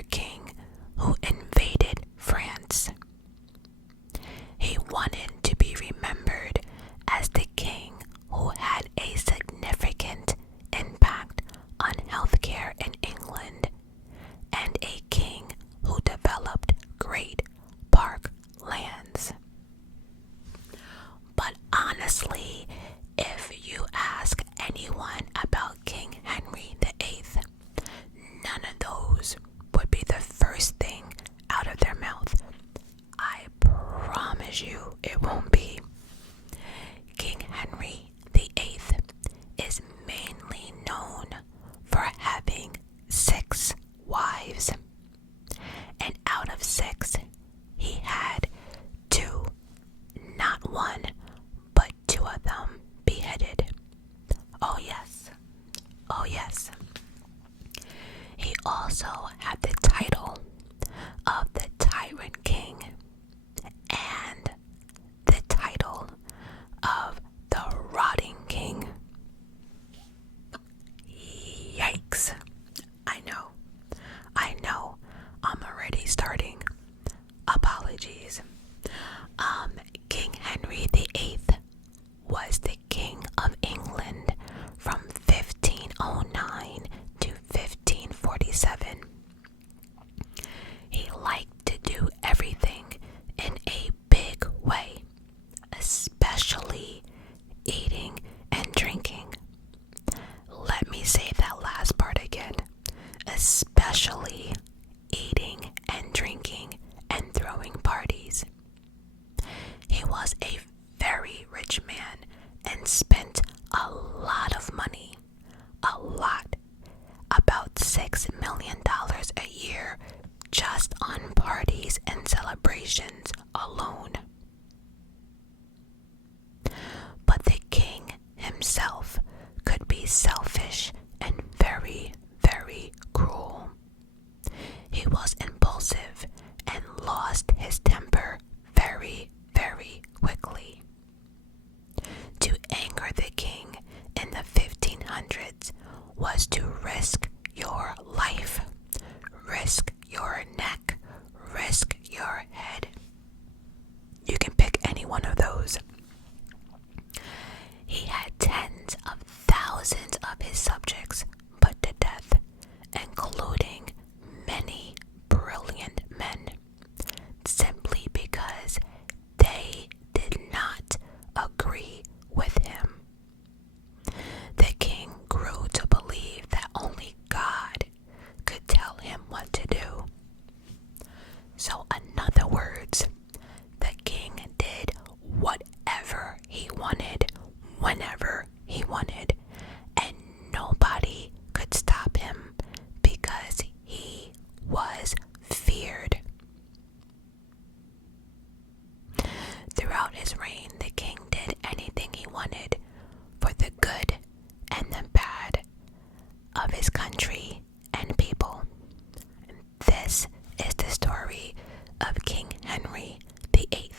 another king who invaded France. He wanted to be remembered as the king who had a significant impact on healthcare in England and a king who developed great park lands. But honestly, if you ask anyone about King Henry VIII, none of those would be the first thing out of their mouth. I promise you it won't be. King Henry VIII is mainly known for having 6 wives, and out of 6, he had 2, not 1, but 2 of them beheaded. Oh yes, oh yes. He also had the title of the Tyrant King and the title of the Rotting King. Yikes. I know, I'm already starting. Apologies. King Henry VIII was the King of England from 1509 to 1547. He liked to do everything in a big way, especially eating and drinking. Let me say that last part again. Especially eating and drinking and throwing parties. He was a very rich man and spent a lot of money. A lot. About $6 million a year just on parties and celebrations alone. But the king himself could be selfish and very, very cruel. He was impulsive and lost his temper very, very quickly. To anger the king in the 1500s was to risk your life, risk your neck, risk your head. You can pick any one of those. He had tens of thousands of his subjects put to death, including many brilliant men, simply because they did not agree with him. The king grew to believe that only God could tell him what to do. So, in other words, the king did whatever he wanted, whenever he wanted, and nobody could stop him because he was feared. Throughout his reign, the king did anything he wanted for the good and the bad of his country and people. This is the story of King Henry VIII.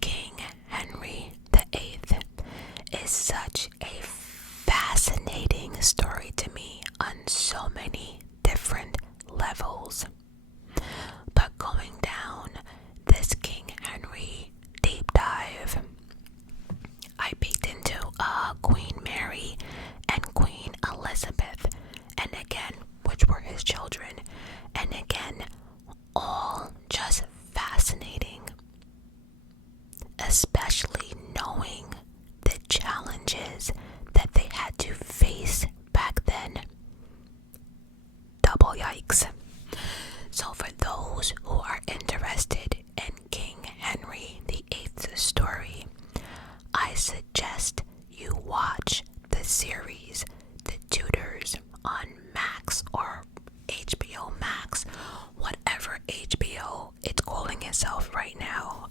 King Henry VIII is such a fascinating story to me on so many different levels. But going down this King Henry deep dive, I peeked into Queen Mary and Queen Elizabeth, and again, which were his children, and again, all just fascinating, especially knowing the challenges that they had to face back then. Double yikes. So for those who are interested in King Henry VIII's story, I suggest you watch the series The Tudors on Max or HBO Max, whatever HBO it's calling itself right now.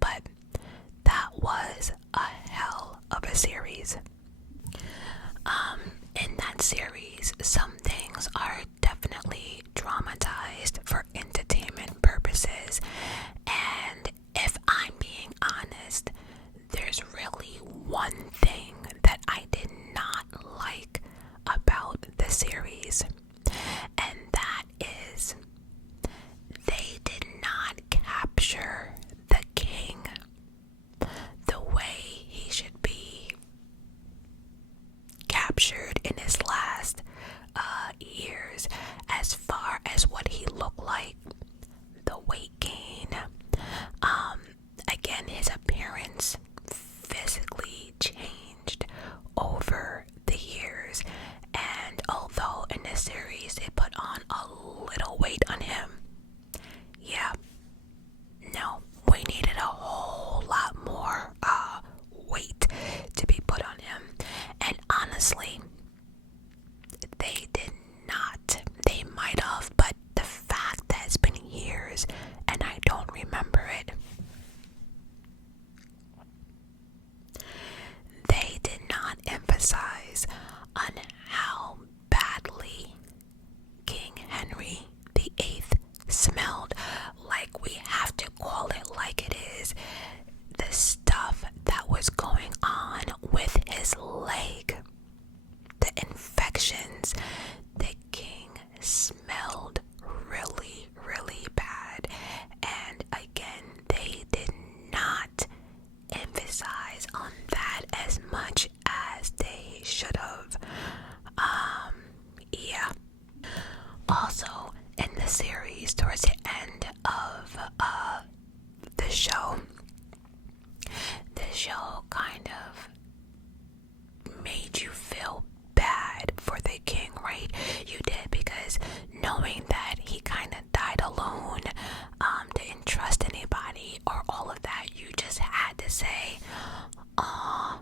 But that was a hell of a series. In that series, some things are definitely dramatized for entertainment purposes, and if I'm being honest, there's really one thing that I did not like about the series, and on a little weight on him. Yeah, no, we needed a whole lot more weight to be put on him. And honestly, they did not. They might have, but the fact that it's been years and I don't remember it. They did not emphasize on how badly King Henry VIII smelled. Like, we have to call it like it is. The stuff that was going on with his leg, the infections, the king smelled really, really bad. And again, they did not emphasize on that as much as they should have. Yeah. Also, in the series, towards the end of the show kind of made you feel bad for the king, right? You did, because knowing that he kind of died alone, didn't trust anybody or all of that, you just had to say, "Aw,"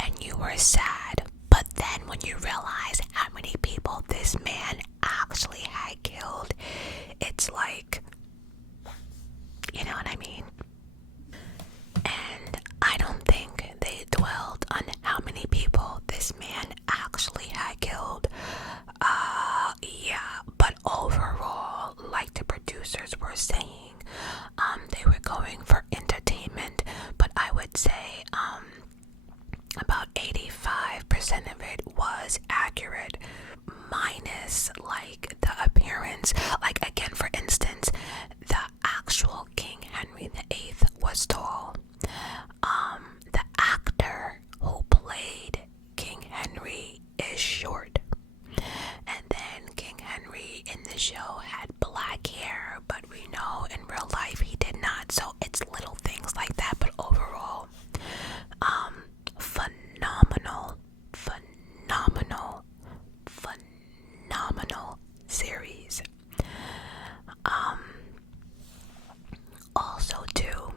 and you were sad. But then when you realize how many people this man actually had killed, it's like, you know what I mean? And I don't think they dwelled on how many people this man actually had killed. Yeah, but overall, like the producers were saying, they were going for entertainment, but I would say, about 85% of it was accurate, minus like the appearance. Like, again, for instance, the actual King Henry VIII was tall. The actor who played King Henry is short. And then King Henry in the show had black hair, but we know in real life he did not. So it's little things like that, but overall, phenomenal series. Also too,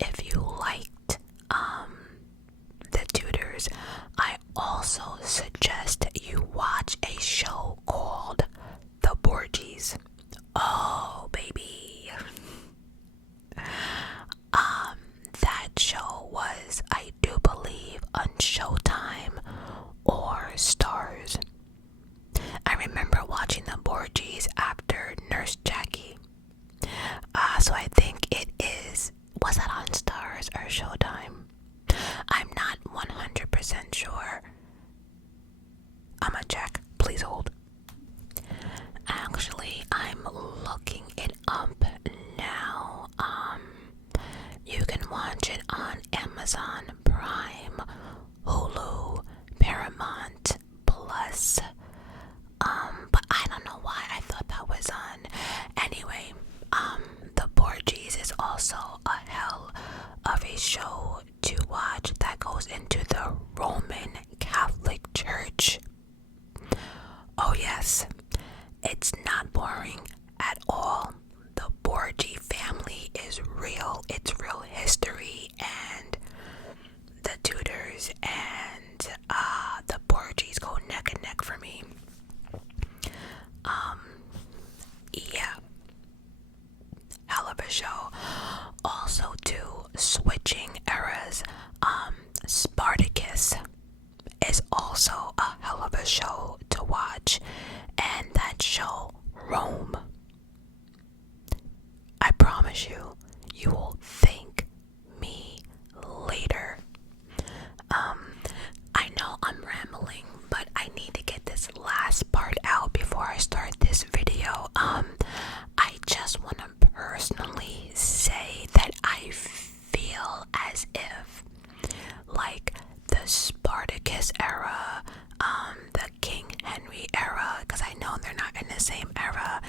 if you liked the Tudors, I also suggest that you watch a show called The Borgies. Oh baby. That show was, I do believe, on Showtime or Stars. I remember watching The Borgies after Nurse Jackie. So I think it is, was that on Stars or Showtime? I'm not 100% sure. I'ma check. Please hold. Actually, I'm looking it up now. You can watch it on Amazon Prime, Hulu, Paramount Plus. But I don't know why I thought that was on. Anyway, The Borgies is also a hell of a show to watch that goes into the Roman Catholic Church. Oh yes, it's not boring at all. The Borgie family is real. It's real history, and the Tudors and the Borgies go neck and neck for me. Yeah, hell of a show. Also too, switching eras, Spartacus is also a hell of a show to watch, and that show, Rome, I promise you, you will thank me later. I know I'm rambling, but I need to get this last part out before I start this video. I just want to personally say that I feel as if, like, the Spartacus era, the King Henry era, because I know they're not in the same era,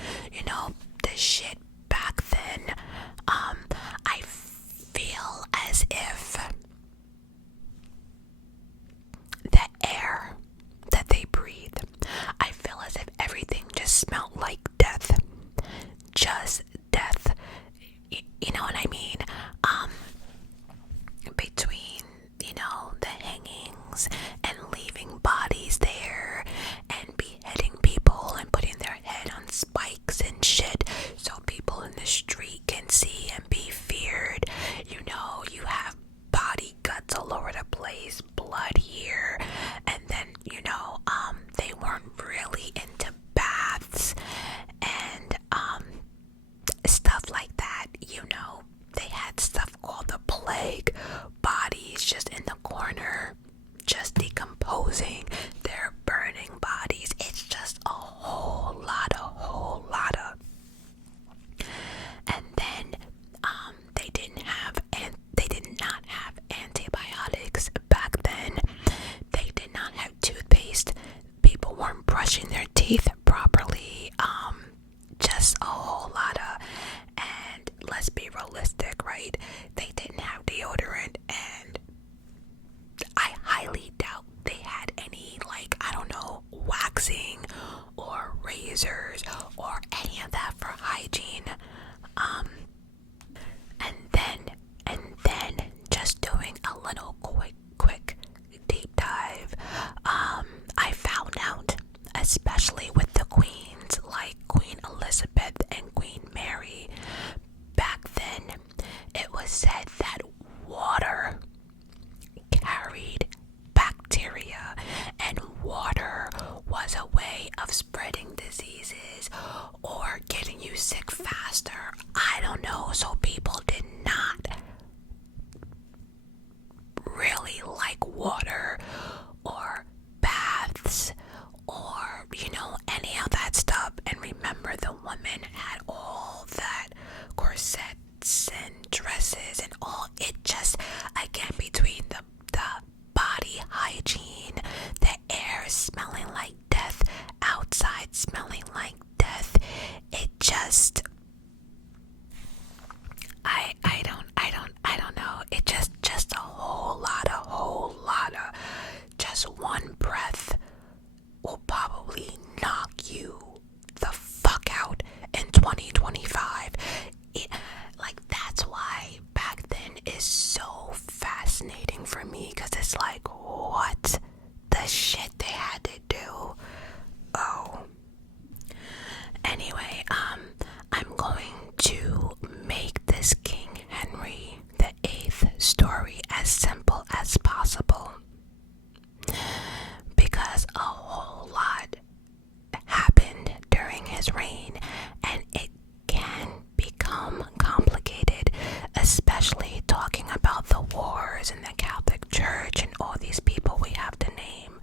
just death. You know what I mean? Between, the hangings and leaving bodies there and beheading people and putting their head on spikes and shit so people in the street can see and be feared. You have body guts all over the place, blood here, and then, they weren't really into baths and stuff like that. They had stuff called the plague, bodies just in the corner, just decomposing. They're burning bodies. It's just a whole lot of. And then they did not have antibiotics back then. They did not have toothpaste. People weren't brushing their teeth properly. Just a whole lot of. And let's be realistic, right? They didn't have deodorant, and I highly doubt they had any, waxing or razors or any of that for hygiene. And then just doing a little quick deep dive, I found out, especially with the queens like Queen Elizabeth and Queen Mary, back then it was said that water carried bacteria, and water was a way of spreading diseases or getting you sick faster. I don't know. So people did not really like water or baths or, any of that stuff. And remember, the women had all that corsets and dresses and all. It just, again, between the body hygiene, the air smelling like death, outside smelling like death, it just, I don't know. It just a whole lot of, just one breath will probably knock you the fuck out in 2025. That's why back then is so fascinating for me, because it's like, what the shit they had to do. Oh. Anyway, I'm going to make this King Henry VIII story as simple as possible, because a whole lot happened during his reign, and it can become complicated, especially talking about the wars in the Catholic Church and all these people we have to name.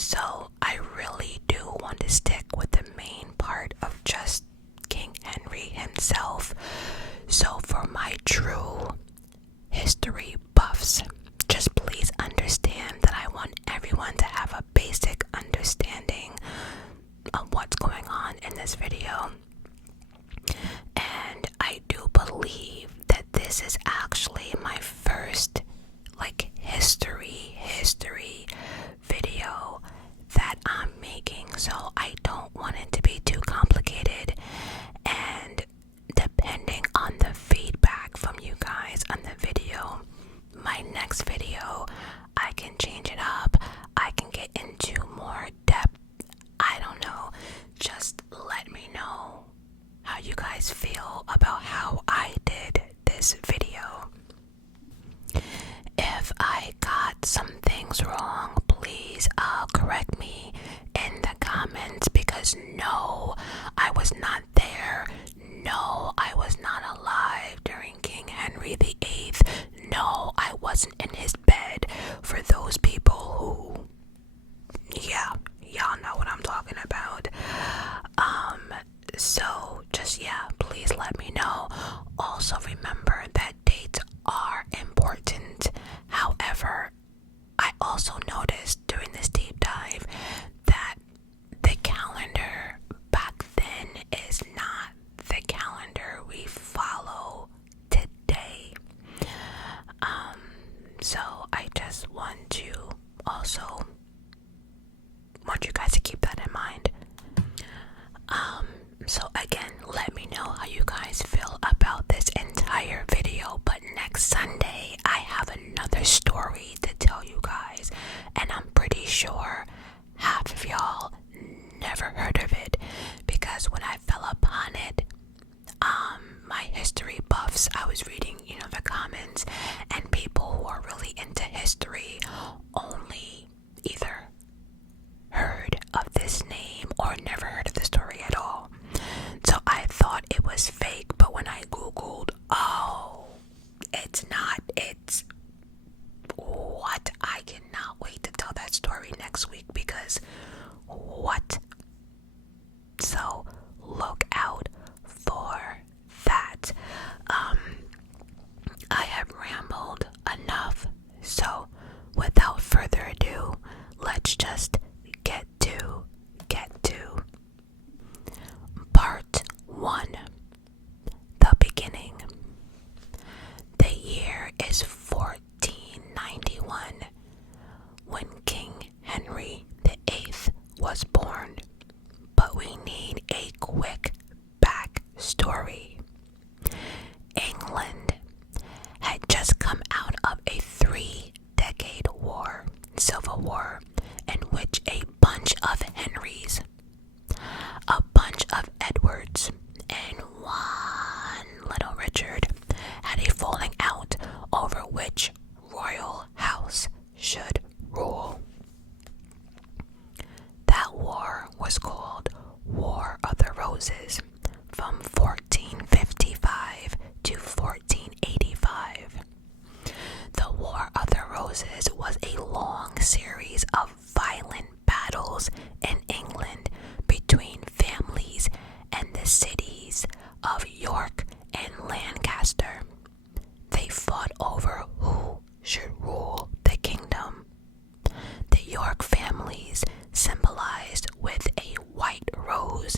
So I really do want to stick with the main part of just King Henry himself. So for my true history buffs, just please understand that I want everyone to have a basic understanding of what's going on in this video. And I do believe that this is actually my first history video that I'm making, so I don't want it to be too complicated. And depending on the feedback from you guys on the video, my next video, I can change it up, I can get into more depth. I don't know, just let me know how you guys feel about how I did this video. If I got some things wrong, please correct me in the comments, because no, I was not there. No, I was not alive during King Henry VIII. No, I wasn't in his bed. For those people who, yeah, y'all know what I'm talking about. So just, please let me know. Also remember that dates are important. However, I also noticed during this deep dive that the calendar back sure half of y'all never heard of it, because when I fell upon it, my history buffs, I was reading, the comments, and people who are really into history only either heard of this name or never heard of the story at all. So I thought it was fake, but when I googled, oh, it's not, it's what? I cannot wait to tell that story next week, because what? So look out for that. I have rambled enough, so without further ado, let's just get to part 1, the beginning. The year is 1491 when King Henry VIII was born, but we need a quick backstory. England had just come out of a 3-decade war, civil war, in which a bunch of Henrys, a bunch of Edwards, and one little Richard had a falling out over which royal house should rule. That war was called War of the Roses, from 1455 to 1485. The War of the Roses was a long series of violent battles in England between families and the cities of York and Lancaster. They fought over who should rule the kingdom. The York families symbolized with a white rose,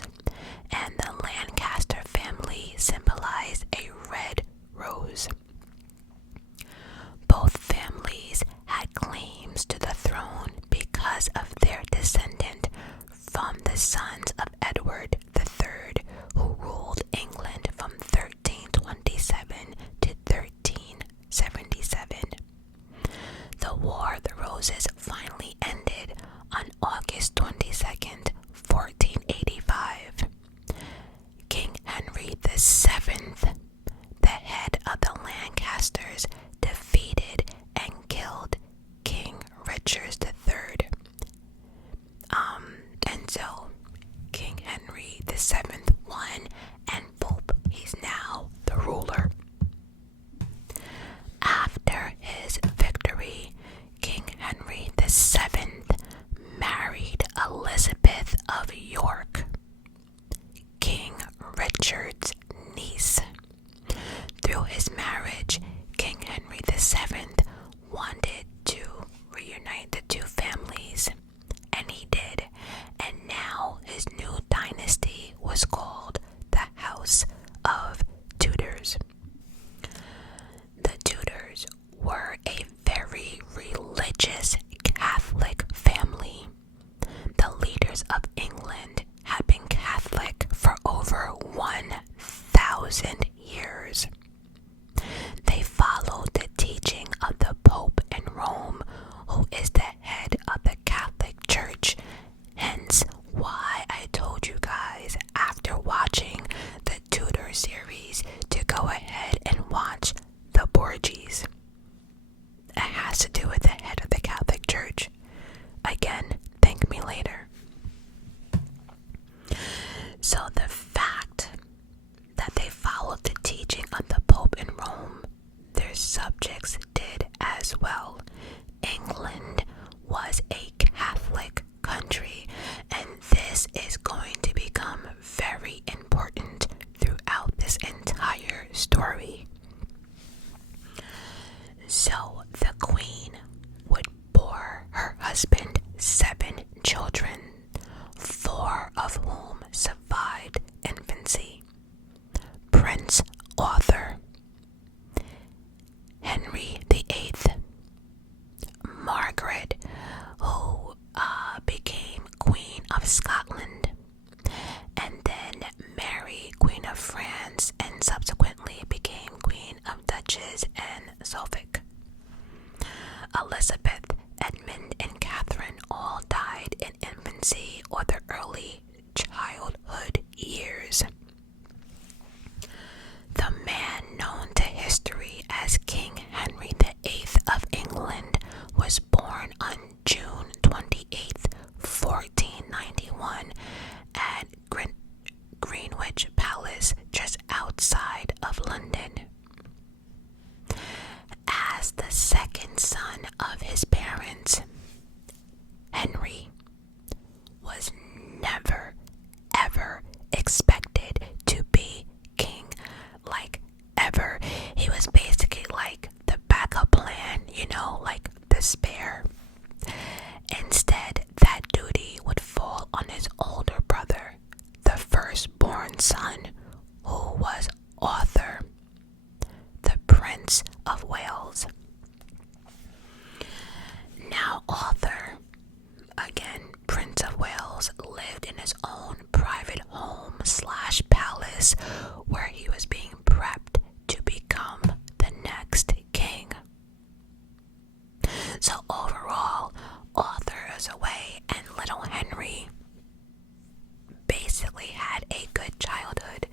and the Lancaster family symbolized a red rose. Both families had claims to the throne because of their descendant from the sons of Edward III, who ruled England from 1327 to 1377. The War of the Roses finally ended on August 22nd, 1485. King Henry VII, the head of the Lancasters, defeated and killed King Richard III. And so King Henry VII won, and boop, he's now the ruler. After his victory, King Henry VII married Elizabeth of York, King Richard's niece. Through his marriage, King Henry VII wanted to reunite the two families, and he did, and now his new dynasty was called the House of Tudors. The Tudors were a very religious Catholic family. The leaders of England had been Catholic for over 1,000 years. They followed the teaching of the Pope in Rome, who is the head of the Catholic Church. Hence why I told you guys after watching the Tudor series to go ahead and watch the Borgias. It has to do with the head of the Catholic Church. Again, thank me later. So the fact that they followed the teaching of the Pope in Rome, their subjects did as well. England was a Catholic country, and this is going to become very important throughout this entire story. So the Queen would bore her husband 7 children, 4 of whom survived infancy. Prince Arthur, Henry VIII, Margaret, who became Queen of Scotland, and then Mary, Queen of France, and subsequently became Queen of Duchess and Suffolk. Elizabeth, Edmund, and Catherine all infancy or the early childhood years. The man known to history as King Henry VIII of England was born on June 28, 1491 at Greenwich Palace, just outside of London. As the second son of his parents, Henry was never, ever expected to be king. Like, ever. He was basically like the backup plan, like the spare. Instead, that duty would fall on his older brother, the firstborn son, who was Arthur, the Prince of Wales. Now, Arthur, again, Prince of Wales, lived in his own private home/palace where he was being prepped to become the next king. So overall, Arthur is away and little Henry basically had a good childhood.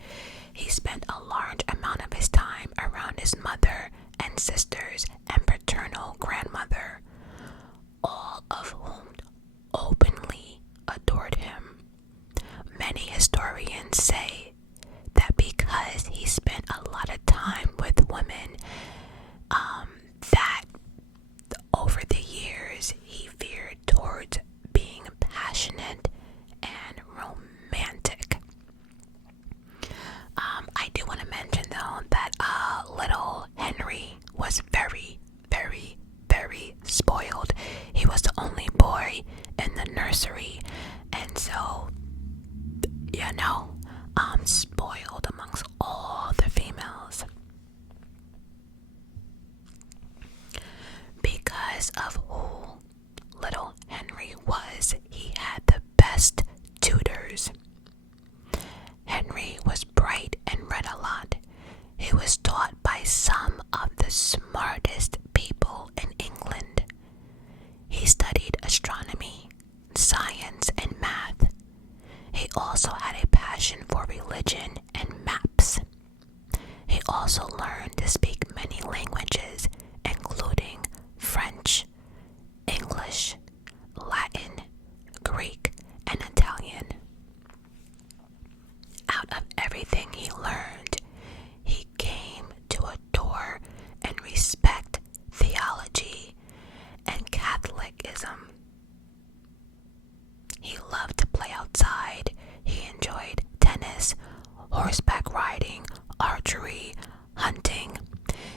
He spent a large amount of his time around his mother and sisters and paternal grandmother, all of whom openly adored him. Many historians say that because he spent a lot of time with women, that over the years he veered towards being passionate and romantic. I do want to mention though that little Henry was very, very, very spoiled. He was the only boy in the nursery, and so, spoiled amongst all the females. Because of who little Henry was, he had the best tutors. Henry was bright and read a lot. He was taught by some of the smartest people in England. He studied astronomy, science, and math. He also had a passion for religion and maps. He also learned to speak many languages, including French, English, Latin, Greek, and Italian. Out of everything he learned, he came to adore and respect theology and Catholicism. He loved to play outside. He enjoyed tennis, horseback riding, archery, hunting.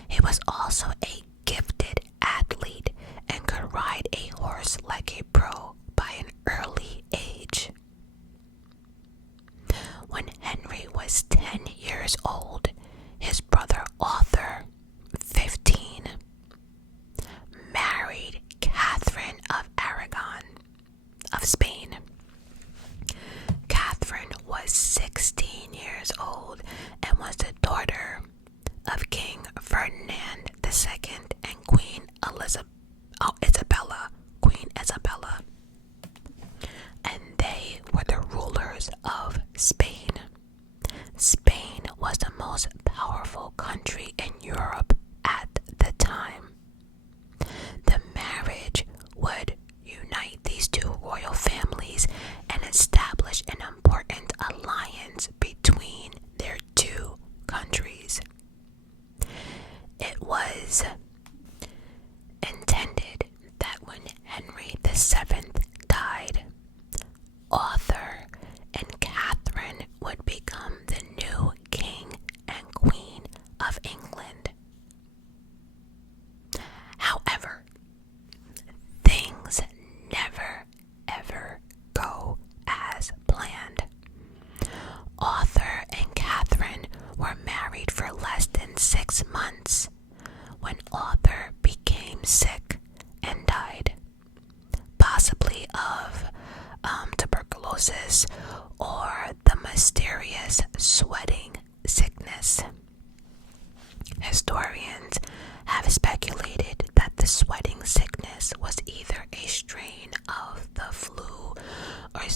He was also a gifted athlete and could ride a horse like a pro by an early age. When Henry was 10 years old, his brother Arthur, 15, married Catherine of Aragon of Spain. Catherine was 16 years old and was the daughter of King Ferdinand II and Queen Isabella. And they were the rulers of Spain. Spain was the most powerful country in Europe at the time. The marriage would unite these two royal families and establish an important alliance between their two countries. It was intended that when Henry VII died, Arthur and Catherine would become the new king and queen of England. However, things never ever go as planned. Arthur and Catherine were married for less than 6 months when Arthur became sick and died, possibly of tuberculosis or the mysterious sweating sickness. Historians have speculated that the sweating sickness was either a strain of the flu or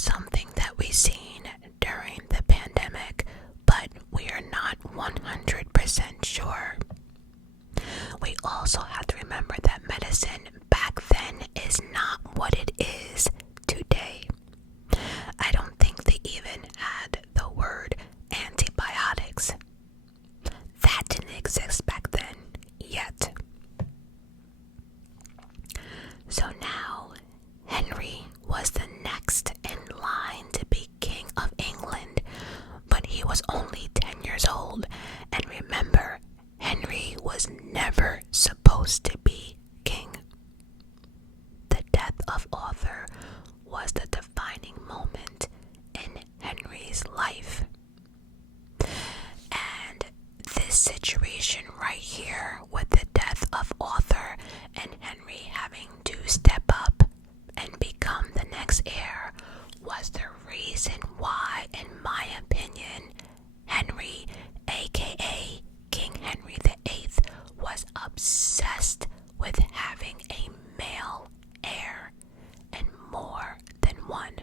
situation right here with the death of Arthur and Henry having to step up and become the next heir was the reason why, in my opinion, Henry, aka King Henry VIII, was obsessed with having a male heir, and more than one.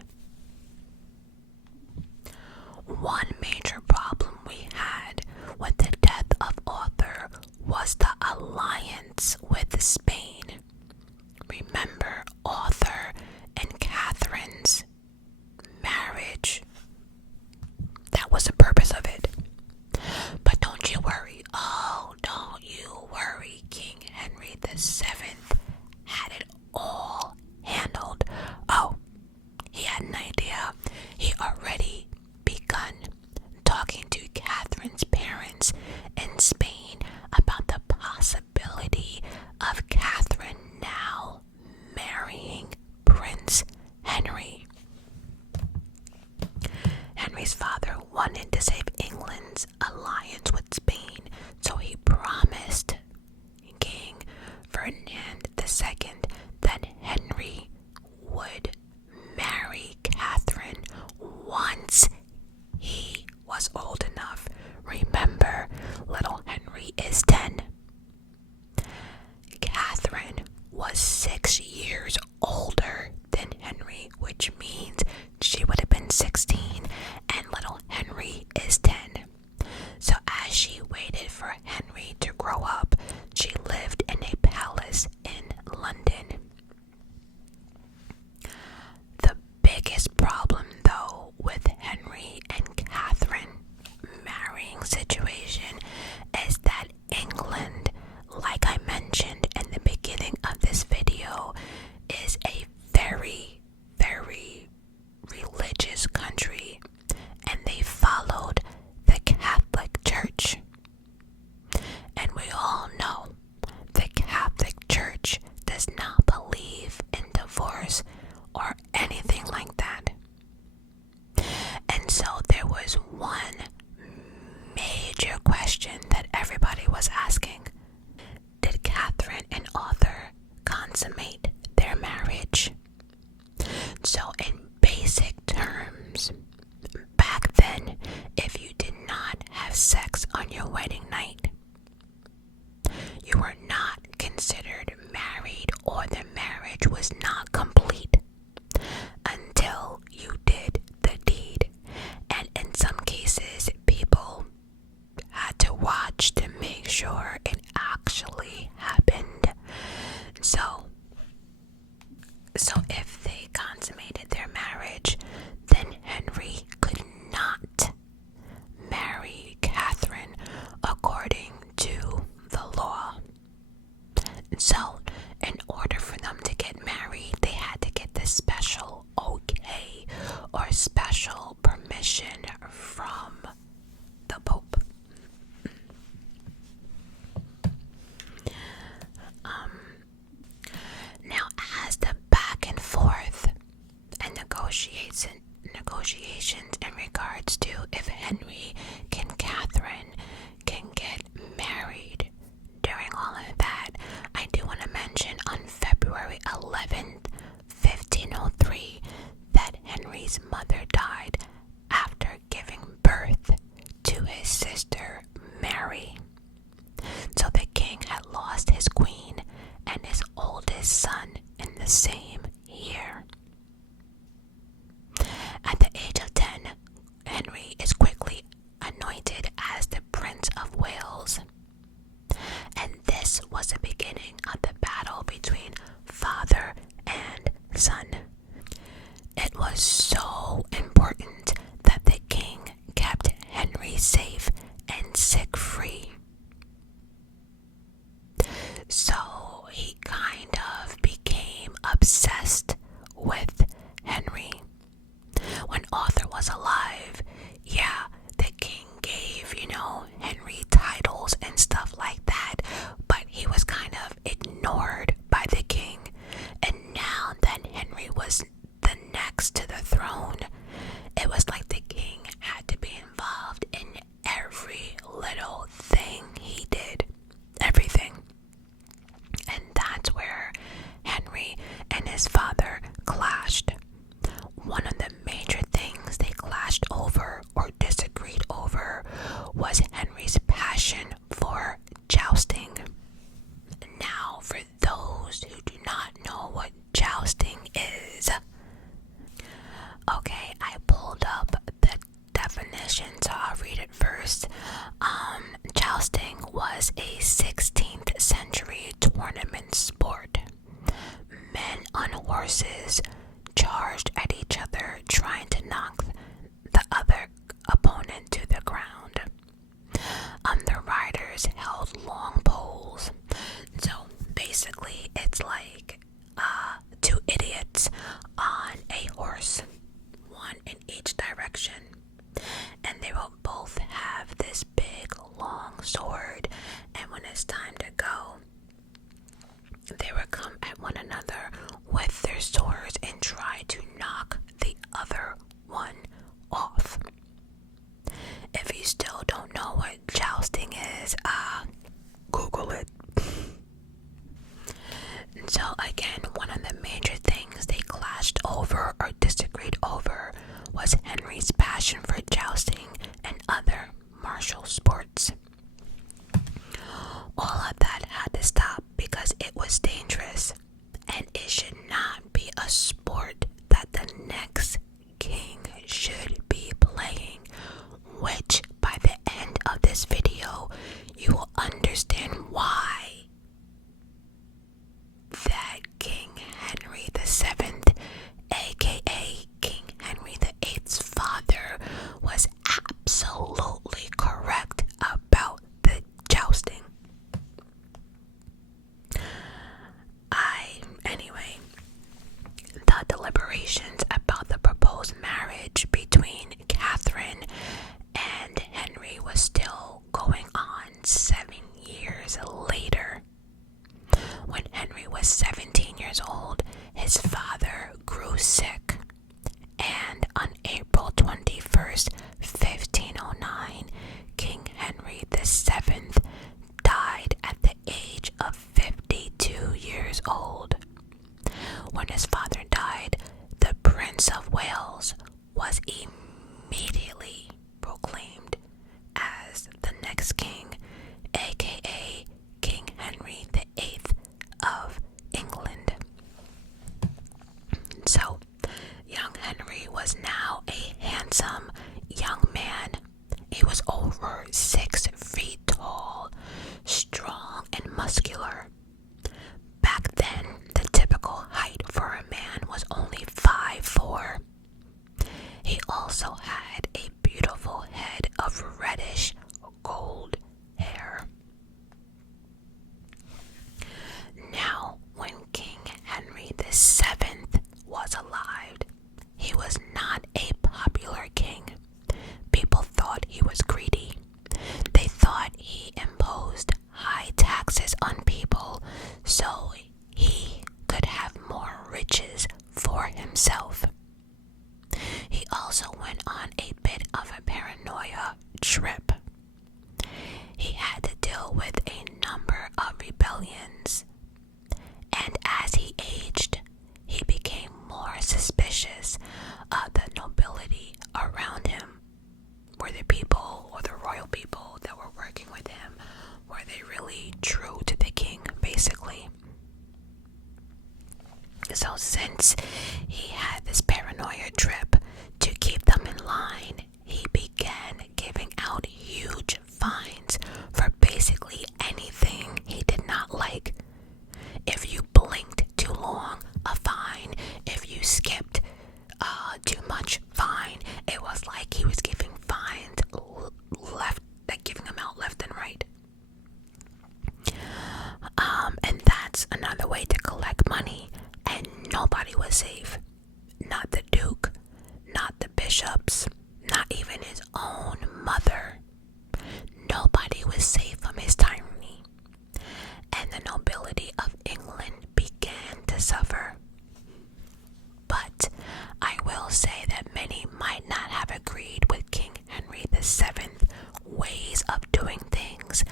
One major problem we had with the death of Arthur was the alliance with Spain. Remember Arthur and Catherine's marriage? That was the purpose of it. But don't you worry, don't you worry, King Henry VII had it all handled. He had an idea. He already begun talking to Catherine's parents in Spain about the possibility of Catherine now marrying Prince Henry. Henry's father wanted to save England's alliance with Spain, so he promised King Ferdinand II that Henry would marry Catherine once he was old enough. Remember, little Henry is 10. Catherine was 6 years older than Henry, which means she would have been 16, and little Henry is 10. So as she waited for Henry to grow up, she lived in a palace in London. The biggest problem, though, with Henry and Catherine marrying situation is that England, like I mentioned in the beginning of this video, is a very, very religious country, and they followed the Catholic Church. And we all know the Catholic Church does not believe in divorce or anything like that. And so there was one major question that everybody was asking. Did Catherine and Arthur consummate their marriage? So in basic terms, back then, if you did not have sex on your wedding night, you were not considered married, or the marriage was not complete until you did the deed. And in some cases, people had to watch to make sure it actually happened. So if they consummated their marriage, then Henry could not marry Catherine according to the law. So in order for them to get married, they had to get this special okay or special permission from the Pope. Now, as the back and forth and negotiations in regards to if Henry and Catherine can get married, during all of that, I do want to mention on February 11th, 1503, that Henry's mother died after giving birth to his sister Mary. So the king had lost his queen and his oldest son in the same year. At the age of 10, Henry is quickly Jousting was a 16th century tournament sport. Men on horses charged at each other, trying to knock the other opponent to the ground. The riders held long poles. So basically, it's like two idiots on a horse, one in each direction. And they will both have this big long sword, and when it's time to go, they will come at one another with their swords and try to knock the other one off. If you still don't know what jousting is, Google it. So again, one of the major things they clashed over or disagreed over was Henry's passion for jousting and other martial sports. All of that had to stop because it was dangerous, and it should not be a sport that the next king should be playing, which by the end of this video you will understand why that King Henry VII, aka King Henry VIII's father, was absolutely correct about the jousting. Anyway, the deliberations about the proposed marriage between Catherine and Henry was still going on 7 years later. When Henry was 17 years old, his father grew sick, and on April 21st, 1509, King Henry VII died at the age of 52 years old. When his father died, the Prince of Wales was immediately proclaimed as the next king, aka King Henry VIII of England. So, young Henry was now a handsome young man. He was over 6 feet tall, strong and muscular. Back then, the typical height for a man was only 5'4". He also had a beautiful head of reddish gold hair. Now, when King Henry VII was alive, he was not a popular king. People thought he was greedy. They thought he imposed high taxes on people so he could have more riches for himself. He also went on a bit of a paranoia trip. He had to deal with a number of rebellions, and as he aged, he became more suspicious of the nobility around him. Were the people, or the royal people that were working with him, were they really true to the king, basically? So since he had this paranoia trip, to keep them in line, he began giving out huge fines for basically anything he did not like. If you blinked too long, a fine. If you skipped too much, fine. It was like he was giving fines giving them out left and right. And that's another way to collect money, and nobody was safe. Not the Duke, not the bishops, not even his own mother. Nobody was safe from his tyranny, and the nobility of England began to suffer. But I will say that many might not have agreed with King Henry VII's ways of doing things,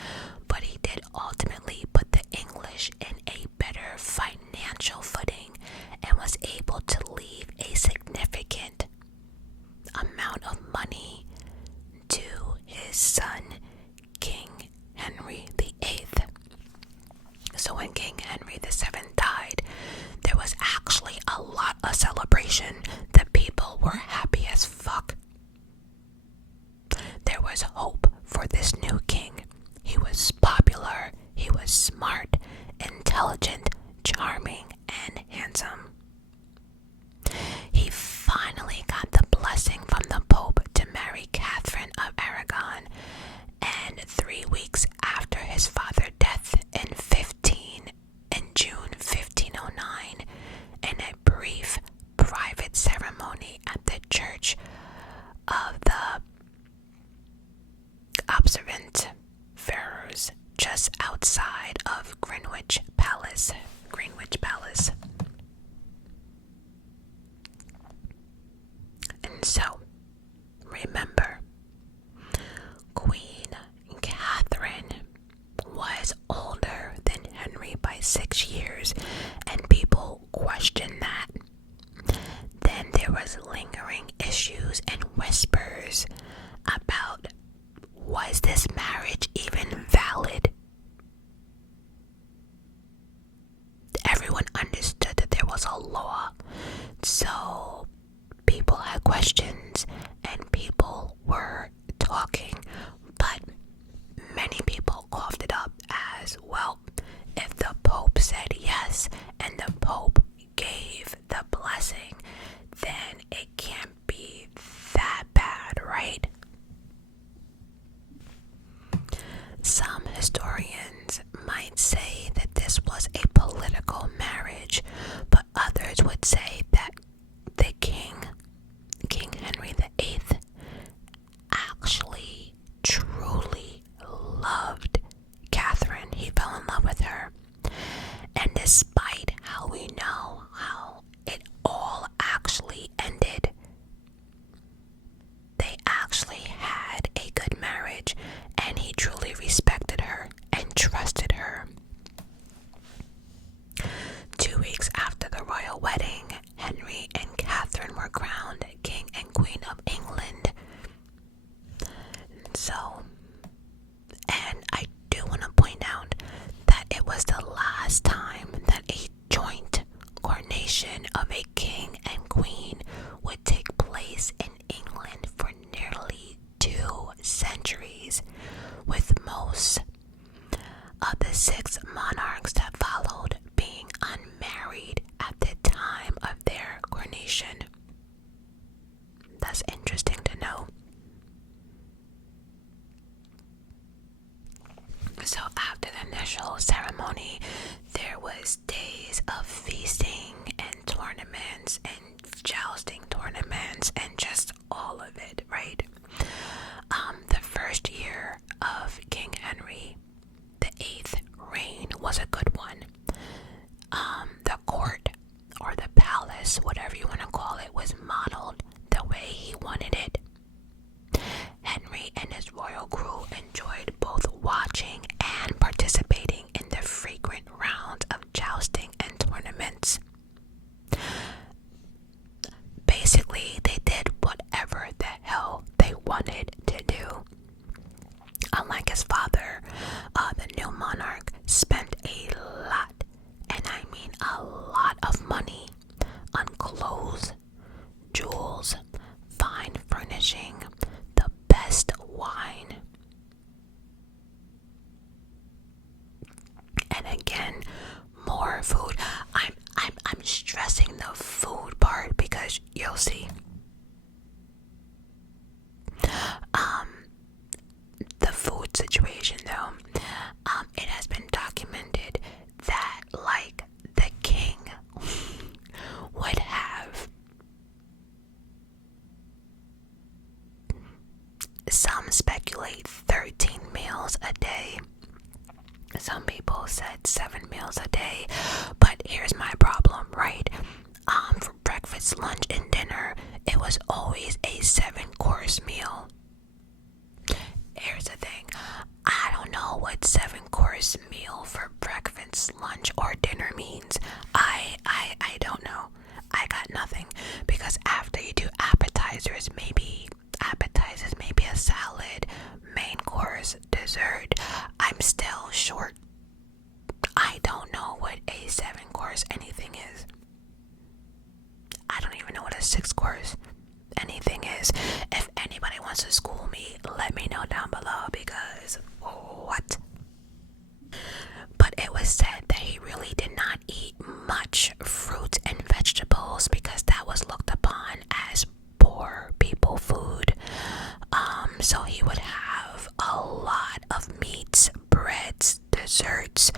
but he did ultimately put the English in a better financial footing and was able to leave a significant amount of money to his son, King Henry VIII. So when King Henry VII died, there was actually a lot of celebration. The people were happy as fuck. There was hope for this new king. He was was this marriage even valid? Everyone understood that there was a law, so people had questions and people were talking, but many people coughed it up as, well, if the Pope said yes and the Pope gave the blessing, then it can't be that bad, right? Some historians might say that this was a political marriage, but others would say that the King Henry VIII, actually truly loved Catherine. He fell in love with her. And despite how we know how it all actually ended, they actually had a good marriage, and he truly respected her and trusted her. 2 weeks after the royal wedding, Henry and Catherine were crowned King and Queen of England. So, and I do want to point out that it was the last time that a joint coronation of a king and queen would take place in England for nearly 2 centuries, with most of the 6 monarchs that followed being unmarried at the time of their coronation. That's interesting to know. So after the initial ceremony, there was days of feasting and tournaments and jousting tournaments and just all of it, right? The first year of King Henry VIII reign was a good one. The court, or the palace, whatever you want to call it, was modeled the way he wanted it. Henry and his royal crew enjoyed both watching and participating in the frequent rounds of jousting and tournaments. Basically, they did whatever the hell they wanted to do. Unlike his father, the new monarch spent a lot, and I mean a lot of money, on clothes, jewels, fine furnishing, the best wine. And again, more food. I'm stressing the food part because you'll see. The food situation though, it has been documented that like the king would have, some speculate 13 meals a day. Some people said 7 meals a day, but here's my problem, right? For breakfast, lunch, and dinner, it was always a 7-course meal. Here's the thing, I don't know what 7-course meal for breakfast, lunch, or dinner means. I don't know. I got nothing, because after you do appetizers, maybe a salad, main course, dessert, I'm still short. I don't know what a 7-course anything is. I don't even know what a 6-course anything is. If anybody wants to school me, let me know down below, because what? But it was said that he really did not eat much fruits and vegetables because that was looked upon as poor people food. So he would have a lot of meats, breads, desserts,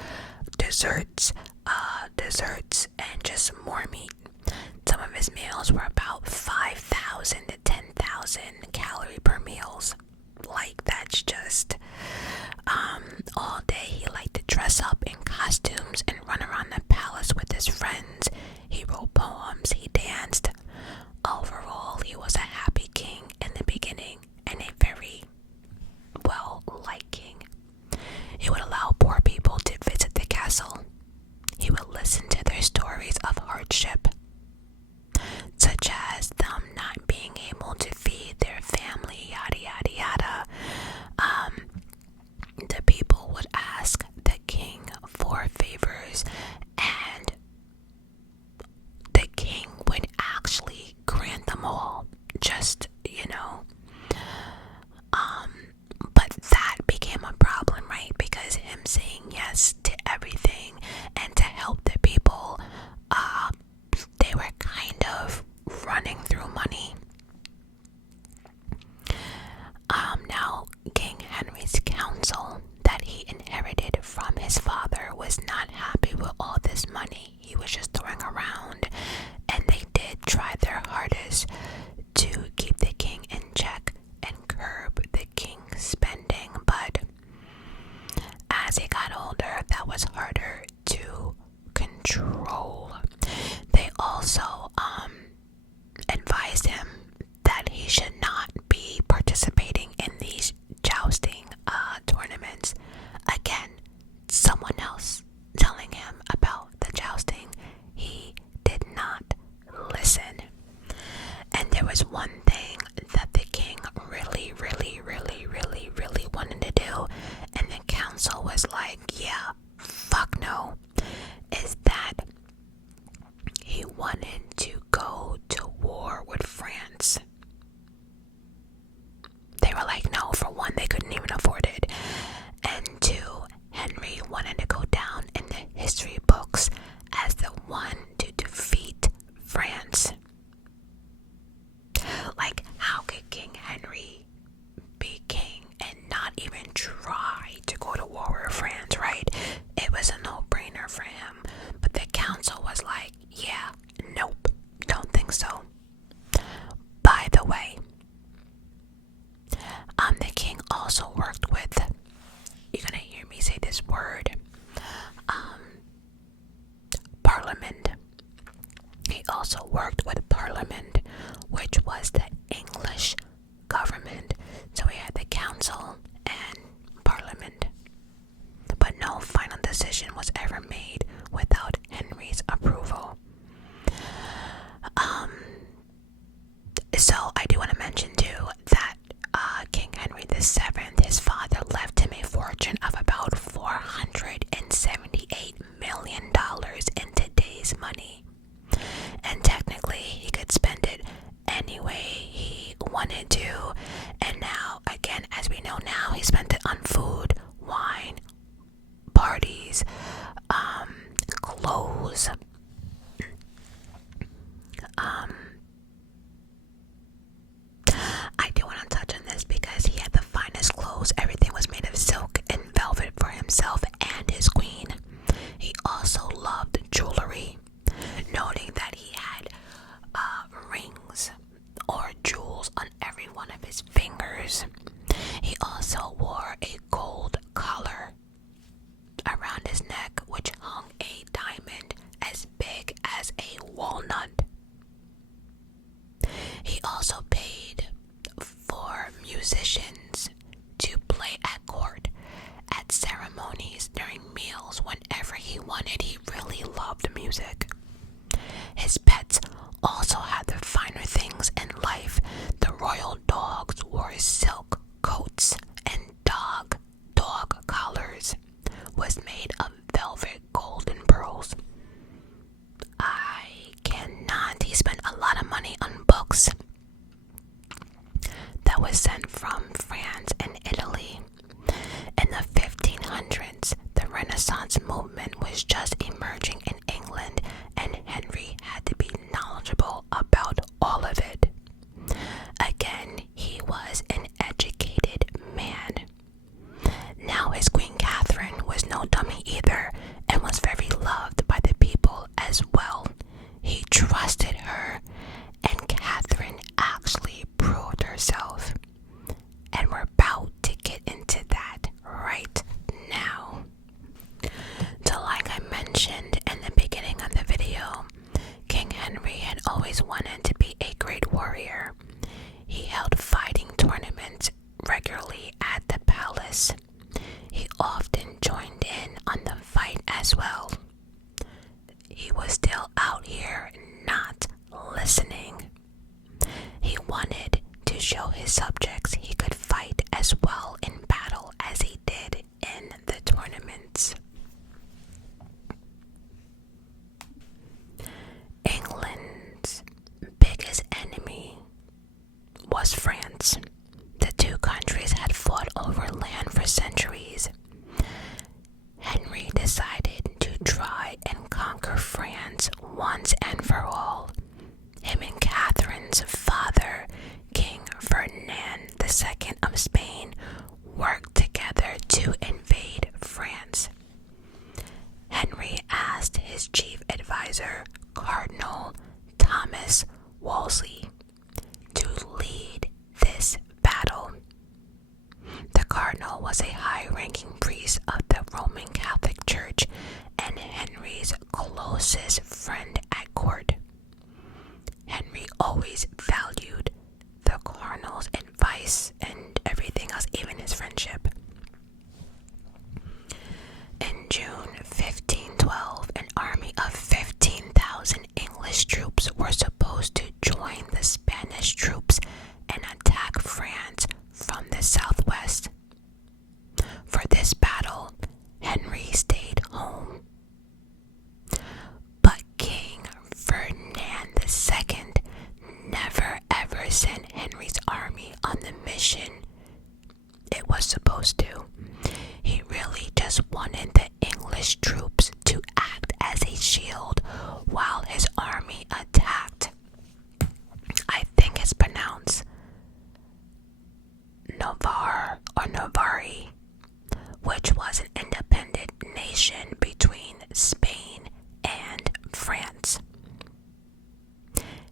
and just more meat. Some of his meals were about 5,000 to 10,000 calorie per meals. Like, that's just all day. He liked to dress up in costumes and run around the palace with his friends. He wrote poems, he danced. Overall, he was a happy king in the beginning and a very well-liked king. He would allow poor people to visit the castle. He would listen to their stories of hardship, such as them not being able to feed their family, yada yada yada. council that he inherited from his father was not happy with all this money he was just throwing around, and they did try their hardest to keep the king in check and curb the king's spending, but as he got older, that was harder to control. They also advised him that he should not be participating in these jousting tournaments. Again, someone else telling him about the jousting. He did not listen. And there was one thing that the king really wanted to do, and the council was like, yeah, fuck no, is that he wanted to go to war with France. They were like, no, for one, they couldn't even afford it, and two, Henry wanted to go down in the history books as the one to defeat France. Like, how could King Henry be king and not even try to go to war with France, right? It was a no-brainer for him, but the council was like, yeah, nope, don't think so. By the way, the king also worked with, you're gonna hear me say this word, Parliament. He also worked with Parliament, which was the English government. So we had the council and Parliament. But no final decision was ever made without Henry's approval. So I do want to mention too that King Henry VII, his father left him a fortune of about $478 million in today's money. And technically he could spend it any way he wanted to. And now, again, as we know now, he spent it on food, wine, parties, clothes, I do want to touch on this because he had the finest clothes. Everything was made of silk and velvet for himself and his queen. He also loved jewelry, noting that he had rings or jewels on every one of his fingers. He also wore a gold collar around his neck, which hung a diamond as big as a walnut. He also paid for musicians to play at court, at ceremonies, during meals, whenever he wanted. He really loved music. His pets also had the finer things in life. The royal dogs wore silk coats, and dog collars was made of velvet, gold, and pearls. I cannot was a high-ranking priest of the Roman Catholic Church and Henry's closest friend at court. Henry always valued the cardinal's advice and everything else, even his friendship. In June 1512, an army of 15,000 English troops were supposed to join the Spanish troops and attack France from the southwest. For this battle, Henry stayed home. But King Ferdinand II never ever sent Henry's army on the mission it was supposed to. He really just wanted the English troops to act as a shield while his army attacked. I think it's pronounced Navarre or Navarre, which was an independent nation between Spain and France.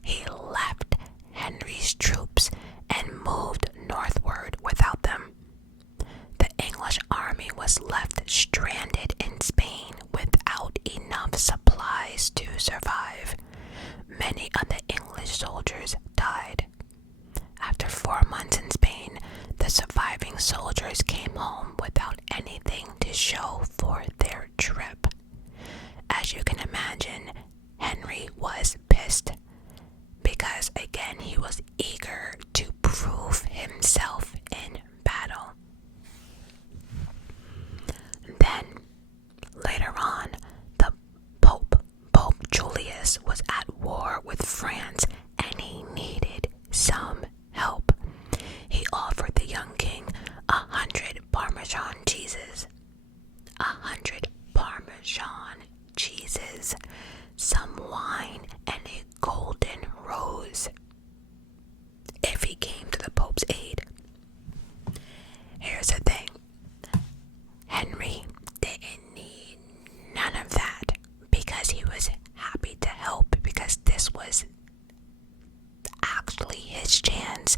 He left Henry's troops and moved northward without them. The English army was left stranded in Spain without enough supplies to survive. Many of the English soldiers died. After 4 months in Spain, the surviving soldiers came home without anything to show for their trip. As you can imagine, Henry was pissed because, again, he was eager to prove himself in battle. Then, later on, the Pope Julius, was at war with France and he needed some help. He offered the young king 100 Parmesan cheeses. 100 Parmesan cheeses, some wine, and a golden rose if he came to the Pope's aid. Here's the thing. Henry didn't need none of that because he was happy to help, because this was actually his chance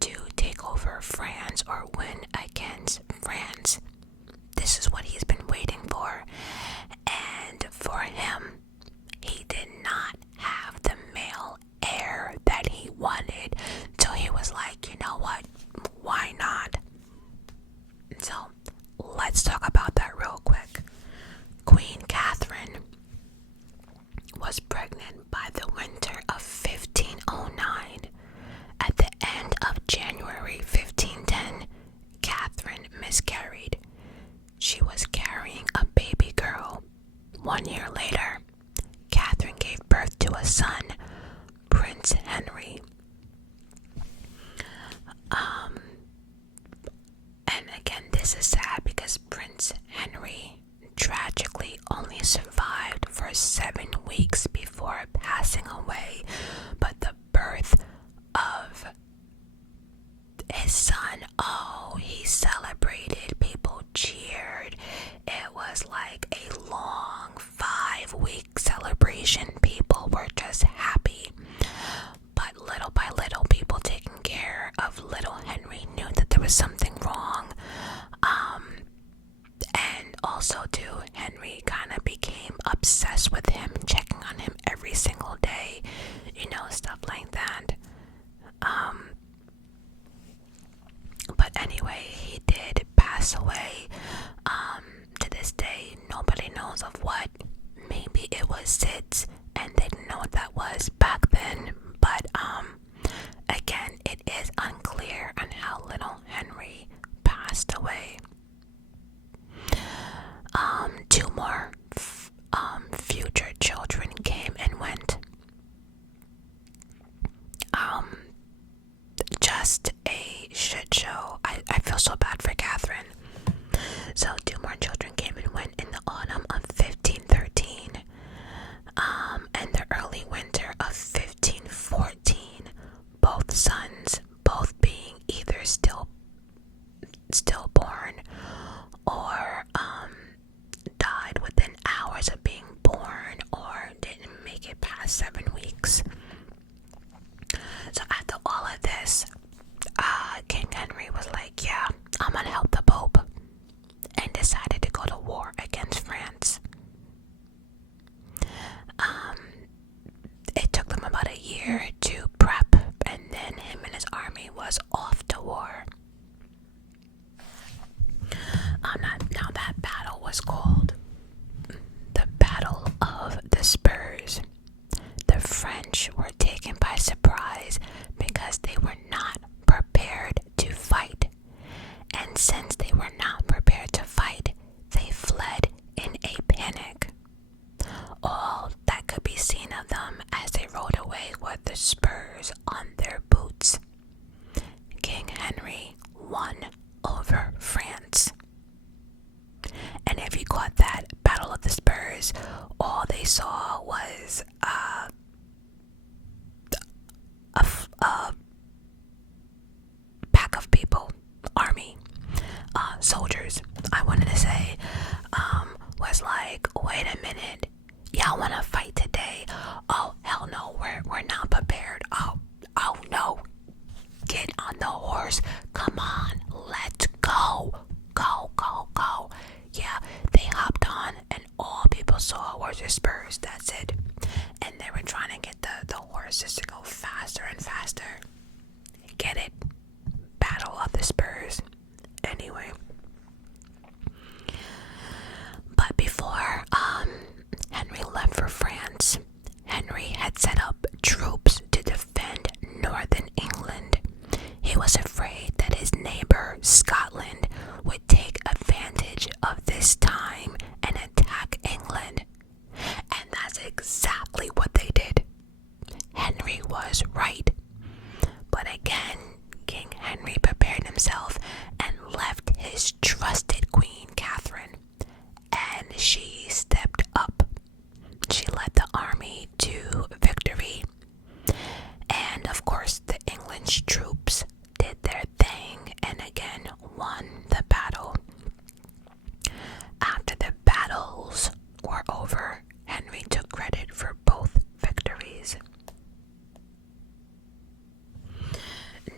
to take over France or win against France. This is what he's been waiting for. And for him, he did not have the male heir that he wanted. So he was like, you know what? Why not? So let's talk about that real quick. Queen Catherine was pregnant by the winter of 1509. At the end of January 1510, Catherine miscarried. She was carrying a baby girl. 1 year later, Catherine gave birth to a son, Prince Henry. And again, this is sad because Prince Henry tragically only survived for 7 weeks before passing away. But the birth of his son, oh, he celebrated. People cheered. It was like a long 5-week celebration. People were just happy. But little by little, people taking care of little Henry knew that there was something wrong. And also too, Henry kind of became obsessed with him, checking on him every single day, stuff like that. But anyway, he did pass away. To this day, nobody knows of what. Maybe it was SIDS, and they didn't know what that was back then. But again, it is unclear on how little Henry passed away. 2 more future children came and went. Just a shit show. I feel so bad for Catherine. So 2 more children came and went in the autumn of 1513, and the early winter of 1514. Both sons, both being either stillborn or died within hours of being born, or didn't make it past 7 weeks. So after all of this, King Henry was like, yeah, I'm gonna help the Pope. since they were not prepared to fight, they fled in a panic. All that could be seen of them as they rode away were the spurs on their boots. King Henry won over France. And if you caught that Battle of the Spurs, all they saw was a pack of people, army, soldiers, I wanted to say, was like, wait a minute, y'all want to fight today? Oh, hell no, we're not prepared. Oh no, get on the horse, come on, let's go. Yeah, they hopped on and all people saw was their spurs, that's it. And they were trying to get the horses to go faster and faster. Get it? Battle of the Spurs. Anyway. But before Henry left for France, Henry had set up troops to defend northern England. He was afraid that his neighbor, Scotland, would take advantage of this time and attack England. And that's exactly what they did. Henry was right. But again, King Henry prepared himself and left his trusted Queen Catherine. And she stepped up. She led the army to victory. And of course, the English troops did their thing and again won the battle. After the battles were over, Henry took credit for both victories.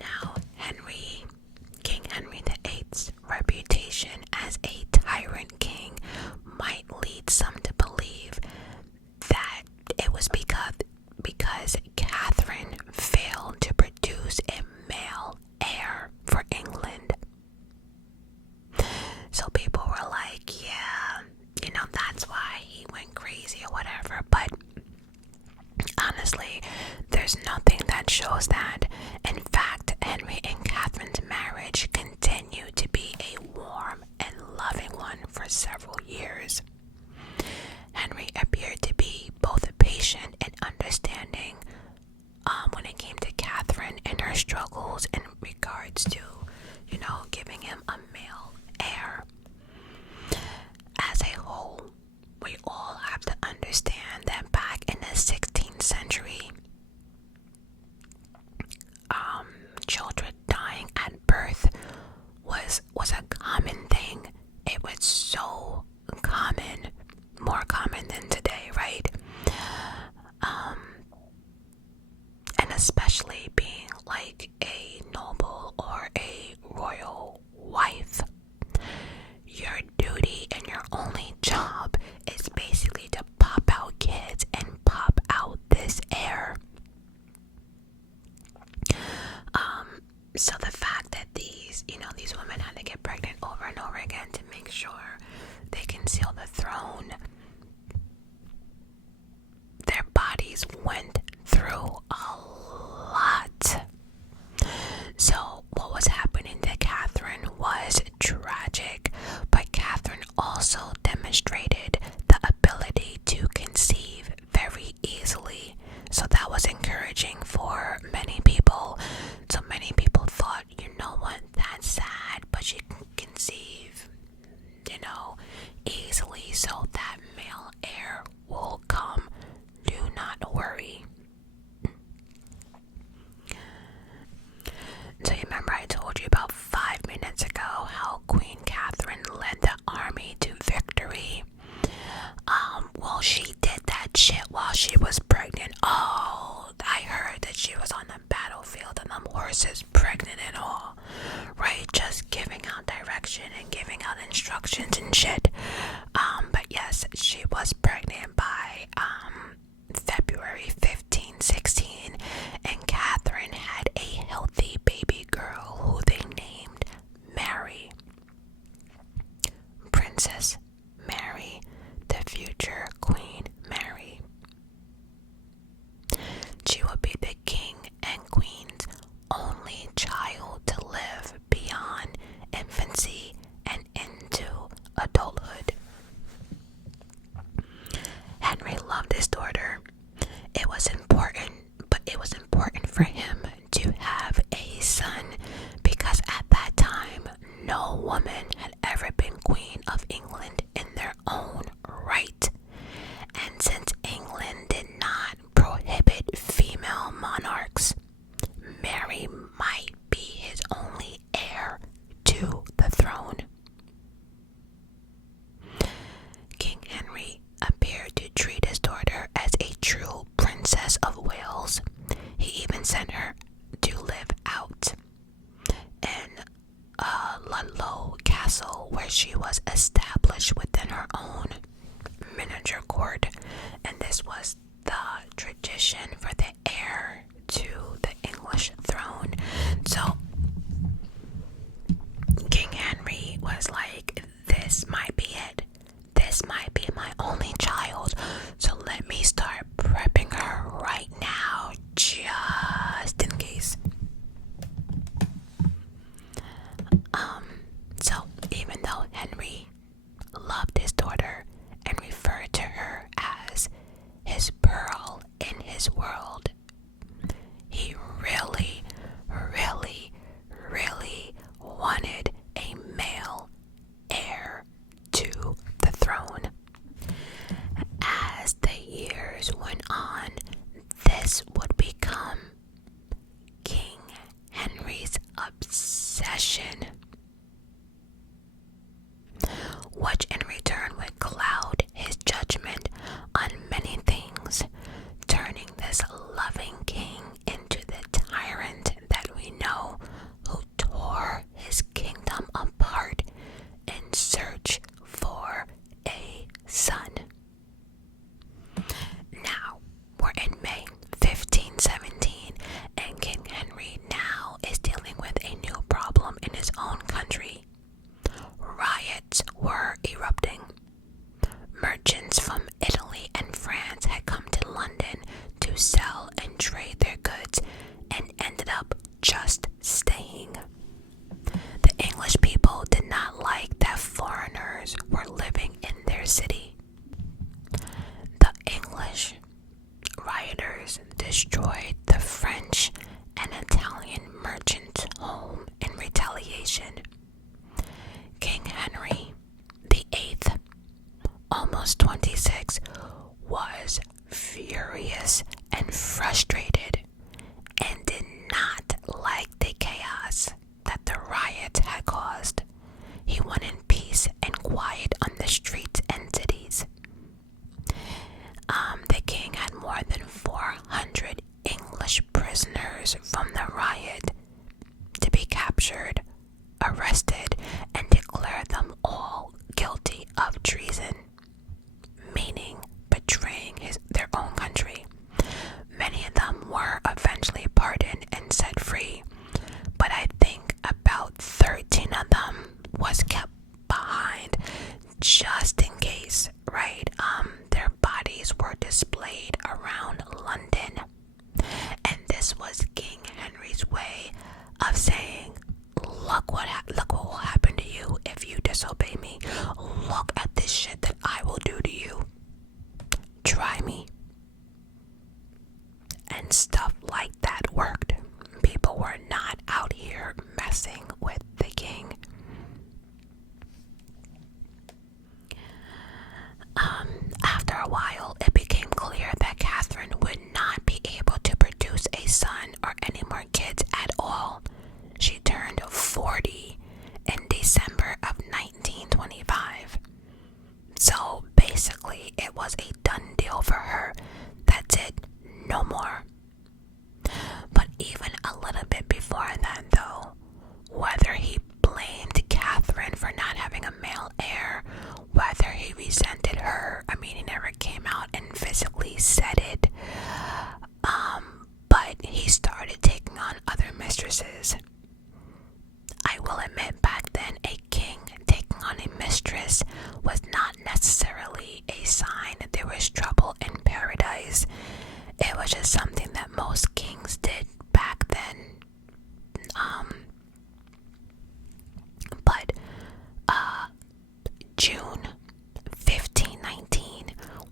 Now, King Henry VIII's reputation as a tyrant king might lead some to believe that it was because Catherine failed to produce a male heir for England. So people were like, yeah, that's why he went crazy or whatever. But honestly, there's nothing that shows that. In fact, Henry and Catherine's marriage continued to be a warm and loving one for several years. Henry appeared to be both patient and understanding when it came to Catherine and her struggles in regards to, giving him a male heir. As a whole, we all have to understand that back in the 16th century, children dying at birth was a common thing. It was so common, more common than today, right? And especially being like a noble or a royal wife, your duty and your only job is basically to pop out kids and pop out this heir. So the fact that these women had to get pregnant over and over again to make sure they can seal the throne, their bodies went through a lot. So what was happening to Catherine was tragic, but Catherine also demonstrated the ability to conceive very easily. So that was encouraging for many people. So many people thought, what, that's sad, but she can conceive, easily. So that male heir will come. Do not worry. So you remember I told you about 5 minutes ago how Queen Catherine led the army to victory. Well, she did that shit while she was pregnant. Oh, I heard that she was on the battlefield and them horses pregnant and all, right? Just giving out direction and giving out instructions and shit. But yes, she was pregnant by February 1516, and Catherine had a healthy baby girl who they named Mary. Princess Mary, the future Queen Mary. She would be the king and queen's only child to live beyond infancy adulthood. Henry loved his daughter. It was important for him to have a son because at that time, no woman had ever been Queen of England in their own right. And since England did not prohibit female monarchs, Mary might be his only heir to the throne. King Henry appeared to treat his daughter as a true Princess of Wales. He even sent her to live out in Ludlow Castle, where she was established within her own miniature court, and this was the tradition for the heir to the English throne. So King Henry was like, this might be it. This might be my only child, so let me start prepping her right now, just in case. So even though Henry loved his daughter and referred to her as his pearl in his world, he really, really, really wanted a male heir to the throne. As the years went on, this would become King Henry's obsession, which in return would cloud his judgment on many things, turning this loving king into the tyrant that we know, who tore his kingdom apart in search for a son. Now, we're in May 1517, and King Henry now is dealing with a new problem in his own country. Riots were erupting. Merchants from Italy and France had come to London to sell and trade their goods and ended up just staying. The English people did not like that foreigners were living in their city. The English rioters destroyed the French and Italian merchants' home in retaliation. King Henry VIII, almost 26, was furious and frustrated and did not like the chaos that the riots had caused. He wanted peace and quiet on the streets and cities. The king had more than 400 English prisoners from the riot to be captured, arrested, and declared them all guilty of treason, meaning betraying their own country. Many of them were eventually pardoned and set free, but I think about 13 of them was kept behind just in case, right? Their bodies were displayed around London, and this was King Henry's way of saying, look what will happen to you if you disobey me. Look at this shit that I will do to you. Try me. And stuff like that worked. People were not out here messing with the king. After a while, it became clear that Catherine would not be able to produce a son or any more kids at all. She turned 40 June 1519,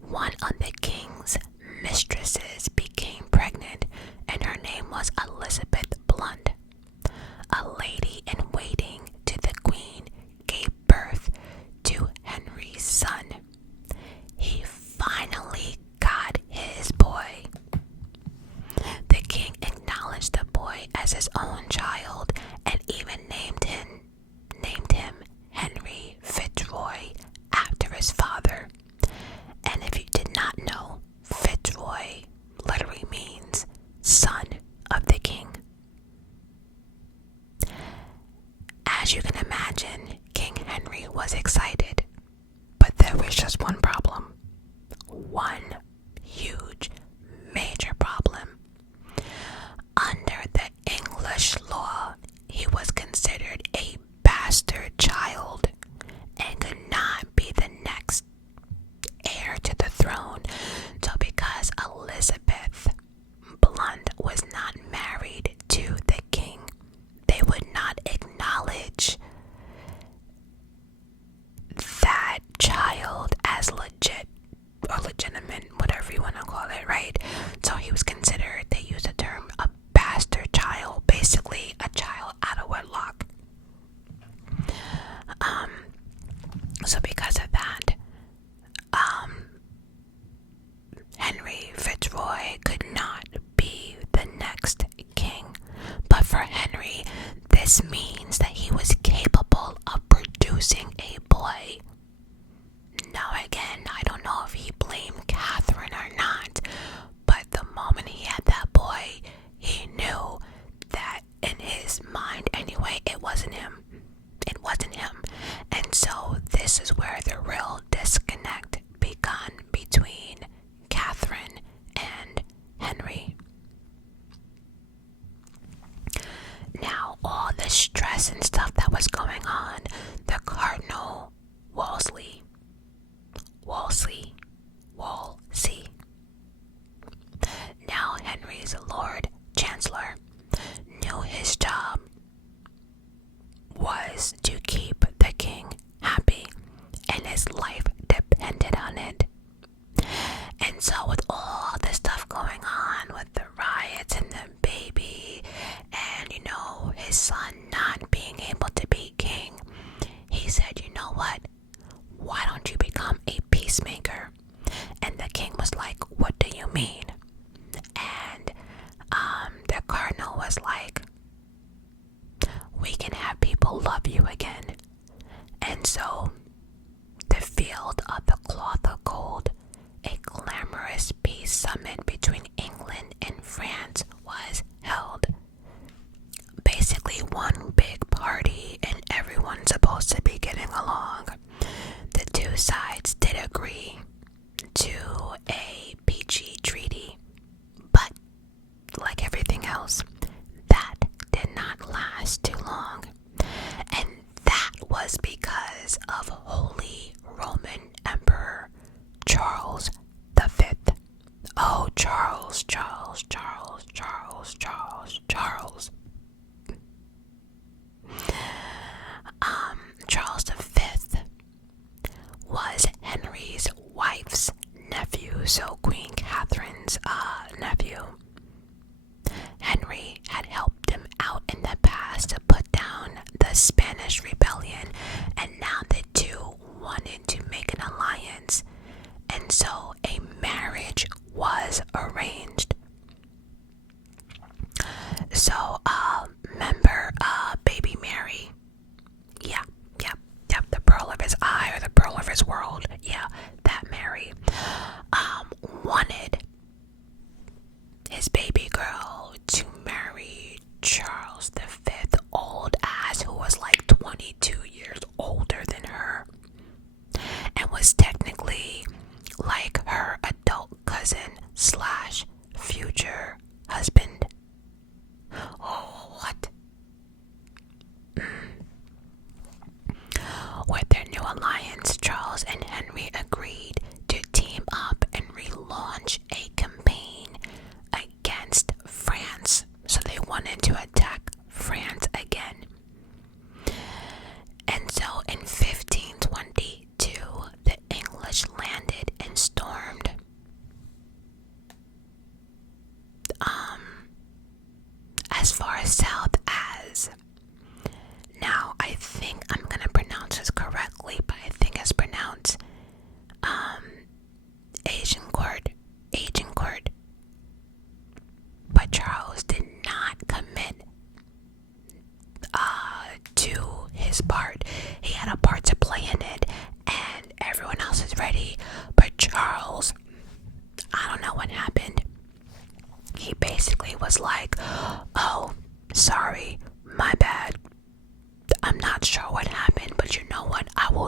one of the king's mistresses became pregnant, and her name was Elizabeth Blunt. A lady in waiting to the queen gave birth to Henry's son. He finally got his boy. The king acknowledged the boy as his own child and even named him Henry Fitzroy after his father. And if you did not know, Fitzroy literally means son of the king. As you can imagine, King Henry was excited, but there was just one problem. One huge, major problem. Under the English law, he was considered a bastard child and could not be the next heir to the throne. So because Elizabeth Blunt was not married to the king, they would not acknowledge that child as legit or legitimate, whatever you want to call it, right? So he was considered, they use the term, a bastard child, basically a child out of wedlock. So because of that, Henry Fitzroy could not be the next king. But for Henry, this means that he was capable of producing a boy. Now again, I don't know if he blamed Catherine or not, but the moment he had that boy, he knew that in his mind anyway, it wasn't him. It wasn't him. And so this is where the real disconnect began between Catherine and Henry. Now, all the stress and stuff that was going on, the Cardinal Wolsey, now Henry's Lord Chancellor, knew his job was to keep the king happy, and his life depended on it. And so with all the stuff going on with the riots and the baby, and his son not being able to be king, he said, you know what, why don't you become a peacemaker? And the king was like, what do you mean? And the cardinal was like, we can have people love you again. And so the Field of the Cloth of Gold, a glamorous peace summit between England and France, was held. Basically one big party and everyone's supposed to be getting along. The two sides did agree to a peachy treaty, but like everything else, that did not last too long. And that was because of Holy Roman Emperor Charles V. Oh, Charles. Charles V was Henry's wife's nephew, so Queen Catherine's nephew. Henry had helped him out in the past to put down the Spanish rebellion, and now the two wanted to make an alliance, and so a marriage was arranged. So, remember baby Mary? Yep, the pearl of his eye or the pearl of his world. Yeah, that Mary wanted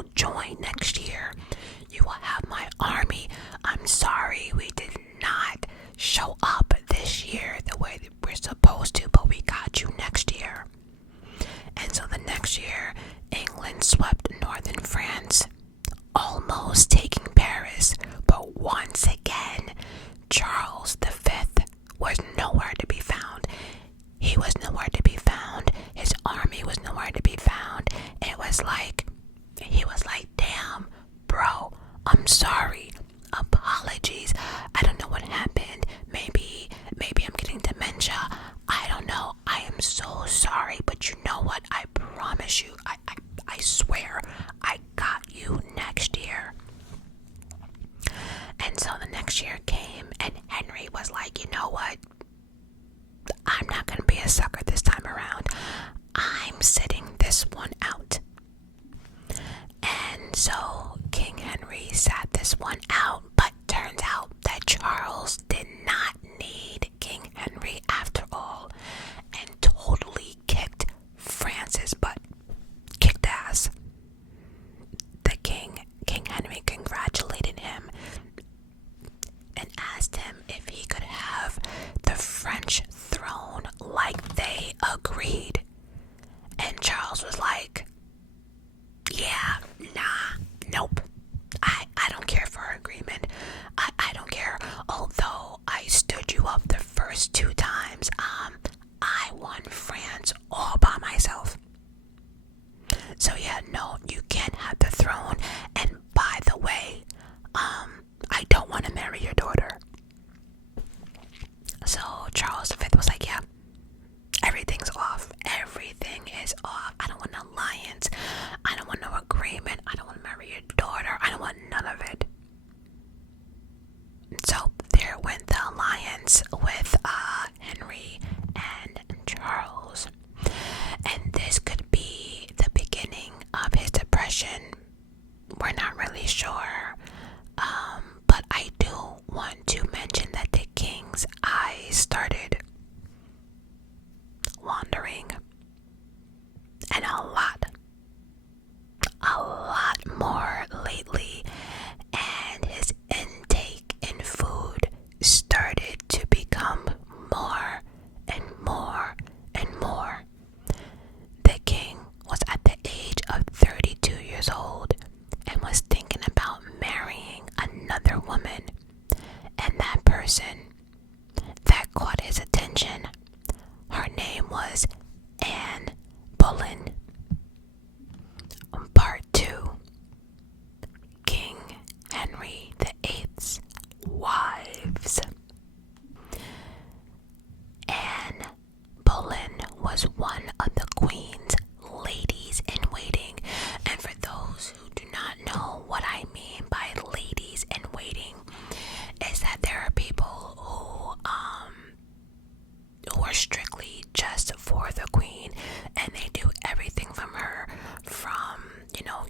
will join next year. You will have my army. I'm sorry we did not show up this year the way that we're supposed to, but we got you next year. And so the next year, England swept northern France, almost taking Paris, but once again, Charles V was nowhere to be found. He was nowhere to be found. His army was nowhere to be found. He was like, damn, bro, I'm sorry. Apologies. I don't know what happened. Maybe I'm getting dementia. I don't know. I am so sorry, but you know what? I promise you, I swear, I got you next year. And so the next year came, and Henry was like, you know what? I'm not going to be a sucker this time around. I'm sitting this one out. And so King Henry sat this one out, but turns out that Charles did not need King Henry after all, and totally kicked France's butt. Kicked ass. The King Henry congratulated him and asked him if he could have the French throne like they agreed. And Charles was like, yeah, nah, nope. I don't care for our agreement. I don't care. Although I stood you up the first 2 times, I won France all by myself. So yeah, no, you can't have the throne. And by the way, I don't want to marry your daughter. So Charles V was like, yeah, everything's off. Everything is off. I don't want an alliance. I don't want no agreement. I don't want to marry your daughter. I don't want none of it. So there went the alliance with Henry and Charles. And this could be the beginning of his depression. We're not really sure. But I do want to mention that the king's eyes started wandering, and a lot more lately, and his intake in food started to become more and more and more. The king was at the age of 32 years old and was thinking about marrying another woman, and that person that caught his attention, her name was Anne Boleyn. Part 2. King Henry VIII's wives. Anne Boleyn was one of the Queen's ladies in waiting. And for those who do not know what I mean by ladies in waiting, is that there are people who are strictly just for the Queen, and they do everything from her, from,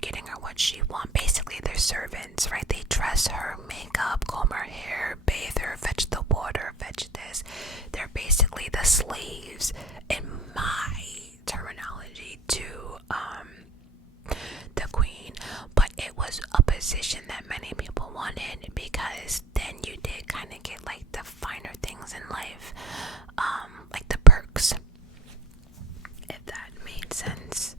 getting her what she wants. Basically, they're servants, right? They dress her, makeup, comb her hair, bathe her, fetch the water, fetch this. They're basically the slaves, in my terminology, to the Queen. But it was a position that many people wanted, because then you did kind of get like the finer things in life, like the perks, if that made sense.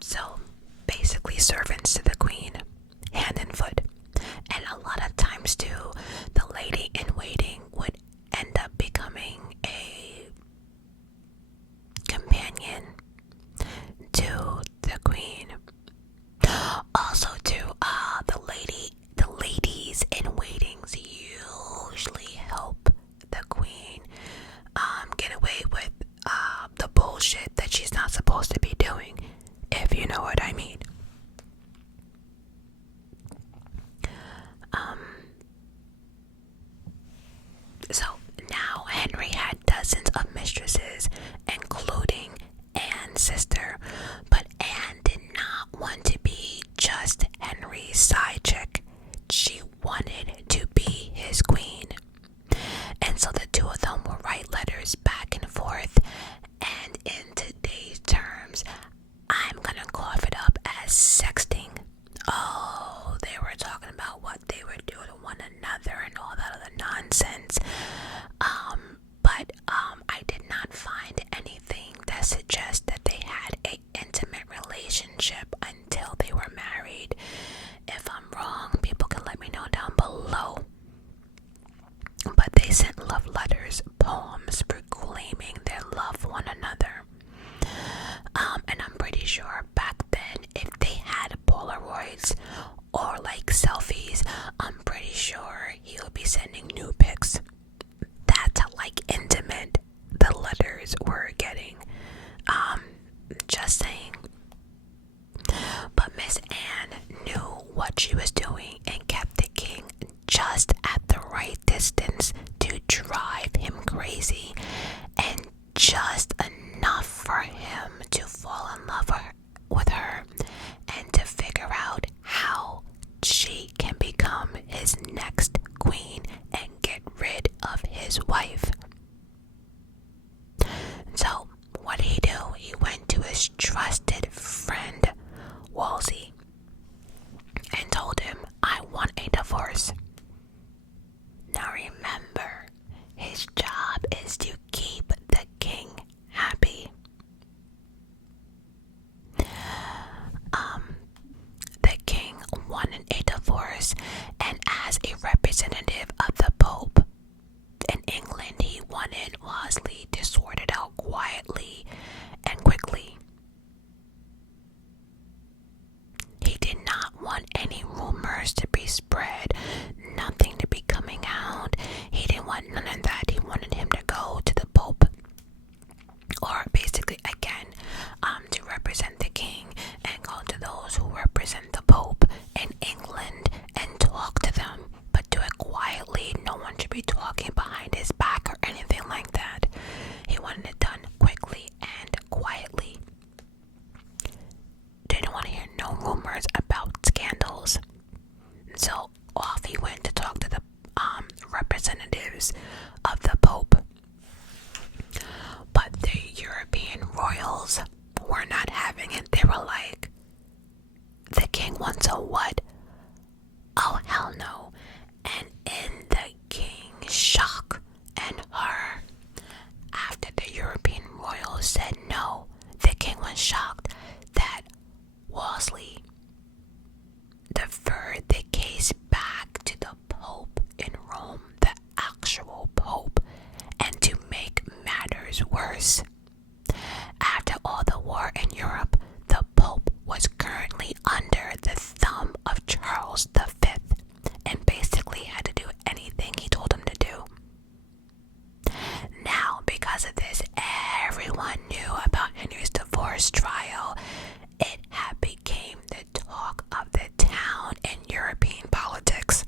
So basically servants to the Queen, hand and foot. And a lot of times too, the lady in waiting would end up becoming a companion to the Queen. Also too, the ladies in waitings usually help the Queen get away with the bullshit that she's not supposed to be doing, if you know what I mean. So now Henry had dozens of mistresses, including Anne's sister, but Anne did not want to be just Henry's side chick. She wanted to be his queen. And so the two of them will write letters back and forth, and in today's terms, I'm gonna cough it what she was doing and kept the king just at the right distance to drive him crazy, and just enough for him to fall in love with her and to figure out how she can become his next queen and get rid of his wife. So what did he do? He went to his trusted friend Wolsey and told him, I want a divorce. Now remember, his job is to keep the king happy. The king wanted a divorce, and as a representative of the Pope in England, he wanted Wolsey to sort it out quietly and quickly. He did not want any rumors to be spread, nothing to be coming out. He didn't want none of that. He wanted him to go to the Pope, or basically again, to represent the king and go to those who represent the Pope in England and talk to them, but do it quietly. No one should be talking behind his back or anything like that. He wanted it done quickly and quietly. Didn't want to hear no rumors about scandals. So off he went to talk to the representatives of the Pope. But the European royals were not having it. They were like, the king wants a what? Oh, hell no. And in the king's shock and horror, after the European royals said no, the king was shocked that Wolsey deferred the case back to the Pope in Rome, the actual Pope, and to make matters worse. After all the war in Europe, the Pope was currently under the thumb of Charles V and basically had to do anything he told him to do. Now, because of this, everyone knew about Henry's divorce trial. It had become the talk of the town in European politics.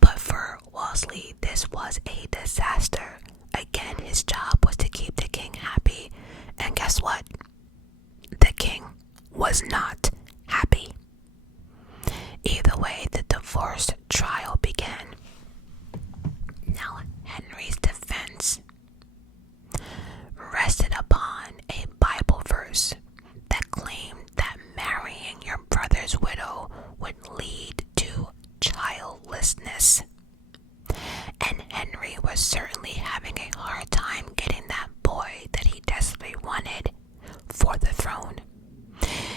But for Wolsey, this was a disaster. Again, his job was to keep the king happy. And guess what? The king was not happy. Either way, the divorce trial began. Now, Henry's defense rested upon a Bible verse that claimed that marrying your brother's widow would lead to childlessness. And Henry was certainly having a hard time getting that boy that he desperately wanted for the throne.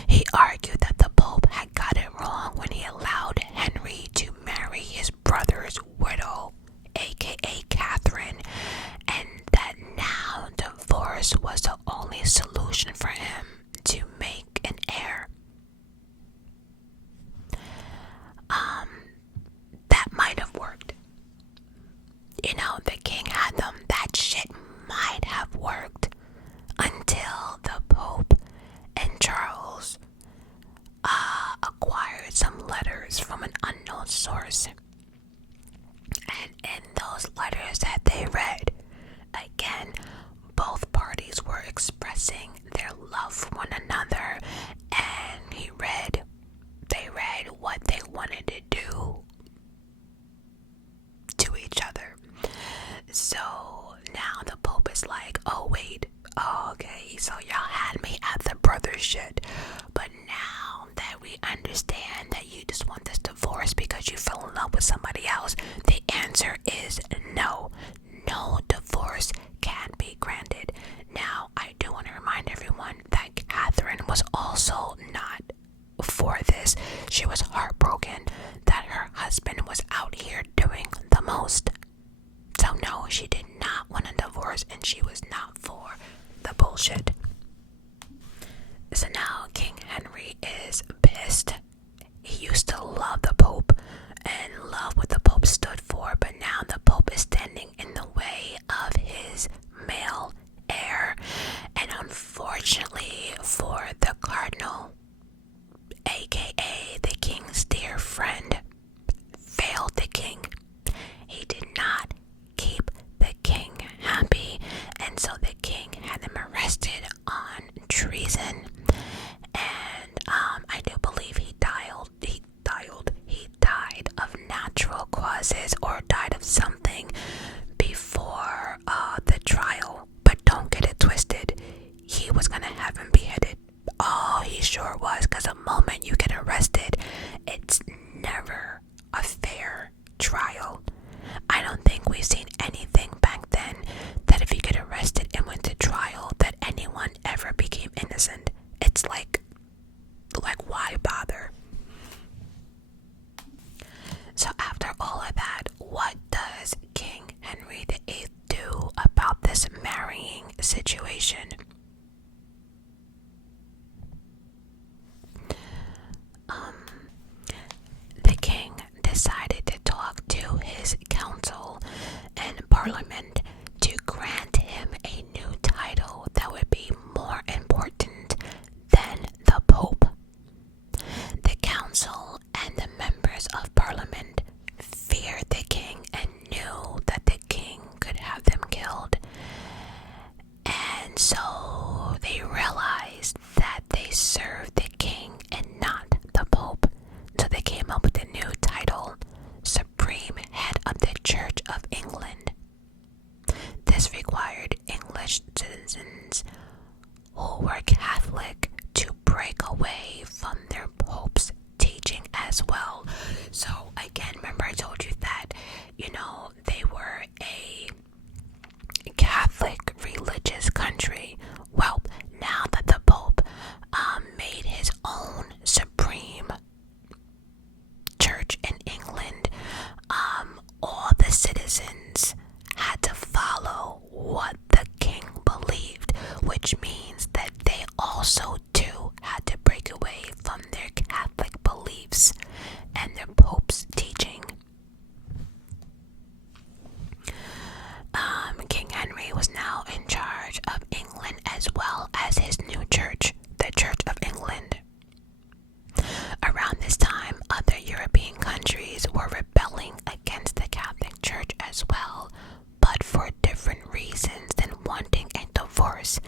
He argued that the Pope had got it wrong when he allowed Henry to marry his brother's widow, aka Catherine, and that now divorce was the only solution for him to make an heir. That might have worked. You know, the king had them. That shit might have worked until the Pope and Charles acquired some letters from an unknown source. And in those letters that they read, again, both parties were expressing their love for one another, and they read what they wanted to do to each other. So now the Pope is like, oh wait, okay, so y'all had me at the brother shit, but now that we understand that you just want this divorce because you fell in love with somebody else, the answer is no. No divorce can be granted. Now, I do want to remind everyone that Catherine was also not for this. She was heartbroken that her husband was out here doing the most. So no, she did not want a divorce, and she was not for the bullshit. So now King Henry is pissed. He used to love the Pope and love what the Pope stood for, but now the Pope is standing reason. And I do believe he died of natural causes or died of something before the trial. But don't get it twisted, he was gonna have him beheaded. Oh, he sure was, because the moment you get arrested, it's never a fair trial. I don't think we've seen anything back then that if you get arrested and went to trial that anyone ever became innocent. It's like why bother? So after all of that, what does King Henry VIII do about this marrying situation? The king decided to talk to his council and parliament to grant him a new title that would be more important than the Pope. The council and the members of parliament feared the king and knew that the king could have them killed. And so they realized that they served the king and not the Pope. So they came up with a new title, Supreme Head of the Church of England. This required English citizens who were Catholic to break away from their Pope's teaching as well. So again, remember I told you that, they were a Catholic religious country. Well, now that the Pope made his own supreme church in England, all the citizens had to follow what the king believed, which means that they also too had to break away from their Catholic beliefs and their Pope's teaching. King Henry was now in charge of England as well as his new church, the Church of England. Around this time, other European countries were rebelling against the Catholic Church as well, but for different reasons than wanting a divorce.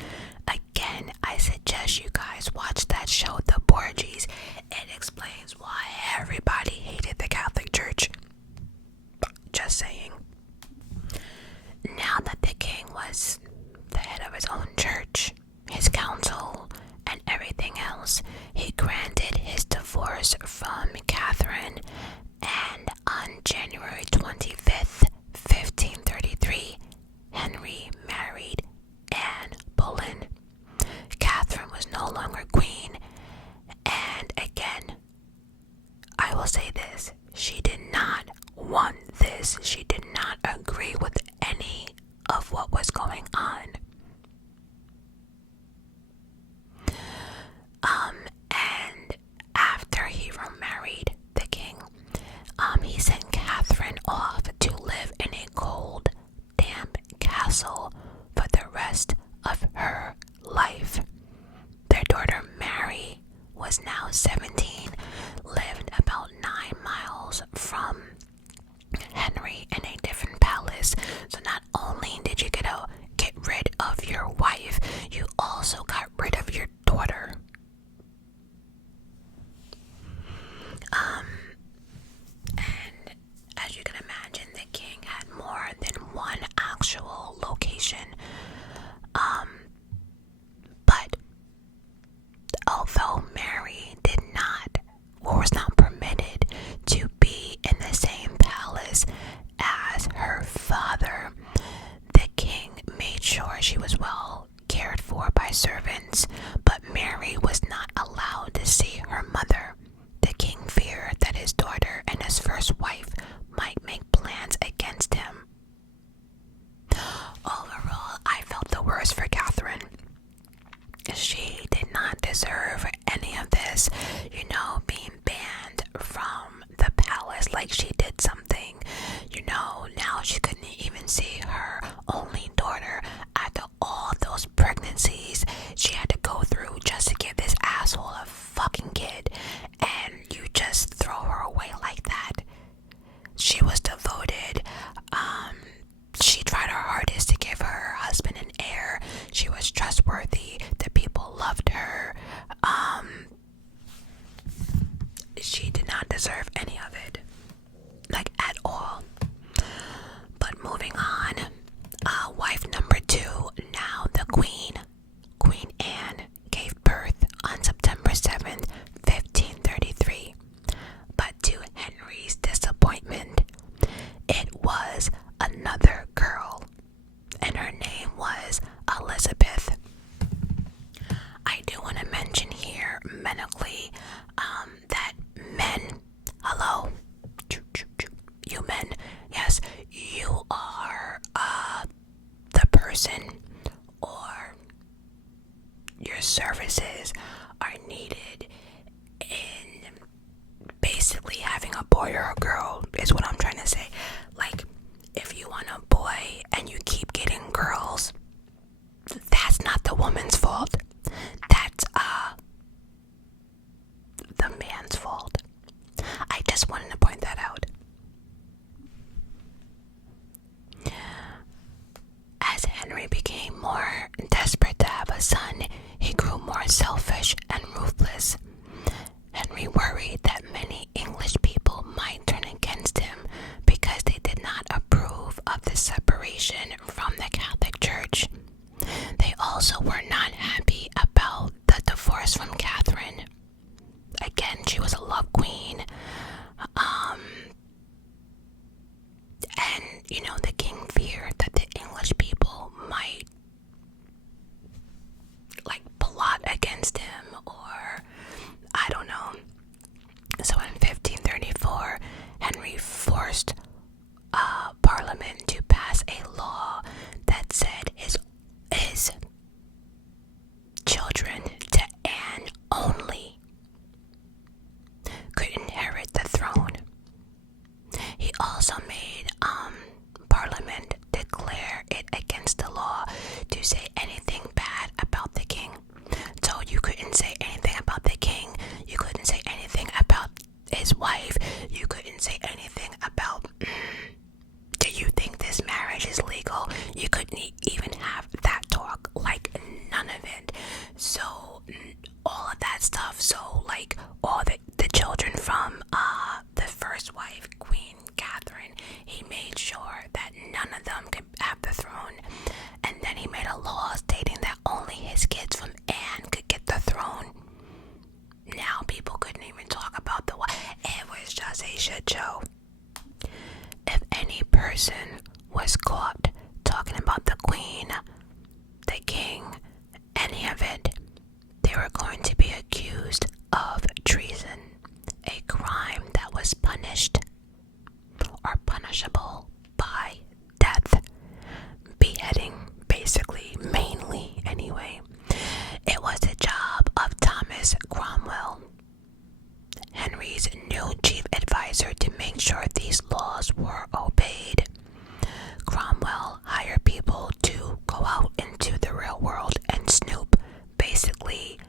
Again, I suggest you guys watch that show, The Borgies. It explains why everybody hated the Catholic Church. Just saying. Now that the king was the head of his own church, his council, and everything else, he granted his divorce from Catherine, and on January 25th, 1533, Henry married Anne Boleyn. Catherine was no longer queen, and again, I will say this, she did not want this. She did not agree with any of what was going on. And after he remarried the king, he sent Catherine off to live in a cold, damp castle for the rest of her life. Their daughter Mary was now 17, lived about 9 miles from Henry in a different palace. So not only did you get rid of your wife, you also got rid of your daughter. And as you can imagine, the king had more than one actual location. But although Mary did not, or was not permitted to be in the same palace as her father, the king made sure she was well cared for by servants, but Mary was not allowed to see her mother. The king feared that his daughter and his first wife might make plans against him. Overall, I felt the worst for Catherine. She did not deserve any that stuff. So like all the children from the first wife, Queen Catherine, he made sure that none of them could have the throne. And then he made a law stating that only his kids from Anne could get the throne. Now people couldn't even talk about the wife. It was just a shit show. If any person was caught talking about the queen, the king, any of it, they were going to be accused of treason, a crime that was punished or punishable by death, beheading, basically, mainly anyway. It was the job of Thomas Cromwell, Henry's new chief advisor, to make sure these laws were obeyed. Cromwell hired people to go out into the real world and snoop, basically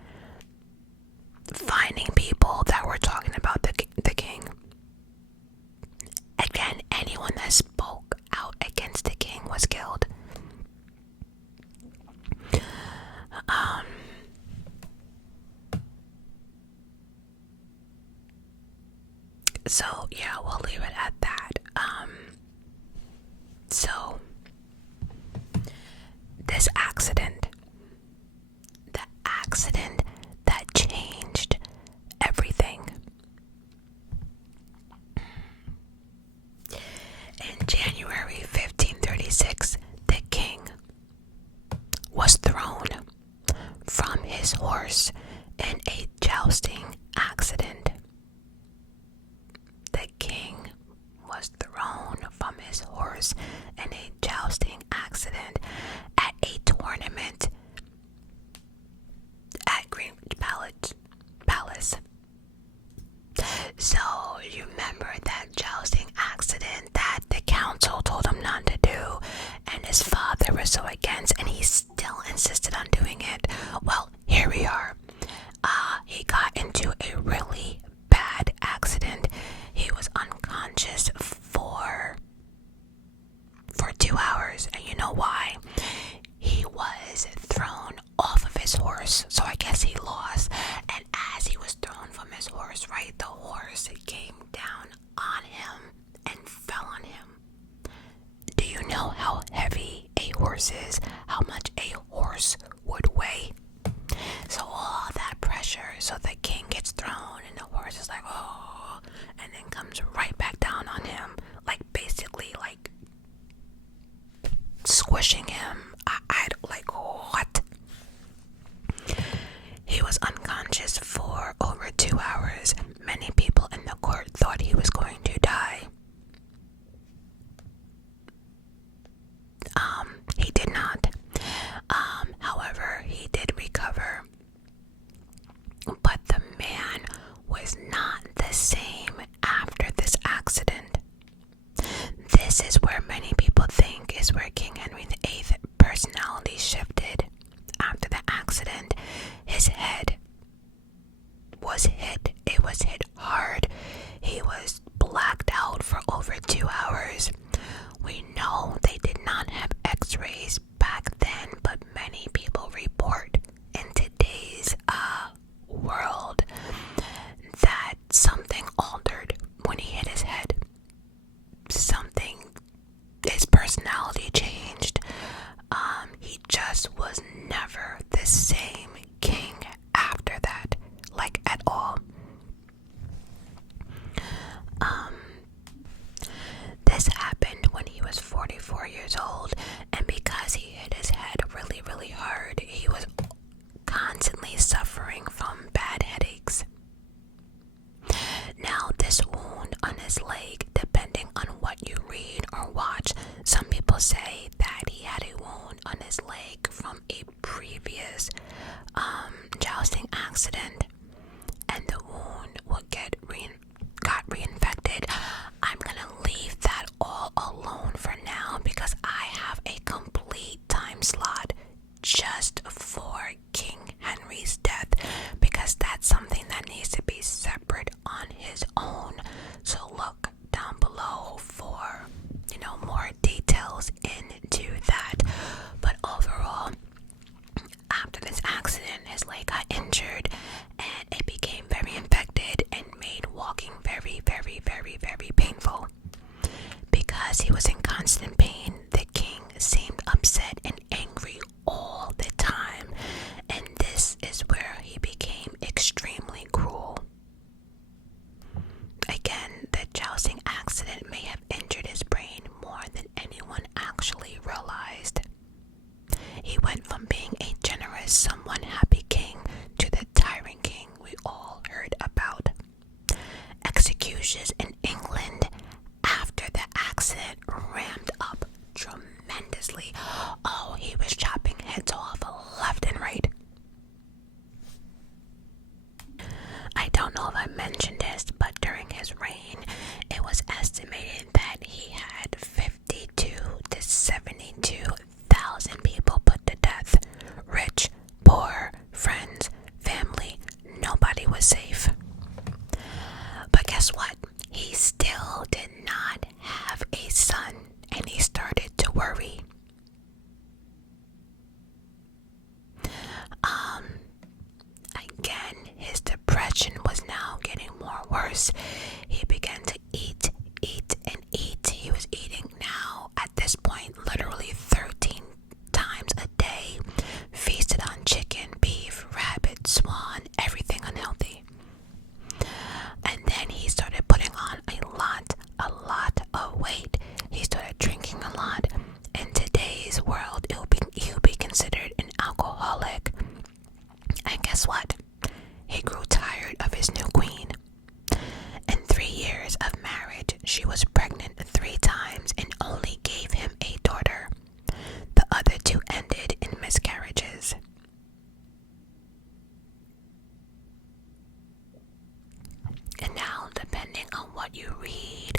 finding people that were talking about the king. Again, anyone that spoke out against the king was killed. So yeah, we'll leave it at that. So this accident, the accident that changed everything. In January 1536, the king was thrown from his horse in a jousting accident. The king was thrown from his horse in a jousting accident at a tournament at Greenwich Palace. So you remember that jousting accident that the council told him not to do, and his father was so against, and he still insisted on doing it. Well, here we are. He got into a really bad accident. He was unconscious for 2 hours, and you know why? He was thrown off of his horse, so I guess he lost. And as he was thrown from his horse, right, the horse came down on him and fell on him. Do you know how heavy a horse is? How much a horse would weigh? So all that pressure, so the king gets thrown and the horse is like, oh, and then comes right back down on him, like basically like squishing him. I like, what? He was unconscious for over 2 hours. Many people in the court thought he was going to die. He did not. However, he did recover. But the man was not the same after this accident. This is where many people think is where King Henry VIII personality shifted. After the accident, his head was hit. It was hit hard. He was blacked out for over 2 hours. We know they did not have x-rays back then, but many people report in today's world that something altered when he hit his head. His personality changed. He just was never the same king after that, like at all. This happened when he was 44 years old, and because he hit his head really, really hard, he was constantly suffering from bad headaches. Now, this wound on his leg, depending on what you read or watch, some people say that he had a wound on his leg from a previous jousting accident, and the wound got reinfected. I'm gonna leave that all alone for now because I have a complete time slot just for King Henry's death, because that's something that needs to be separate on his own. So look down below for, more details into that. But overall, after this accident, his leg got injured and mention this, but during his reign, it was estimated that he had 52 to 72,000 people put to death. Rich, poor, friends, family, nobody was safe. But guess what? He still did not have a son, and he started to worry. Again, his depression was now getting more worse. He began to eat, and eat. He was eating now, at this point, literally 13 times a day. Feasted on chicken, beef, rabbit, swan, everything unhealthy. And then he started putting on a lot of weight. He started drinking a lot. In today's world, he'll be considered an alcoholic. And guess what? He grew tired of his new queen. In 3 years of marriage, she was pregnant 3 times and only gave him a daughter. The other 2 ended in miscarriages. And now, depending on what you read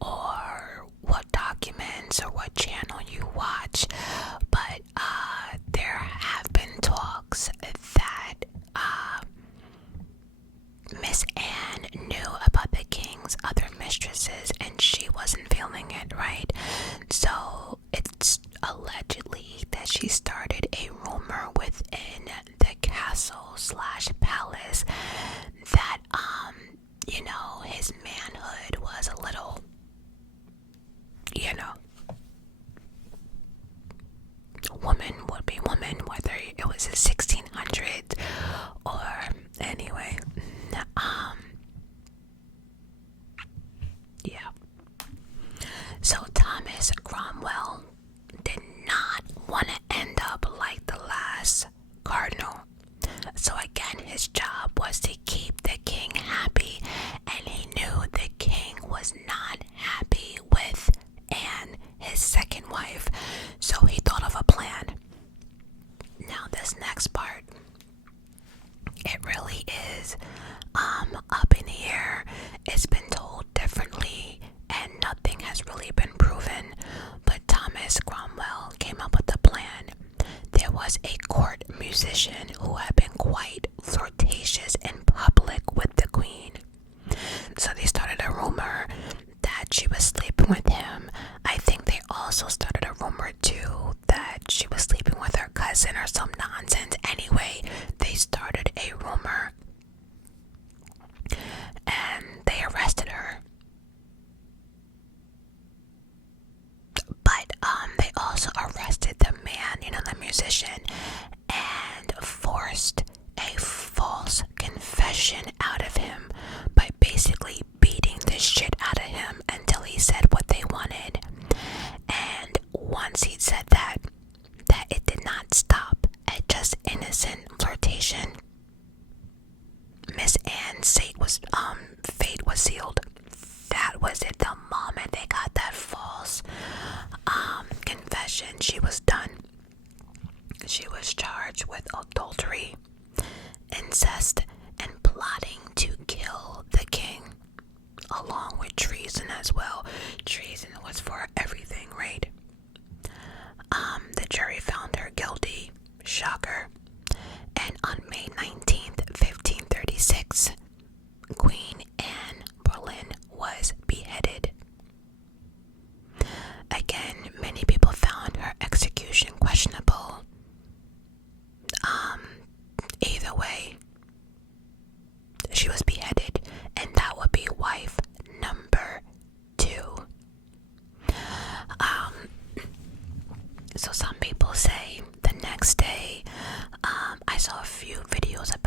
or what documents or what channel you watch, but there have been talks that Miss Anne knew about the king's other mistresses and she wasn't feeling it, right? So it's allegedly that she started a rumor within the castle/palace that his manhood was a little, woman would be woman, whether it was the 1600s or anyway. Yeah. So Thomas Cromwell did not want to end up like the last cardinal. So again, his job was to keep the king happy, and he knew the king was not happy with Anne, his second wife. So he thought of a plan. Now this next part, it really is up in the air. It's been told differently and nothing has really been proven, but Thomas Cromwell came up with a plan. There was a court musician who had been quite flirtatious in public with the queen. So they started a rumor that she was sleeping with him. I think they also started a rumor too that she was sleeping with her cousin or some nonsense. Anyway, they started a rumor and they arrested her. But they also arrested the man, the musician, and forced a false confession out of him by basically beating the shit out of him until he said what they wanted. And once he said that it did not stop at just innocent flirtation. Miss Anne's fate was sealed. That was it. The moment they got that false confession, she was done. She was charged with adultery, incest, and plotting to kill the king, along with treason as well. Treason was for everything, right? The jury found her guilty. Shocker. And on May 19th, 1536, Queen Anne Boleyn was beheaded. Again, many people found her execution questionable. Either way, she was beheaded, and that would be wife number 2. So some people say the next day, I saw a few videos of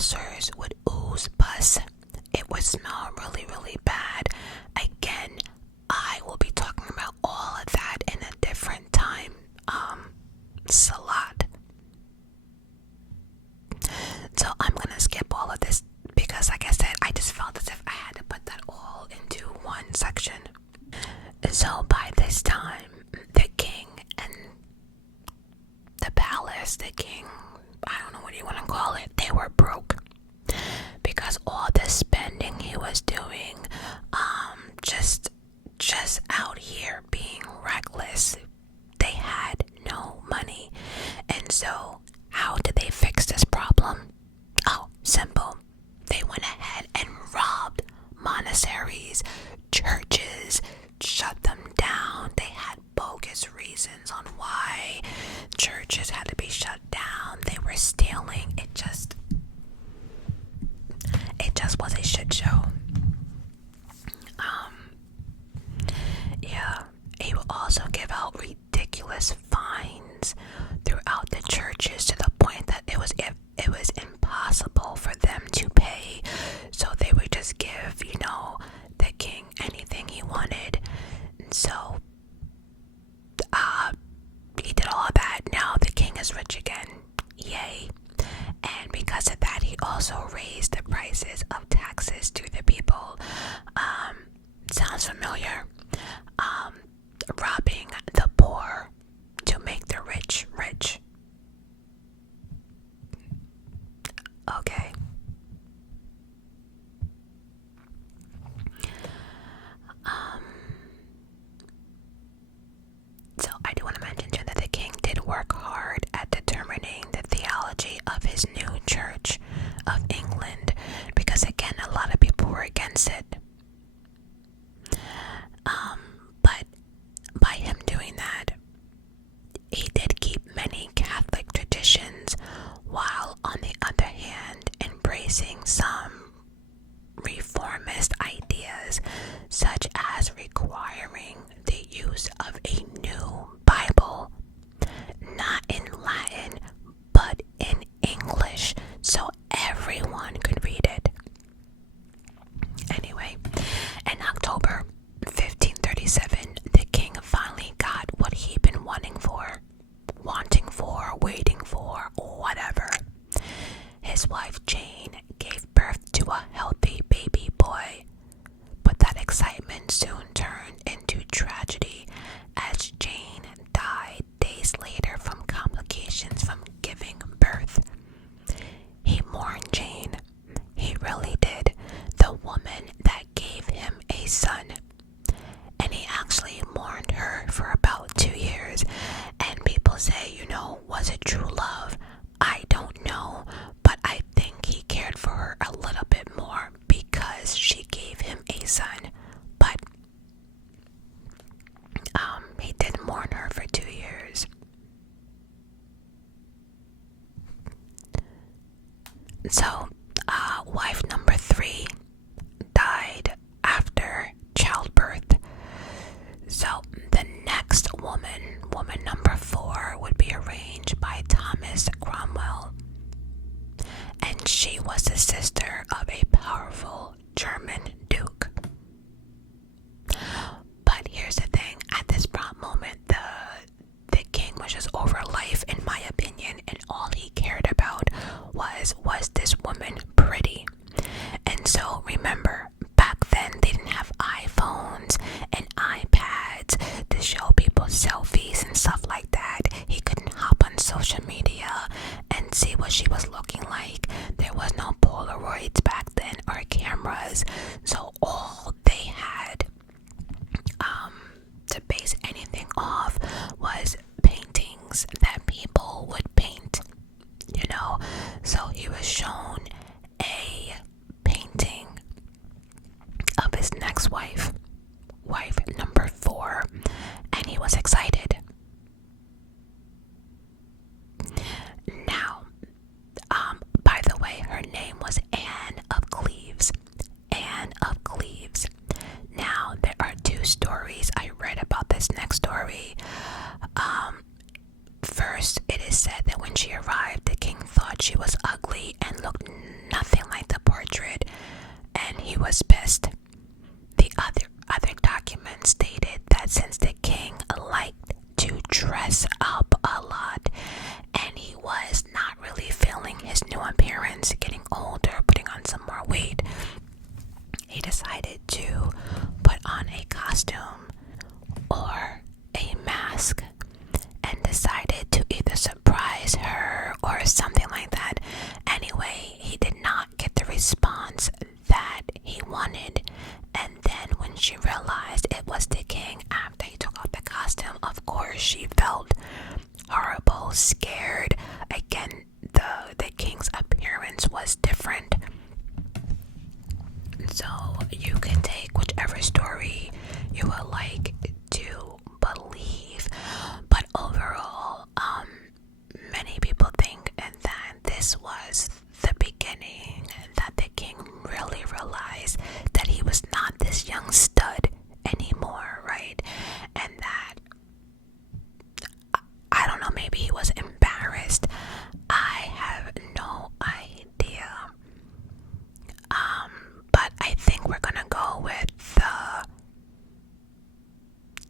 ulcers would ooze pus. It would smell really, really bad. Again, I will be talking about all of that in a different time slot. So I'm gonna skip all of this because, like I said, I just felt as if I had to put that all into one section. So by this time, the king and the palace, the king, I don't know what you want to call it, they were broke because all the spending he was doing, just out here being reckless. They had no money. And so how did they fix this problem? Oh, simple. They went ahead and robbed monasteries, churches, shut them down. They had bogus reasons on why churches had to be shut down. They were stealing. It just was a shit show. Yeah, he will also give out ridiculous fines throughout the churches to the point that it was impossible for them to pay. So they would just give, the king anything he wanted. And so he did all of that. Now the king is rich again. Yay. And because of that, he also raised the prices of taxes to the people. Sounds familiar. Robbing the poor to make the rich rich. Okay. So I do want to mention too that the king did work hard at determining the theology of his new Church of England, because again, a lot of people were against it. But by him doing that, he did keep many Catholic traditions, while on the other hand embracing some reformist ideas, such as requiring the use of a new Bible, not in Latin, but in English, so everyone could read it. Anyway, in October 1537, the king finally got what he'd been waiting for, whatever. His wife Jane gave birth to a healthy baby boy, but that excitement soon turned into tragedy as Jane died days later from complications from giving birth. He mourned Jane. He really did. The woman that gave him a son. And he actually mourned her for about 2 years. And people say, was it true love? I don't know, but I think he cared for her a little bit more because she gave him a son. But he did mourn her for 2 years. So, wife number 3 died after childbirth. So the next woman number 4, would be arranged by Thomas Cromwell. And she was the sister of a powerful German duke. But here's the thing, at this moment, the king was just over life, in my opinion, and all he cared about was this woman pretty? And so remember, back then they didn't have iPhones and iPads to show people selfies and stuff like that. He couldn't hop on social media and see what she was looking like. There was no Polaroids back then or cameras, so all they had to base anything off was paintings that people would paint, so he was shown a painting of his next wife number 4, and he was excited. Now, by the way, her name was Anne of Cleves. Anne appearance, getting older, putting on some more weight, he decided to put on a costume or a mask and decided to either surprise her or something like that. Anyway, he did not get the response that he wanted, and then when she realized it was the king after he took off the costume, of course she felt horrible, scared. Again, the king's appearance was different. So you can take whichever story you would like to believe, but overall, many people think that this was the beginning, that the king really realized that he was not this young stud anymore, right? And that, I don't know, maybe he was embarrassed. I have no idea. But I think we're gonna go with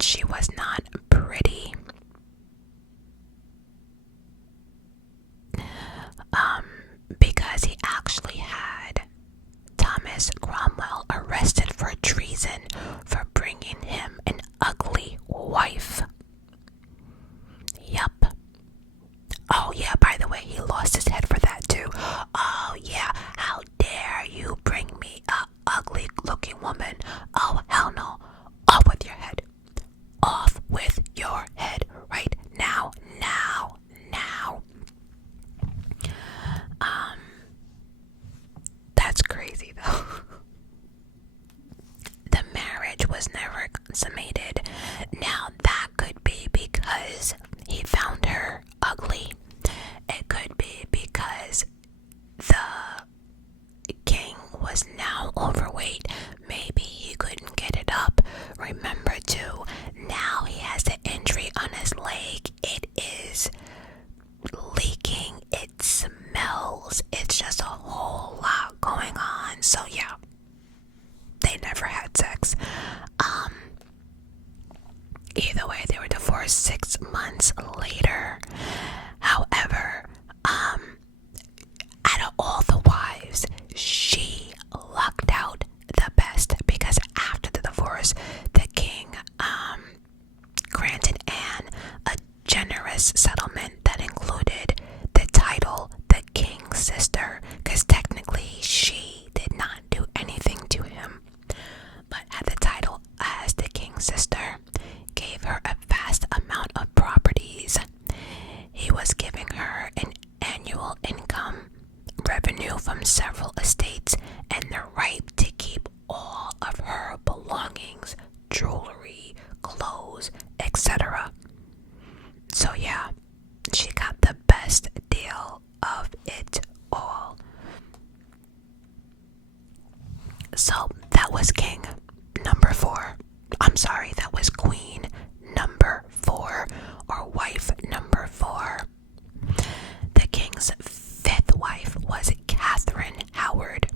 she was not pretty. Because he actually had Thomas Cromwell arrested for treason for bringing him an ugly wife. Yup. Oh yeah, by the way, he lost his head for that too. Oh yeah, how dare you bring me a ugly looking woman? Oh hell no. Off with your head. Off with your head right now. Now. That's crazy though. The marriage was never consummated. Now that could be because he found her ugly. It could be because the king was now overweight. Maybe he couldn't get it up. Remember too, now he has the injury on his leg. It is leaking. It smells. It's just a whole lot going on. So yeah, they never had sex. Either way, they were divorced 6 months later. However, out of all the wives, she lucked out the best, because after the divorce, the king granted Anne a generous settlement that included the title the king's sister, because technically she did not do anything to him, but had the title as the king's sister, gave her a vast amount of properties. He was giving her an annual income, revenue from several estates, and the right to keep all of her belongings, jewelry, clothes, etc. So yeah, she got the best deal of it all. So that was king number 4. I'm sorry, that was queen number 4, or wife number 4. The king's 5th wife was Catherine Howard.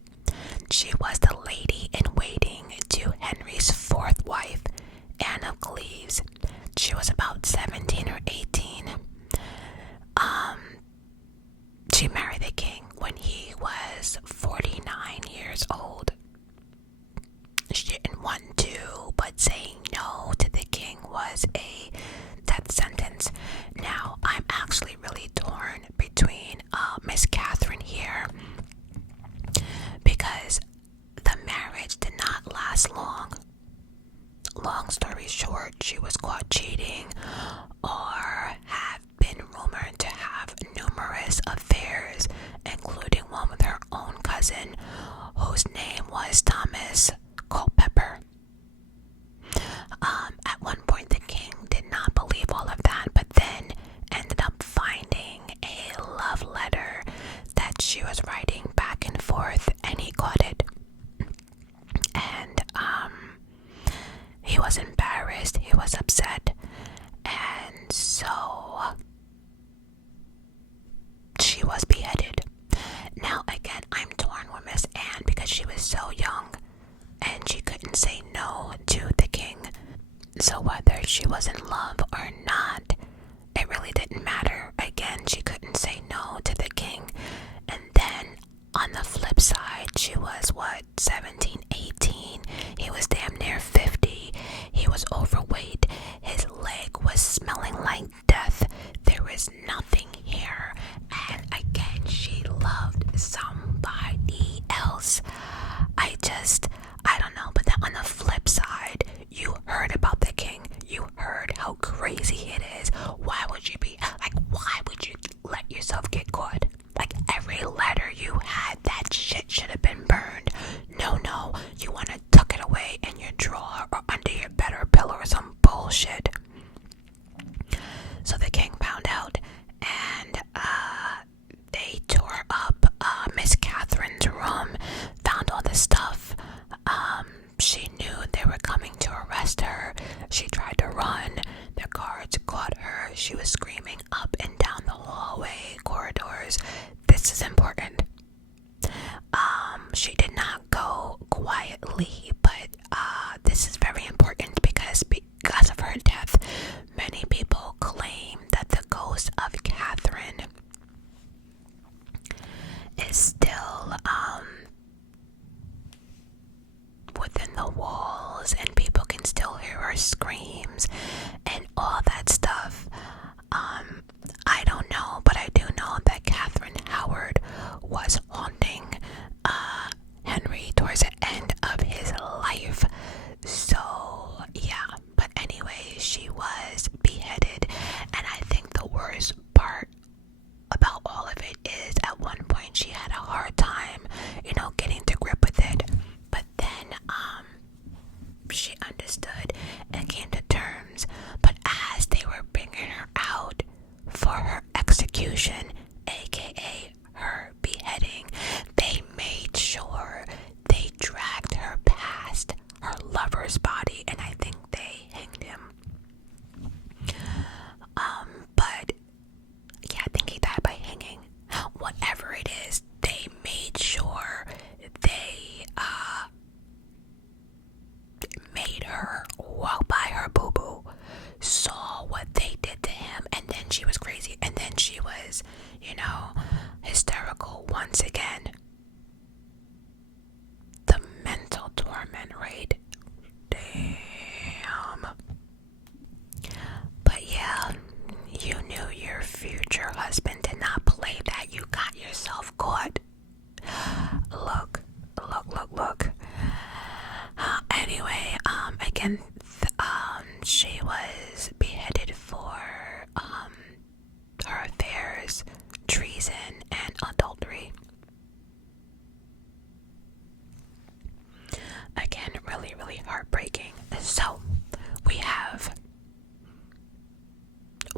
She was the lady in waiting to Henry's 4th wife, Anne of Cleves. She was about 17 or 18. She married the king when he was 49 years old. She didn't want to, but saying no to the king was a death sentence. Now, I'm actually really torn between Miss Catherine here, because the marriage did not last long. Long story short, she was caught cheating, or have been rumored to have numerous affairs, including one with her own cousin, whose name was Thomas Culpeper. At one point, the king did not believe all of that, but then ended up finding a love letter that she was writing back and forth, and he got it. And he was embarrassed, he was upset, and so she was beheaded. Now again, I'm torn with Miss Anne because she was so young and she couldn't say no to the king. So whether she was in love or not, it really didn't matter. Again, she couldn't say no to the king. And then on the flip side, she was 17, 18. He was damn near 50. He was overweight. His leg was smelling like death. There was nothing here. And again, she loved somebody else. I don't know. But then on the flip side, you heard about the king. You heard how crazy it is. Why would you let yourself get caught? Like, every letter you had, that shit should have been burned. No, you want to tuck it away in your drawer or under your bed or pillow or some bullshit. So the king found out, and they tore up Miss Catherine's room, found all the stuff. She knew they were coming to arrest her. She tried to run. The guards caught her. She was screaming up and down the hallway corridors. This is important. She did not go quietly, but this is very important because of her death, many people claim that the ghost of Catherine is still within the walls, and people can still hear her screams and all that stuff. I don't know, but I do know that Catherine Howard was haunting Henry towards the end of his life. So yeah, but anyway, she was beheaded, and I think the worst part about all of it is at one point she had a hard time, getting to grip with it. But then she understood and came to terms. But as they were bringing her out for her execution, aka her beheading, they made sure they dragged her past her lover's body, and I think they hanged him. But yeah, I think he died by hanging. Whatever it is, they made sure they made her walk by her boo-boo, saw what they did to him, and then she was crazy, and then she was, hysterical once again. The mental torment rate. Damn. But yeah, you knew your future husband did not play that. You got yourself caught. Look. Anyway, again, she was beheaded for her affairs, treason, and adultery. Again, really, really heartbreaking. So, we have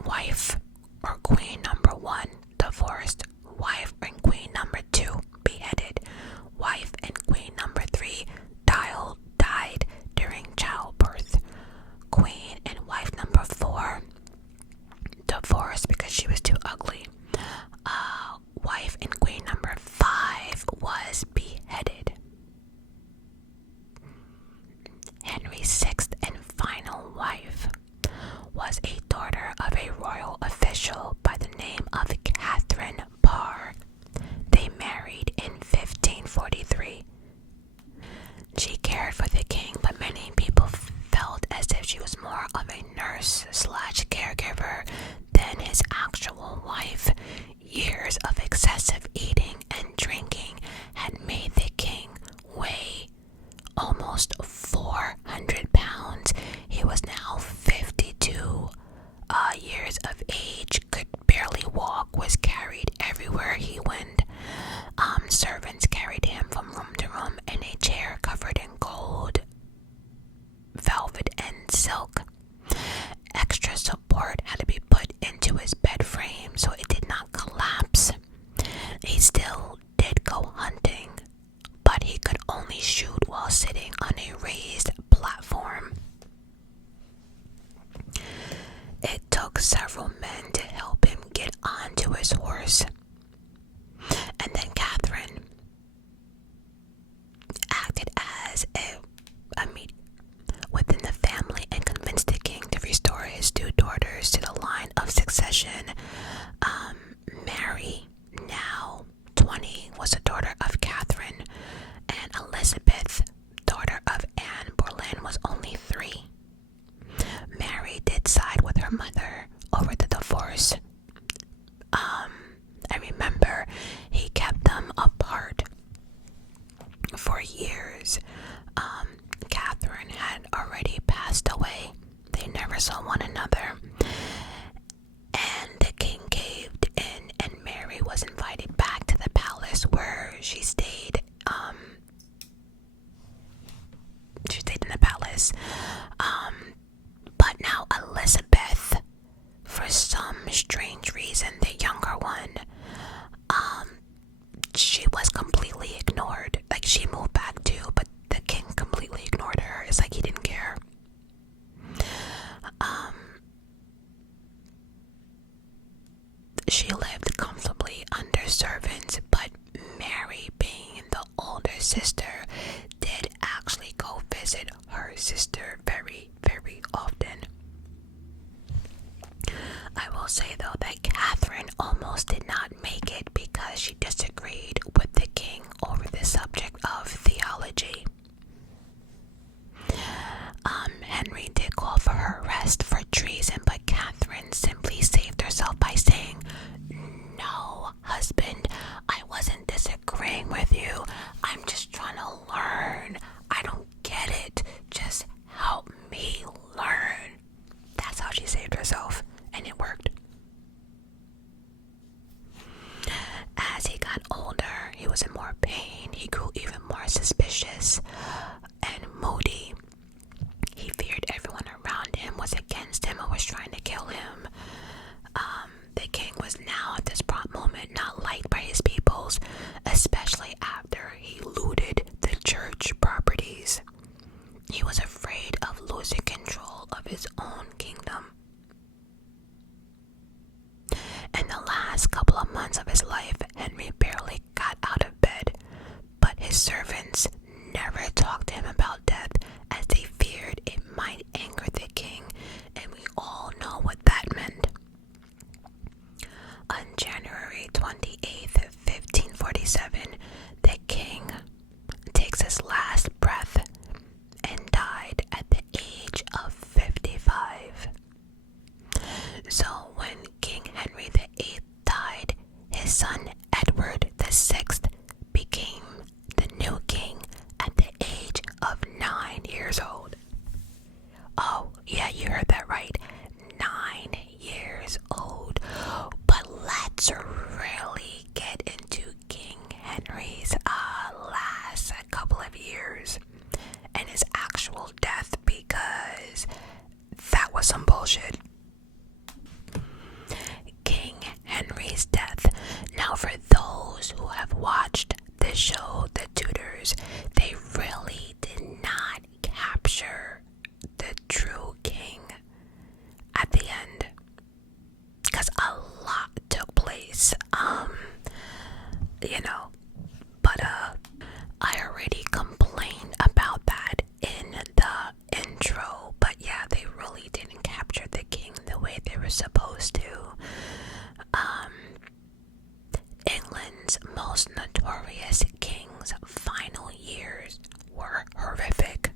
wife or queen number 1 divorced, wife and queen number 2 beheaded, wife and queen number 3 died during childbirth, queen and wife number 4 divorced because she was too ugly, wife and queen number 5 was beheaded. Henry's 6th and final wife was a daughter of a royal official by the name of Catherine Parr. They married in 1543. She cared for the king, but many people felt as if she was more of a nurse/caregiver than his actual wife. Years of excessive eating and drinking had made the king weigh almost 400 pounds. He was now 52 years of age, could barely walk, was carried everywhere he went. Servants carried him from room to room in a chair covered in gold, velvet, and silk. Extra support had to be put into his bed frame so it did not collapse. He still did go hunting, but he could only shoot while sitting on a raised platform. It took several men to help him get onto his horse. And then Catherine acted as a mediator within the family and convinced the king to restore his 2 daughters to the line of succession. Mary, now 20, was a daughter of years. Catherine had already passed away. They never saw one another. And the king caved in, and Mary was invited back to the palace where she stayed. She stayed in the palace. But now Elizabeth, for some strange reason, the younger one, she was completely ignored. Like, she moved back too, but the king completely ignored her. It's like he didn't care. She lived comfortably under servants, but Mary, being the older sister, did actually go visit her sister very, very often. I will say though that Catherine almost did not make it because she disagreed with the king over the subject of theology. Henry did call for her arrest for treason, but Catherine simply saved herself by saying, "No, husband, I wasn't disagreeing with you. I'm just trying to learn. I don't get it. Just help me learn." That's how she saved herself, and it worked. As he got older, he was in more pain. He grew even more suspicious and moody. He feared everyone around him was against him or was trying to kill him. The king was now at this prompt moment not liked by his peoples, especially after he looted the church properties. He was afraid of losing control of his own kingdom. In the last couple of months of his life, Henry barely got out of bed, but his servants never talked to him about death as they feared it might anger the king, and we all know what that meant. On January 28th, 1547, the king takes his last breath and died at the age of 55. So when King Henry VIII died, his son Edward VI became the new king at the age of 9 years old. Oh, yeah, you heard that right. 9 years old. But let's really get into King Henry's last couple of years and his actual death, because that was some bullshit. King Henry's death. Now, for those who have watched the show The Tudors, they really did not capture the true king at the end, because a lot took place, but I already complained about that in the intro, but yeah, they really didn't capture the king the way they were supposed to. England's most notorious king's final years were horrific.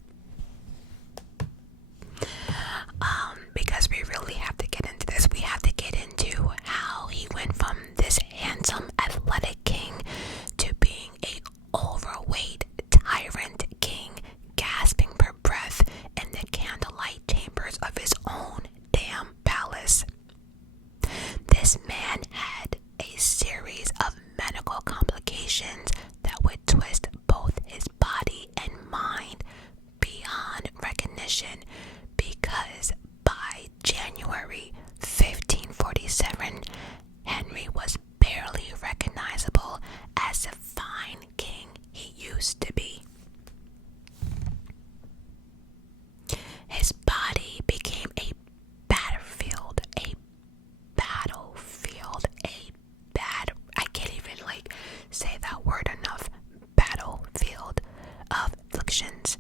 Because we really have to get into this. We have to get into how he went from this handsome, athletic king to being a overweight tyrant king, gasping for breath in the candlelight chambers of his own damn palace. This man had a series of medical complications that would twist both his body and mind beyond recognition, because by January 1547, Henry was barely recognizable as the fine king he used to be. His body became a battlefield, I can't even say that word enough, battlefield of afflictions.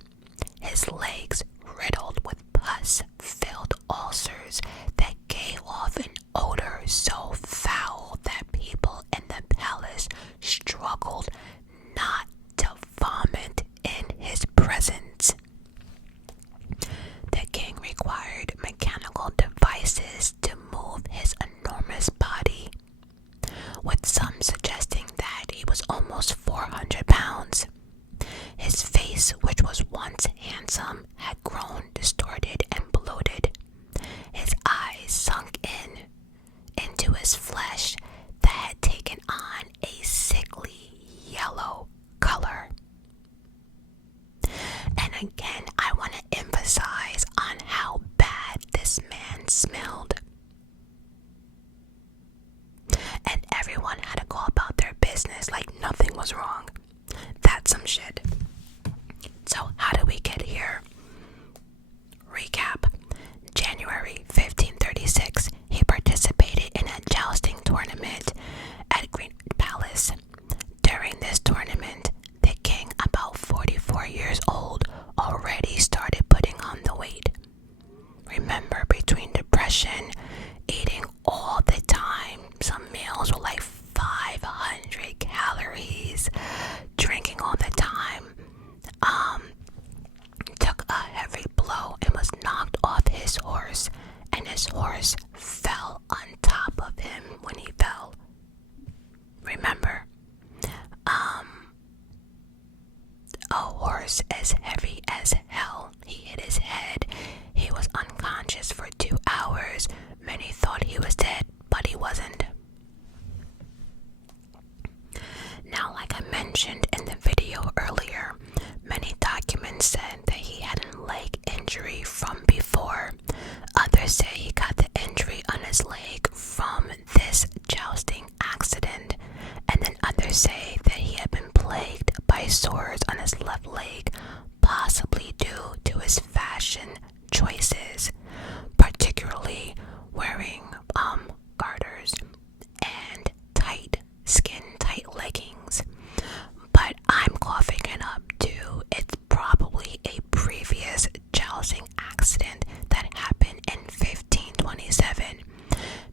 His legs riddled with pus-filled ulcers that gave off an odor so foul that people in the palace struggled not to vomit in his presence. The king required mechanical devices to move his enormous body, with some suggesting that he was almost 400 pounds. His His face, which was once handsome, had grown distorted and bloated. His eyes sunk into his flesh that had taken on a sickly yellow color. And again, I want to emphasize on how bad this man smelled. And everyone had to go about their business like nothing was wrong. That's some shit. So how did we get here? Recap. January 1536, he participated in a jousting tournament at Green Palace. During this tournament, the king, about 44 years old, already started putting on the weight. Remember, between depression, eating all the time, some meals were like 500 calories, drinking all the time, took a heavy blow and was knocked off his horse, and his horse fell on top of him when he fell. Remember, a horse as heavy as hell. He hit his head. He was unconscious for 2 hours. Many thought he was dead, but he wasn't. Now, like I mentioned in the video earlier, many documents said that he had a leg injury from before. Others say he got the injury on his leg from this jousting accident. And then others say that he had been plagued by sores on his left leg, possibly due to his fashion choices, particularly wearing garters and skin-tight leggings. But I'm coughing it up too. It's probably a previous jousting accident that happened in 1527,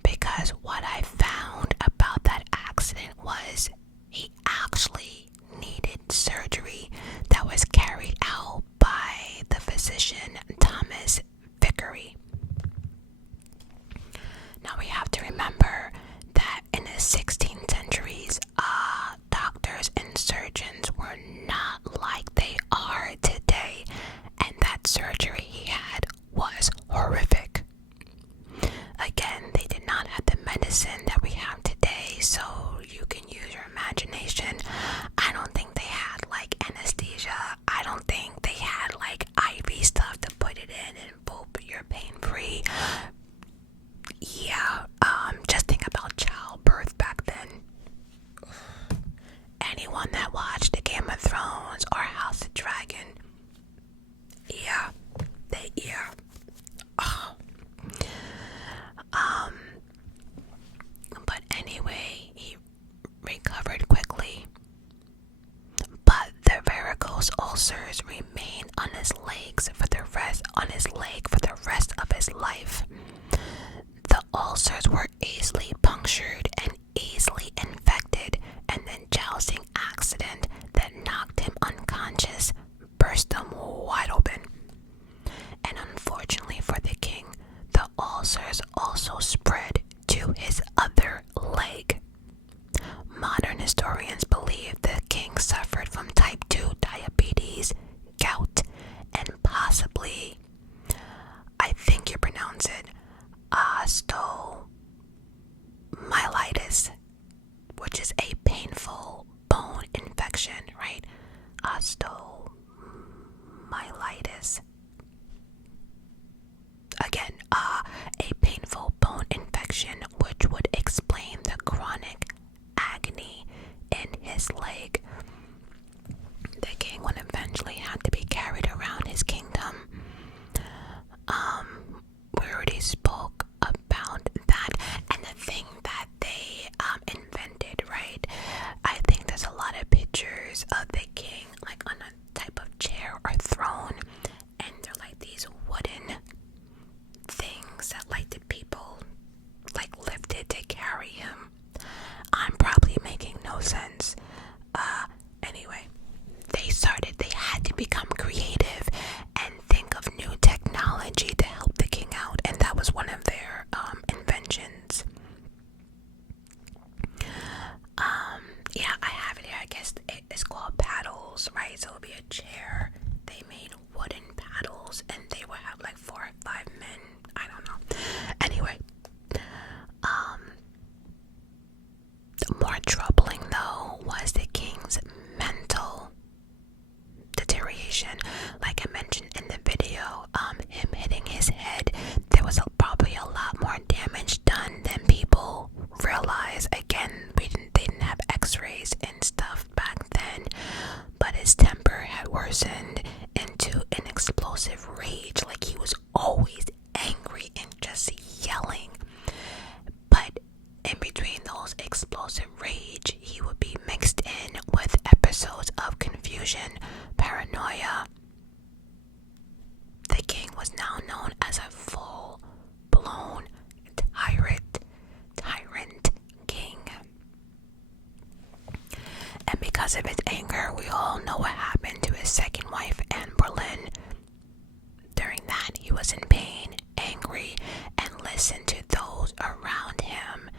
because what I found about that accident was he actually needed surgery that was carried out by the physician Thomas Vickery. Now we have to remember that in the 16th centuries, doctors and surgeons were not like they are today, and that surgery he had was horrific. Again, they did not have the medicine that we have today, so you can use your imagination. I don't think they had like anesthesia. I don't think they had like IV stuff to put it in and boop, you're pain free. Yeah, just think about childbirth back then. Anyone that watched the Game of Thrones or House of Dragon, but anyway, he recovered quickly. But the varicose ulcers remained on his leg for the rest of his life. The ulcers were easily punctured and easily infected, and the jousting accident that knocked him unconscious burst them wide open. And unfortunately for the king, the ulcers also spread to his other leg. Modern historians believe the king suffered from type 2 diabetes, gout, and possibly, I think you pronounce it, osteomyelitis, which is a painful bone infection, right? Osteomyelitis. Again, a painful bone infection, which would explain the chronic agony in his leg. The king would eventually have to be carried around his kingdom. We already spoke about that, and the thing that they invented, right? I think there's a lot of pictures of the king like on a type of chair or throne, and they're like these wooden things that like the people like lifted to carry him. I'm probably making no sense. paddles, right? So it would be a chair. They made wooden paddles, and they would have like 4 or 5 men. I don't know. Anyway, more troubling though was the king's mental deterioration. Like I mentioned in the video, him hitting his head, there was probably a lot more damage done than people realize. Again, they didn't have x-rays and stuff back then, but his temper had worsened into an explosive rage. Like he was always angry and just yelling. But in between those explosive rage, he would be mixed in with episodes of confusion, paranoia. The king was now known as a full-blown tyrant king. And because of his anger, we all know what happened to his second wife, Anne Boleyn. During that, he was in pain, angry, and listened to those around him.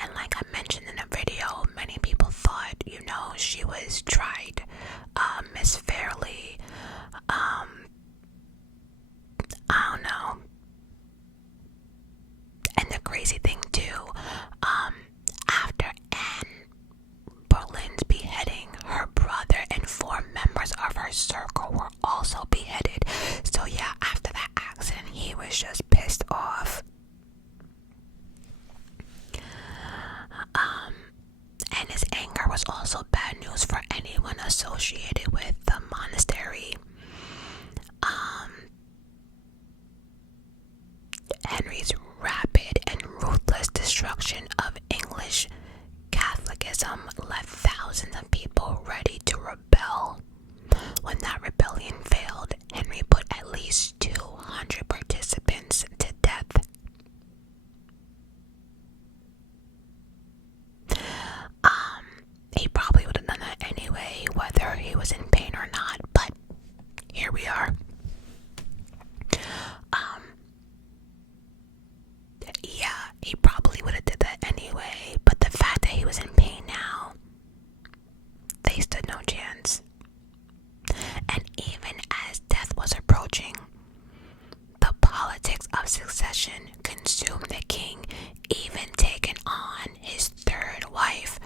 And like I mentioned in a video, many people thought, she was tried misfairly. I don't know. And the crazy thing too, after Anne Boleyn's beheading, her brother and 4 members of her circle were also beheaded. So yeah, after that accident, he was just pissed off. And his anger was also bad news for anyone associated with the monastery. Henry's rapid and ruthless destruction of English Catholicism left thousands of people ready to rebel. When that rebellion failed, Henry put at least 200 participants to death. He probably would have done that anyway, whether he was in pain or not, but here we are. Yeah, he probably would have did that anyway, but the fact that he was in pain now, they stood no chance. And even as death was approaching, the politics of succession consumed the king, even taking on his 3rd wife.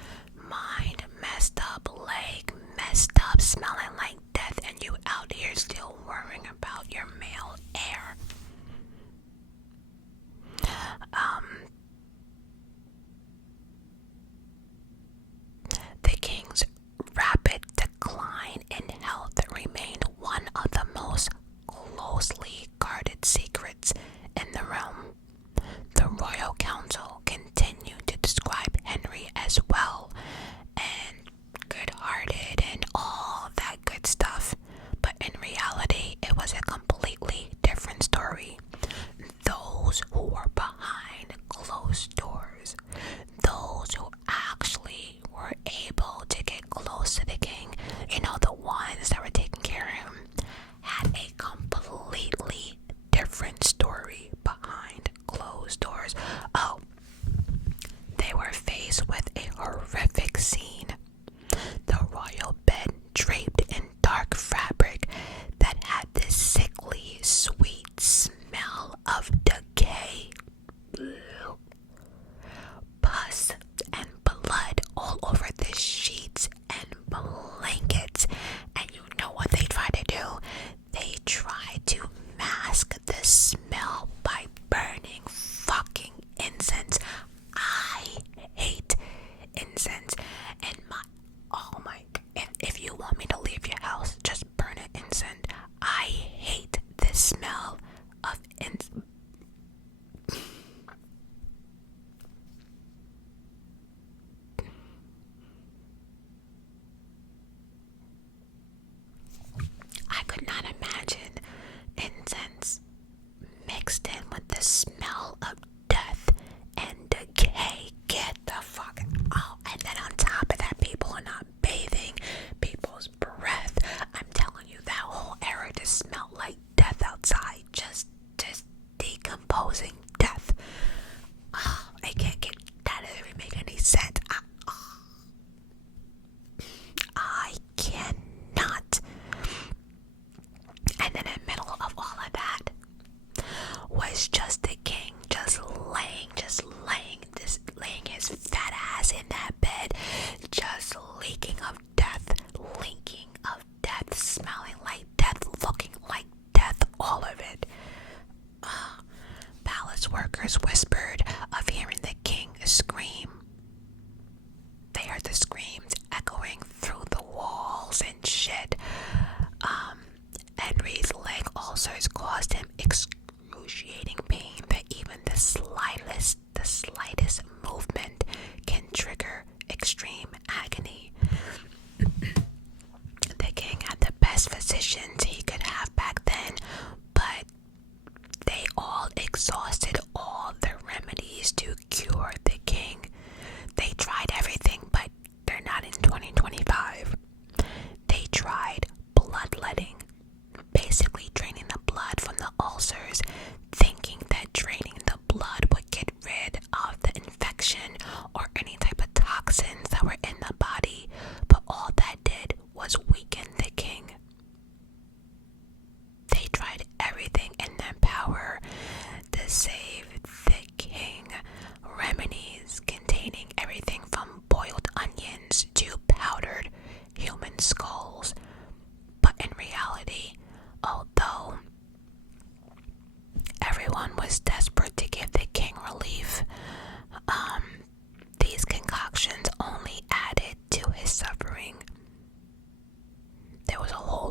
Mind messed up, leg messed up, smelling like death, and you out here still worrying about your male heir. The king's rapid decline in health remained one of the most closely guarded secrets in the realm. The royal council continued to describe Henry as well and good-hearted and all that good stuff.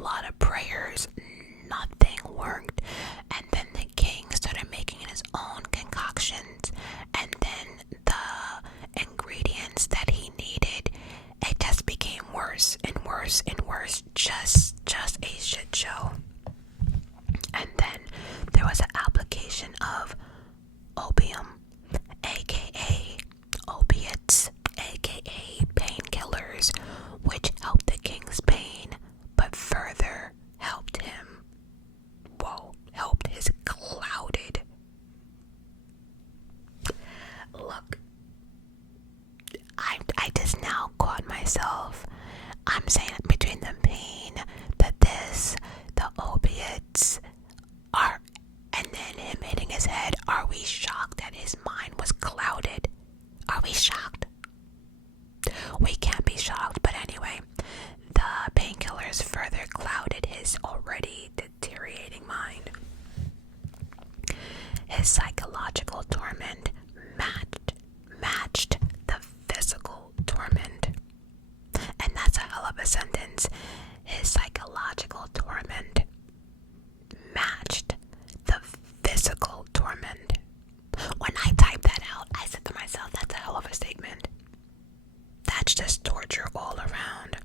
lot of prayers, nothing worked. And then the king started making his own concoctions, and then the ingredients that he needed, it just became worse and worse and worse. Just a shit show. And then there was an application of opium, aka opiates, aka painkillers, which helped the king's pain, but further helped him, helped his clouded. Look, I just now caught myself. I'm saying between the pain, the opiates are, and then him hitting his head, are we shocked that his mind was clouded? Are we shocked? We can't be shocked, but anyway, the painkillers further clouded his already deteriorating mind. His psychological torment matched the physical torment. And that's a hell of a sentence. His psychological torment matched the physical torment. When I typed that out, I said to myself, that's a hell of a statement. That's just torture all around.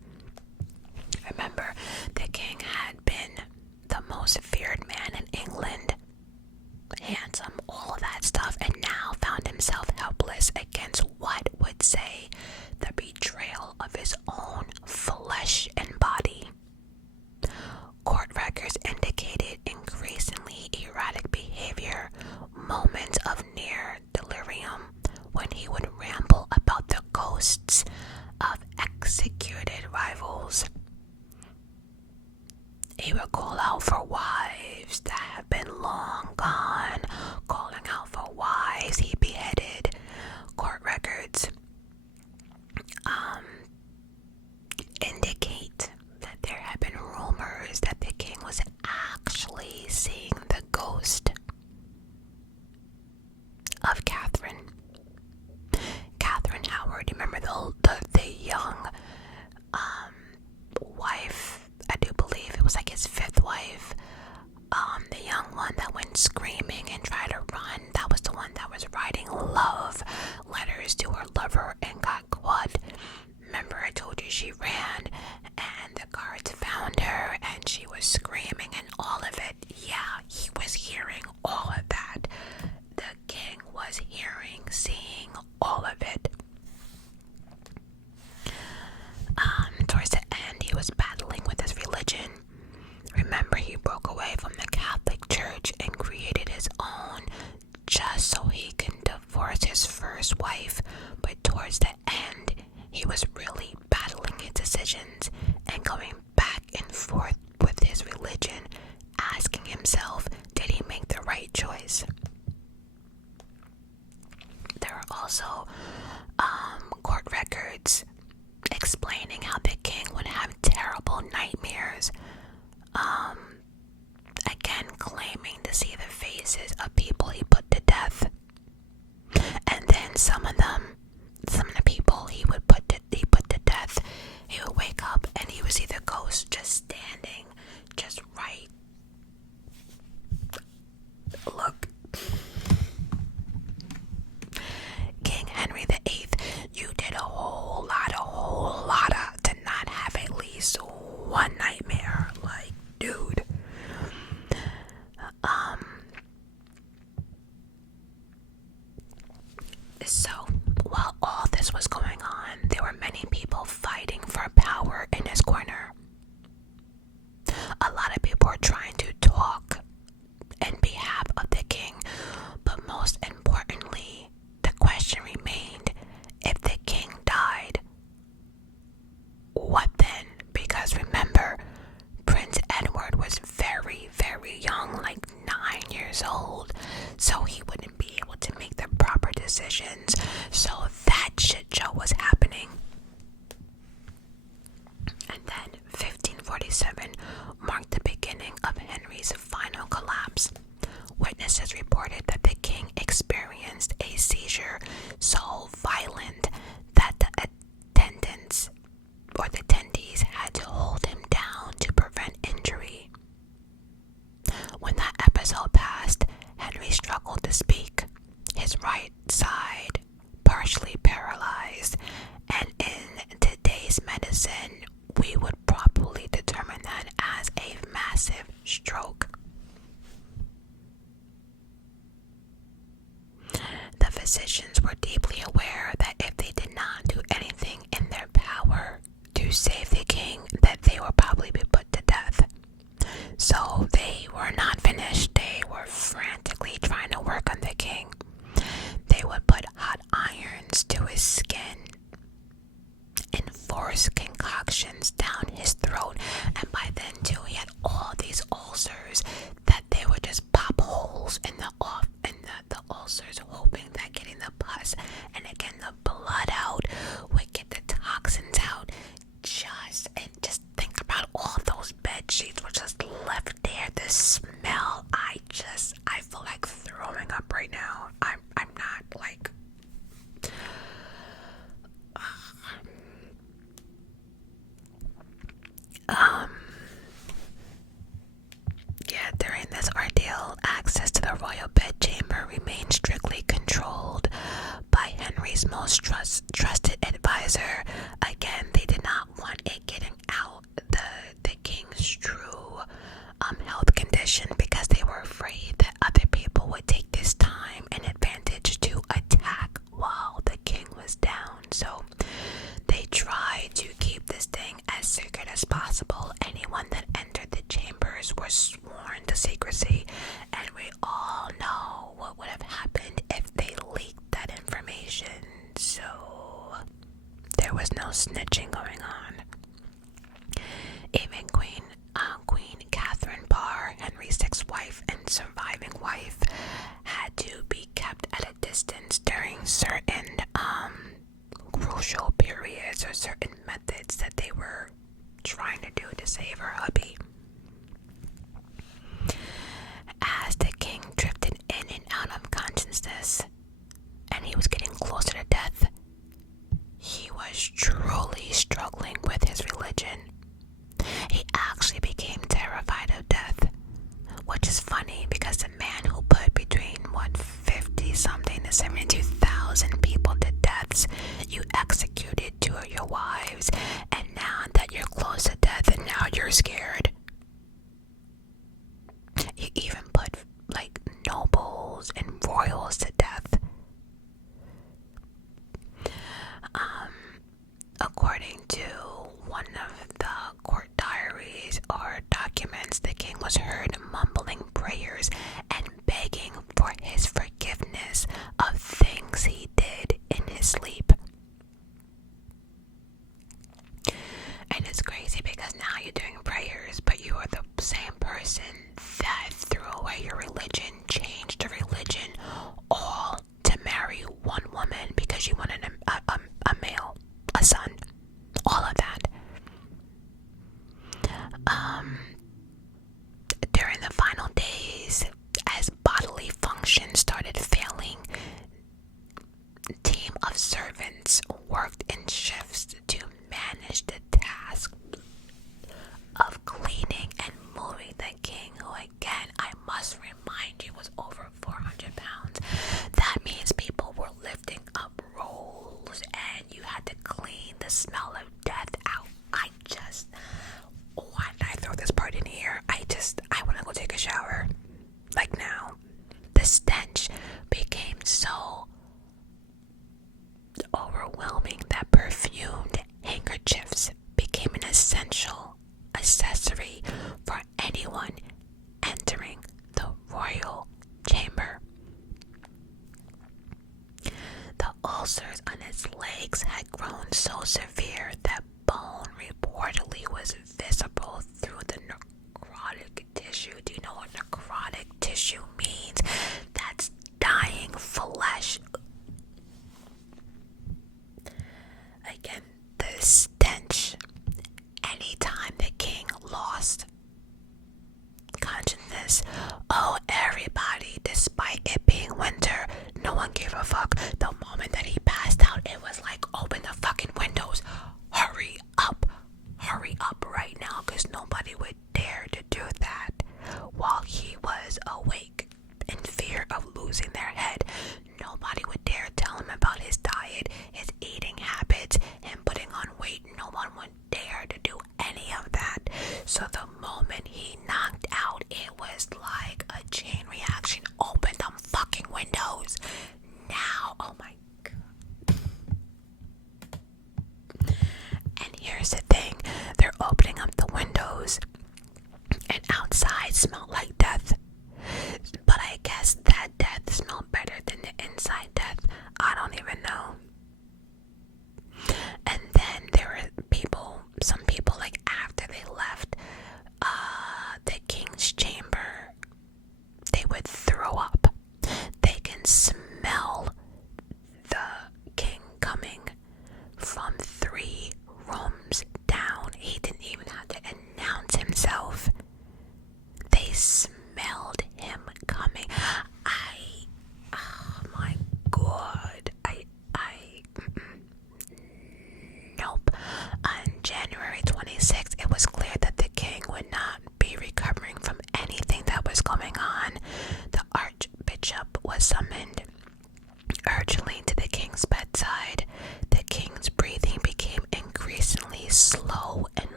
Remember, the king had been the most feared man in England. Handsome, all of that stuff, and now found himself helpless against what would say the betrayal of his own flesh and body. Court records indicated increasingly erratic behavior, moments of near delirium, when he would ramble about the ghosts of executed rivals. He would call out for wives that have been long gone, calling out for wives he beheaded. Court records indicate that there have been rumors that the king was actually seeing the ghost of Catherine Howard. Remember the young wife, I do believe it was like his fifth wife, the young one that went screaming and tried to run. That was the one that was writing love letters to her lover and got caught. Remember, I told you she ran and the guards found her and she was screaming and all of it. Yeah, he was hearing all of that. The king was hearing, seeing all of it. Towards the end, he was battling with his religion. Remember, he broke away from the Catholic Church and created his own just so he can divorce his first wife. But towards the end, he was really battling his decisions and going back and forth with his religion, asking himself, did he make the right choice? There are also court records explaining how the king would have terrible nightmares, again claiming to see the faces of people he put to death, and then some of the people he put to death, he would wake up and he would see the ghost just standing just right. Look, King Henry VIII, you did a whole lot to not have at least one nightmare. Like, dude. So, while all this was going on, there were many people fighting for power in his corner. A lot of people were trying to talk in behalf of the king, but most importantly, the question remained, if the king died, what then? Because remember, Prince Edward was very, very young, like 9 years old, so he wouldn't be able to make the proper decisions. So that shit show was happening. And then 1547 marked the beginning of Henry's final collapse. Witnesses reported that the king experienced a seizure so violent that the attendees had to hold him down to prevent stroke. The physicians were deeply aware that if they did not do anything in their power to save the king, that they would probably be put to death. So they were not finished. They were frantically trying to work on the king. They would put hot irons to his skin and force concoctions down his throat. And by then too, he had all these ulcers that they would just pop holes in the ulcers, hoping that getting the pus and again the blood out would get the toxins out. Just think about all those bed sheets were just left there. The smell, I feel like throwing up right now. I'm not like during this ordeal, access to the royal bedchamber remained strictly controlled by Henry's most trusted advisor. Again, they did not want it getting out the king's true health condition, because they were afraid that other people would take this time and advantage to attack while the king was down. So they tried to keep this thing as secret as possible. Anyone that entered the chambers was sworn to secrecy, and we all know what would have happened if they leaked that information. So there was no snitching going on. Even Queen Catherine Parr, Henry's sixth wife and surviving wife, had to be kept at a distance during certain crucial periods or certain methods that they were trying to do to save her hubby. As the king drifted in and out of consciousness and he was getting closer to death, he was truly struggling with his religion. He actually became terrified of death, which is funny because the man who put between 50 something to 72,000 people to deaths, you executed 2 of your wives, and now that you're close to death and now you're scared. You even put like nobles and royals to death. According to one of the court diaries or documents, the king was heard mumbling prayers and begging for his forgiveness of things he did in his sleep. And it's crazy because now you're doing prayers, but you are the same person that threw away your religion, changed the religion, all to marry one woman because you wanted a male, a son, all of that. During the final days, as bodily function started failing, a team of servants worked in shifts to manage the task of cleaning and moving the king, who again, I must remind you, was over 400 pounds. That means people were lifting up rolls and you had to clean the smell of death out. Why did I throw this part in here? I want to go take a shower. Like now. The stench became so overwhelming that perfumed handkerchiefs became an essential accessory for anyone entering the royal chamber. The ulcers on his legs had grown so severe that bone reportedly was visible through the necrotic tissue. Do you know what necrotic tissue means? That's dying flesh. Again, the stench. Anytime the king lost consciousness, oh, everybody, despite it being winter, no one gave a fuck. The moment that he passed out, it was like, open the fucking windows, hurry up right now, because nobody would dare to do that while he was awake in fear of losing their head. Nobody would dare tell him about his diet, his eating habits, him putting on weight. No one would dare to do any of that. So the moment he knocked out,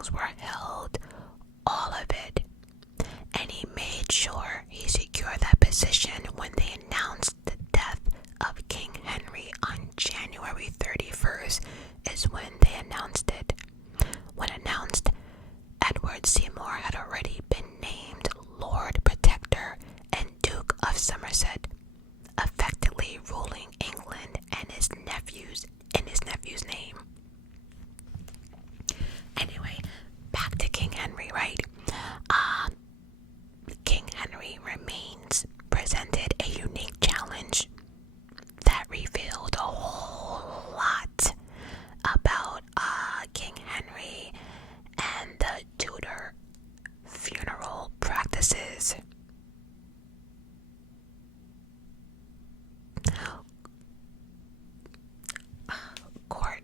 things were held, all of it. And he made sure he secured that position when they announced the death of King Henry on January 31st is when they announced it. When announced, Edward Seymour had already been named Lord Protector and Duke of Somerset, effectively ruling England and his nephew's name. Anyway, back to King Henry, right? King Henry presented a unique challenge that revealed a whole lot about King Henry and the Tudor funeral practices. Court.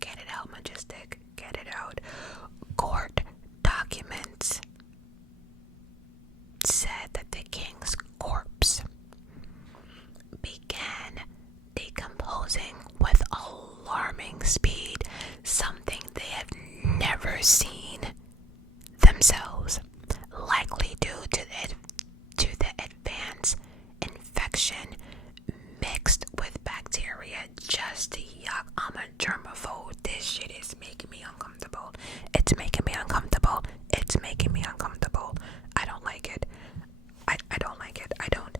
Get it out, Majestic. Get it out. Court documents said that the king's corpse began decomposing with alarming speed, something they have never seen themselves, likely due to the advanced infection mixed with bacteria. Just yuck. I'm a germaphobe. This shit is making me uncomfortable. It's making me uncomfortable. It's making me uncomfortable. I don't like it. I don't like it. I don't.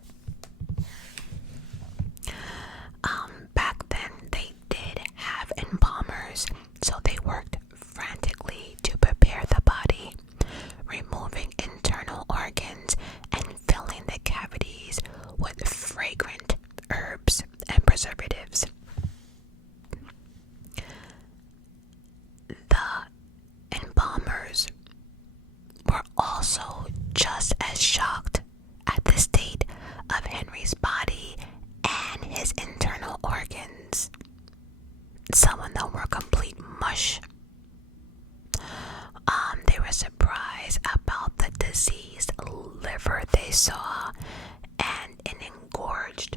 Back then they did have embalmers, so they worked frantically to prepare the body, removing internal organs and filling the cavities with fragrant herbs and preservatives. The embalmers were also just as shocked at the state of Henry's body and his internal organs. Some of them were complete mush. They were surprised about the diseased liver they saw and an engorged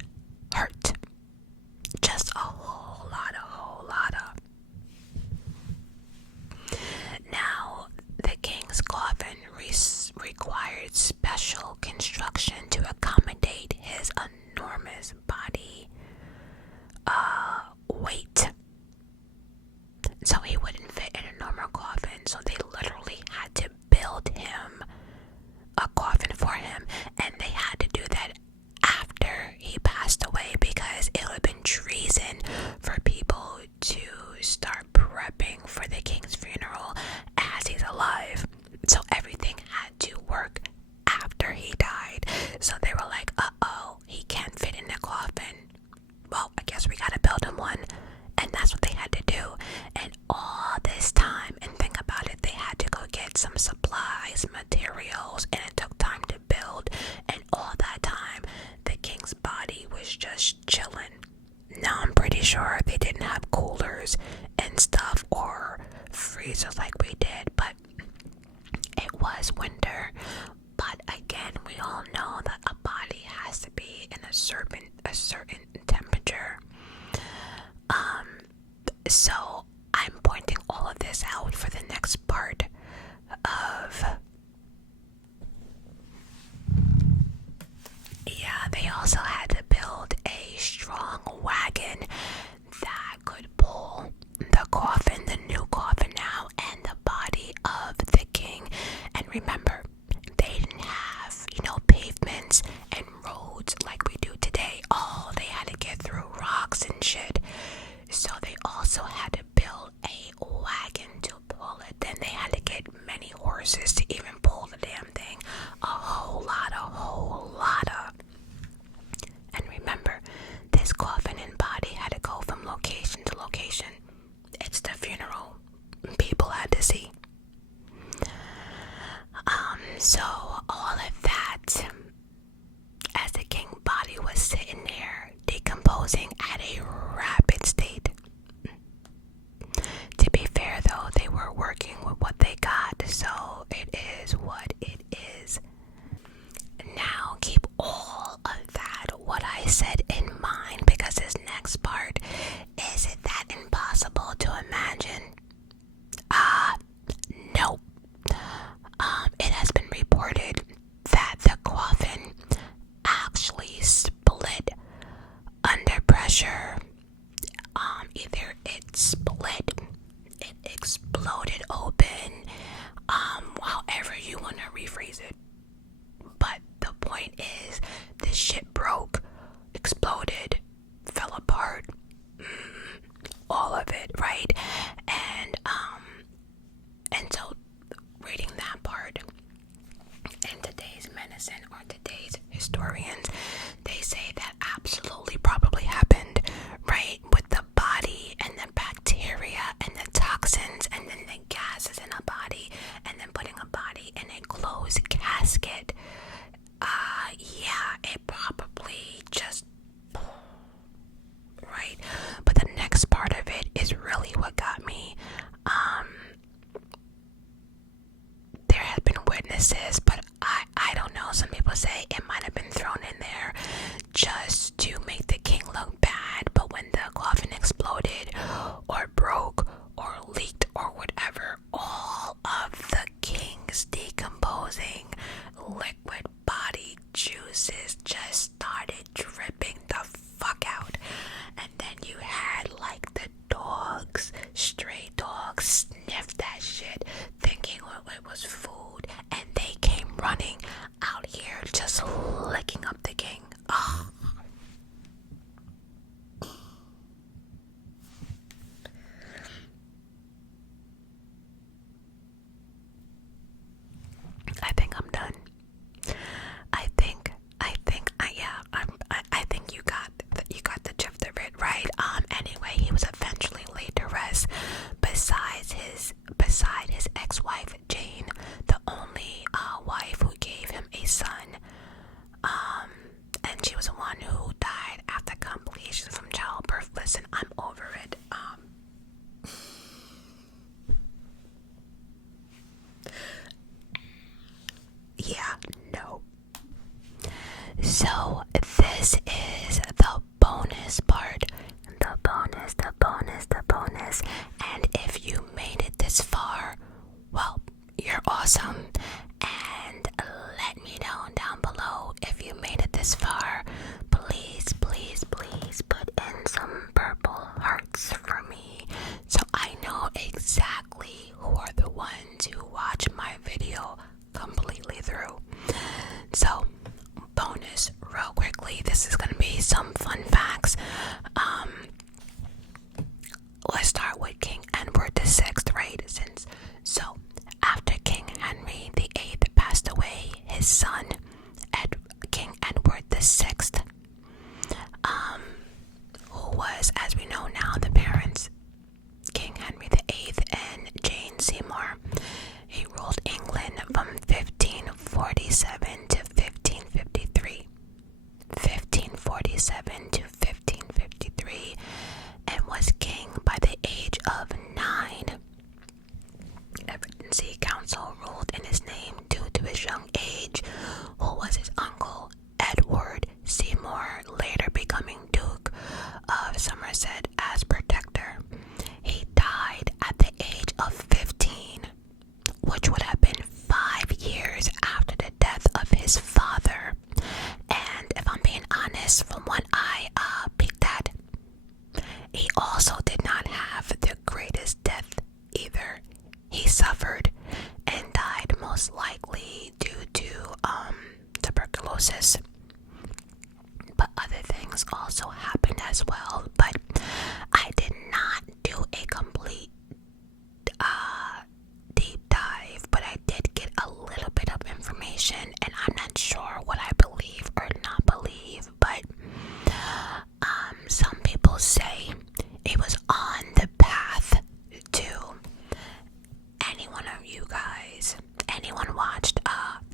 heart. Just a whole lot of. Now, the king's coffin required special construction to accommodate his enormous body weight. So he wouldn't fit in a normal coffin, so they literally had to build him a coffin for him, and they had to do that after he passed away because it would have been treason for people to start prepping for the king's funeral as he's alive. So everything had to work after he died. So they were like, he can't fit in a coffin. Well, I guess we gotta build him one. And that's what they had to do. And all this time, and think about it, they had to go get some supplies, materials, and it took time to build. And all that time, the king's body was just chilling. Now, I'm pretty sure they didn't have coolers and stuff or freezers like we did, but it was winter. But again, we all know that a body has to be in a certain temperature. So I'm pointing all of this out for the next part of. Yeah, they also had to build a strong wagon that could pull the coffin, the new coffin now, and the body beside his ex-wife Jane, the only wife who gave him a son. And she was the one who died after complications from childbirth. Listen, I'm over it. Yeah, no. So this is the bonus part. The bonus. And if you made it this far, well, you're awesome. And let me know down below if you made it this far. Please put in some purple hearts for me so I know exactly who are the ones who watch my video completely through. So, bonus, real quickly, this is gonna be some fun facts. Let's start with King Edward VI, right? So after King Henry VIII passed away, his son, King Edward VI, who was, as we know now, the parents, King Henry VIII and Jane Seymour, he ruled England from 1547 to 1553. 1547 to 1553, and was king by the age of 9. Evidency Council ruled in his name due to his young age, who was his uncle Edward Seymour, later becoming Duke of Somerset as protector. He died at the age of 15, which would have been 5 years after the death of his father. And if I'm being honest, from what I picked at, he also did not have the greatest death either. He suffered and died most likely due to tuberculosis. But other things also happened as well. But I did not do a complete deep dive, but I did get a little bit of information, and I'm not sure what I believe or not believe, but some people say it was on the path to anyone watched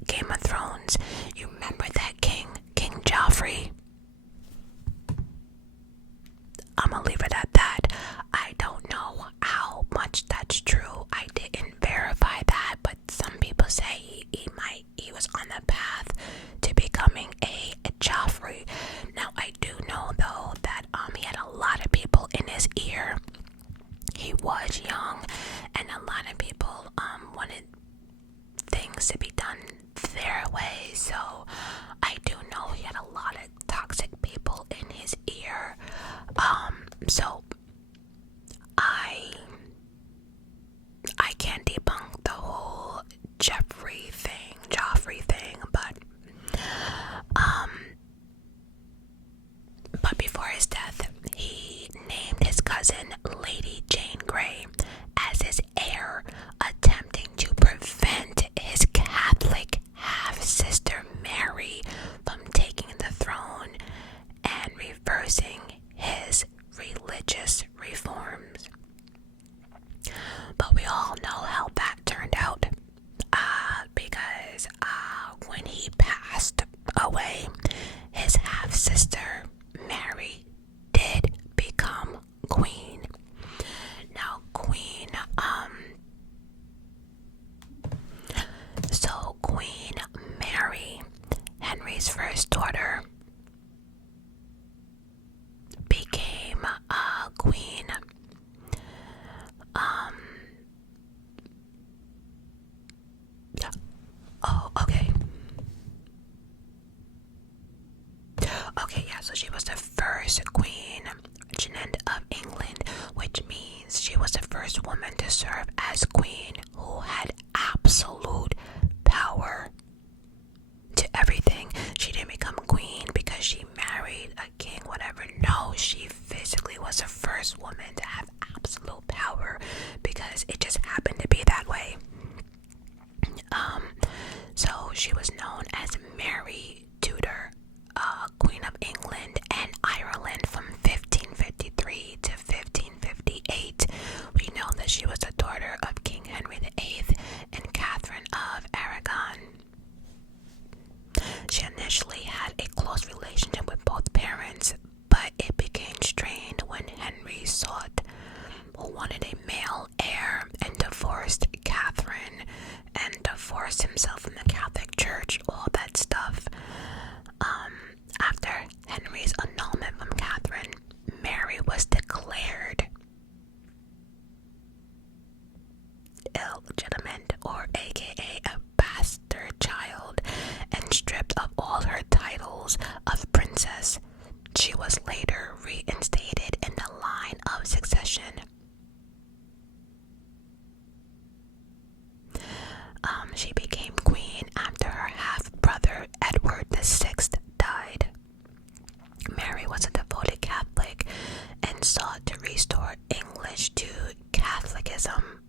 Game of Thrones, you remember that King Joffrey? I'm gonna leave it at that. I don't know how much that's true. I didn't verify that, but some people say he was on the path to becoming a Joffrey. Now I do know though that he had a lot of people in his ear. He was young, and a lot of people wanted things to be done their way. So I do know he had a lot of toxic people in his ear. So I can't debunk the whole Joffrey thing, but before his death, he named his cousin Lady Jane Grey as his heir, attempting to prevent his Catholic half-sister Mary from taking the throne and reversing his religious reforms. But we all know how that turned out, because when he passed away, his half-sister Mary did become queen. Now Queen Mary, Henry's first daughter, became queen. So she was the first Queen of England, which means she was the first woman to serve as queen who had absolute power to everything. She didn't become queen because she married a king, whatever. No, she physically was the first woman to have absolute power because it just happened to be that way. So she was known as Mary Tudor, Queen of England and Ireland from 1553 to 1558. We know that she was the daughter of immersed himself in the Catholic Church, all that stuff. After Henry's annulment from Catherine, Mary was declared illegitimate, or aka a bastard child, and stripped of all her titles of princess. She was later reinstated in the line of succession. She became queen after her half-brother Edward VI died. Mary was a devoted Catholic and sought to restore English to Catholicism.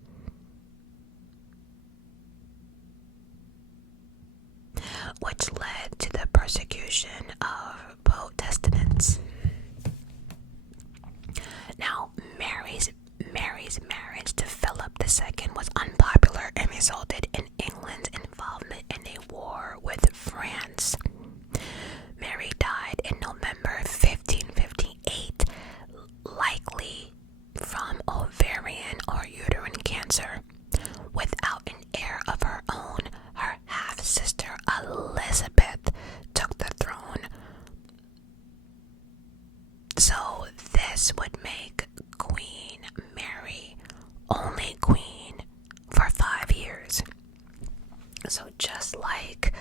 Which led to the persecution of Protestants. Now, Mary's marriage to Philip II was unpopular and resulted in England's involvement in a war with France. Mary died in November 1558, likely from ovarian or uterine cancer. Without an heir of her own, her half-sister Elizabeth took the throne. So this would make Queen Mary only queen for 5 years. So just like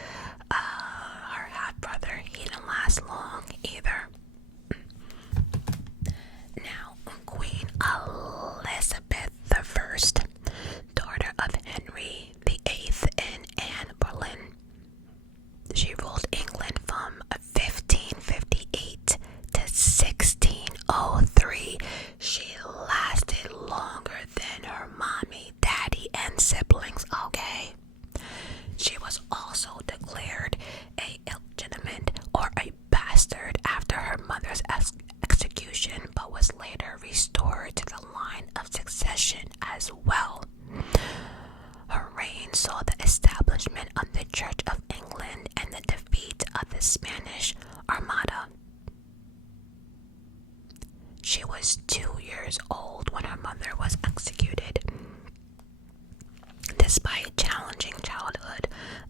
her half-brother, he didn't last long either. Now, Queen Elizabeth I, daughter of Henry VIII and Anne Boleyn, she ruled England from 1558 to 1603. She lasted longer than her mommy, daddy, and siblings, okay? She was also declared a illegitimate or a bastard after her mother's execution, but was later restored to the line of succession as well. Her reign saw the establishment of the Church of England and the defeat of the Spanish Armada. She was 2 years old when her mother was executed. Despite challenging childhood,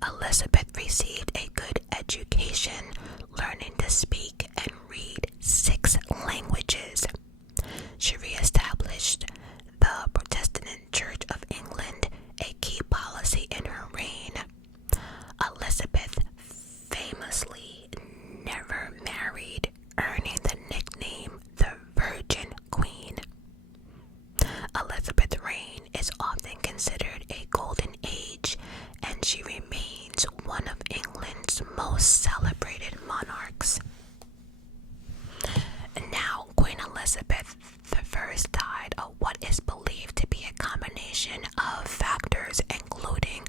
Elizabeth received a good education, learning to speak and read 6 languages. She reestablished the Protestant Church of England, a key policy in her reign. Elizabeth famously never married, earning the nickname the Virgin Queen. Elizabeth's reign is often considered a golden age, and she remains one of England's most celebrated monarchs. Now, Queen Elizabeth I died of what is believed to be a combination of factors, including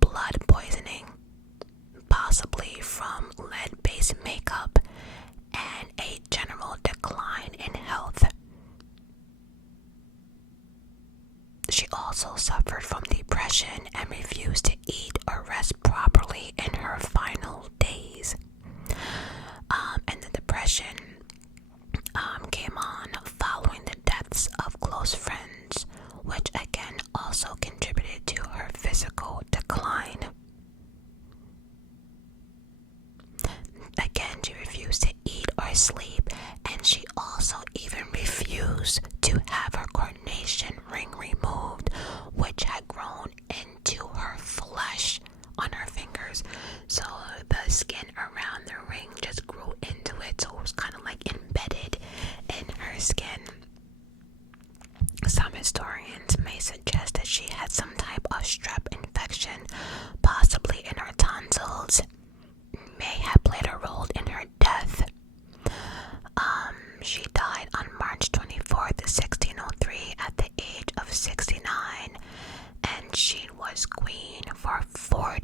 blood poisoning, possibly from lead-based makeup, and a general decline in health. She also suffered from depression and refused to eat or rest properly in her final days. And the depression came on following the deaths of close friends, which again also contributed to her physical decline. Again, she refused to eat or sleep, and she also even refused to have her coronation ring removed, which had grown into her flesh on her fingers. So the skin around the ring just grew into it, so it was kind of like embedded in her skin. Some historians may suggest that she had some type of strep infection, possibly in her tonsils, may have played a role in her death. She died on March 24th, 1603 at the age of 69, and she was queen for 44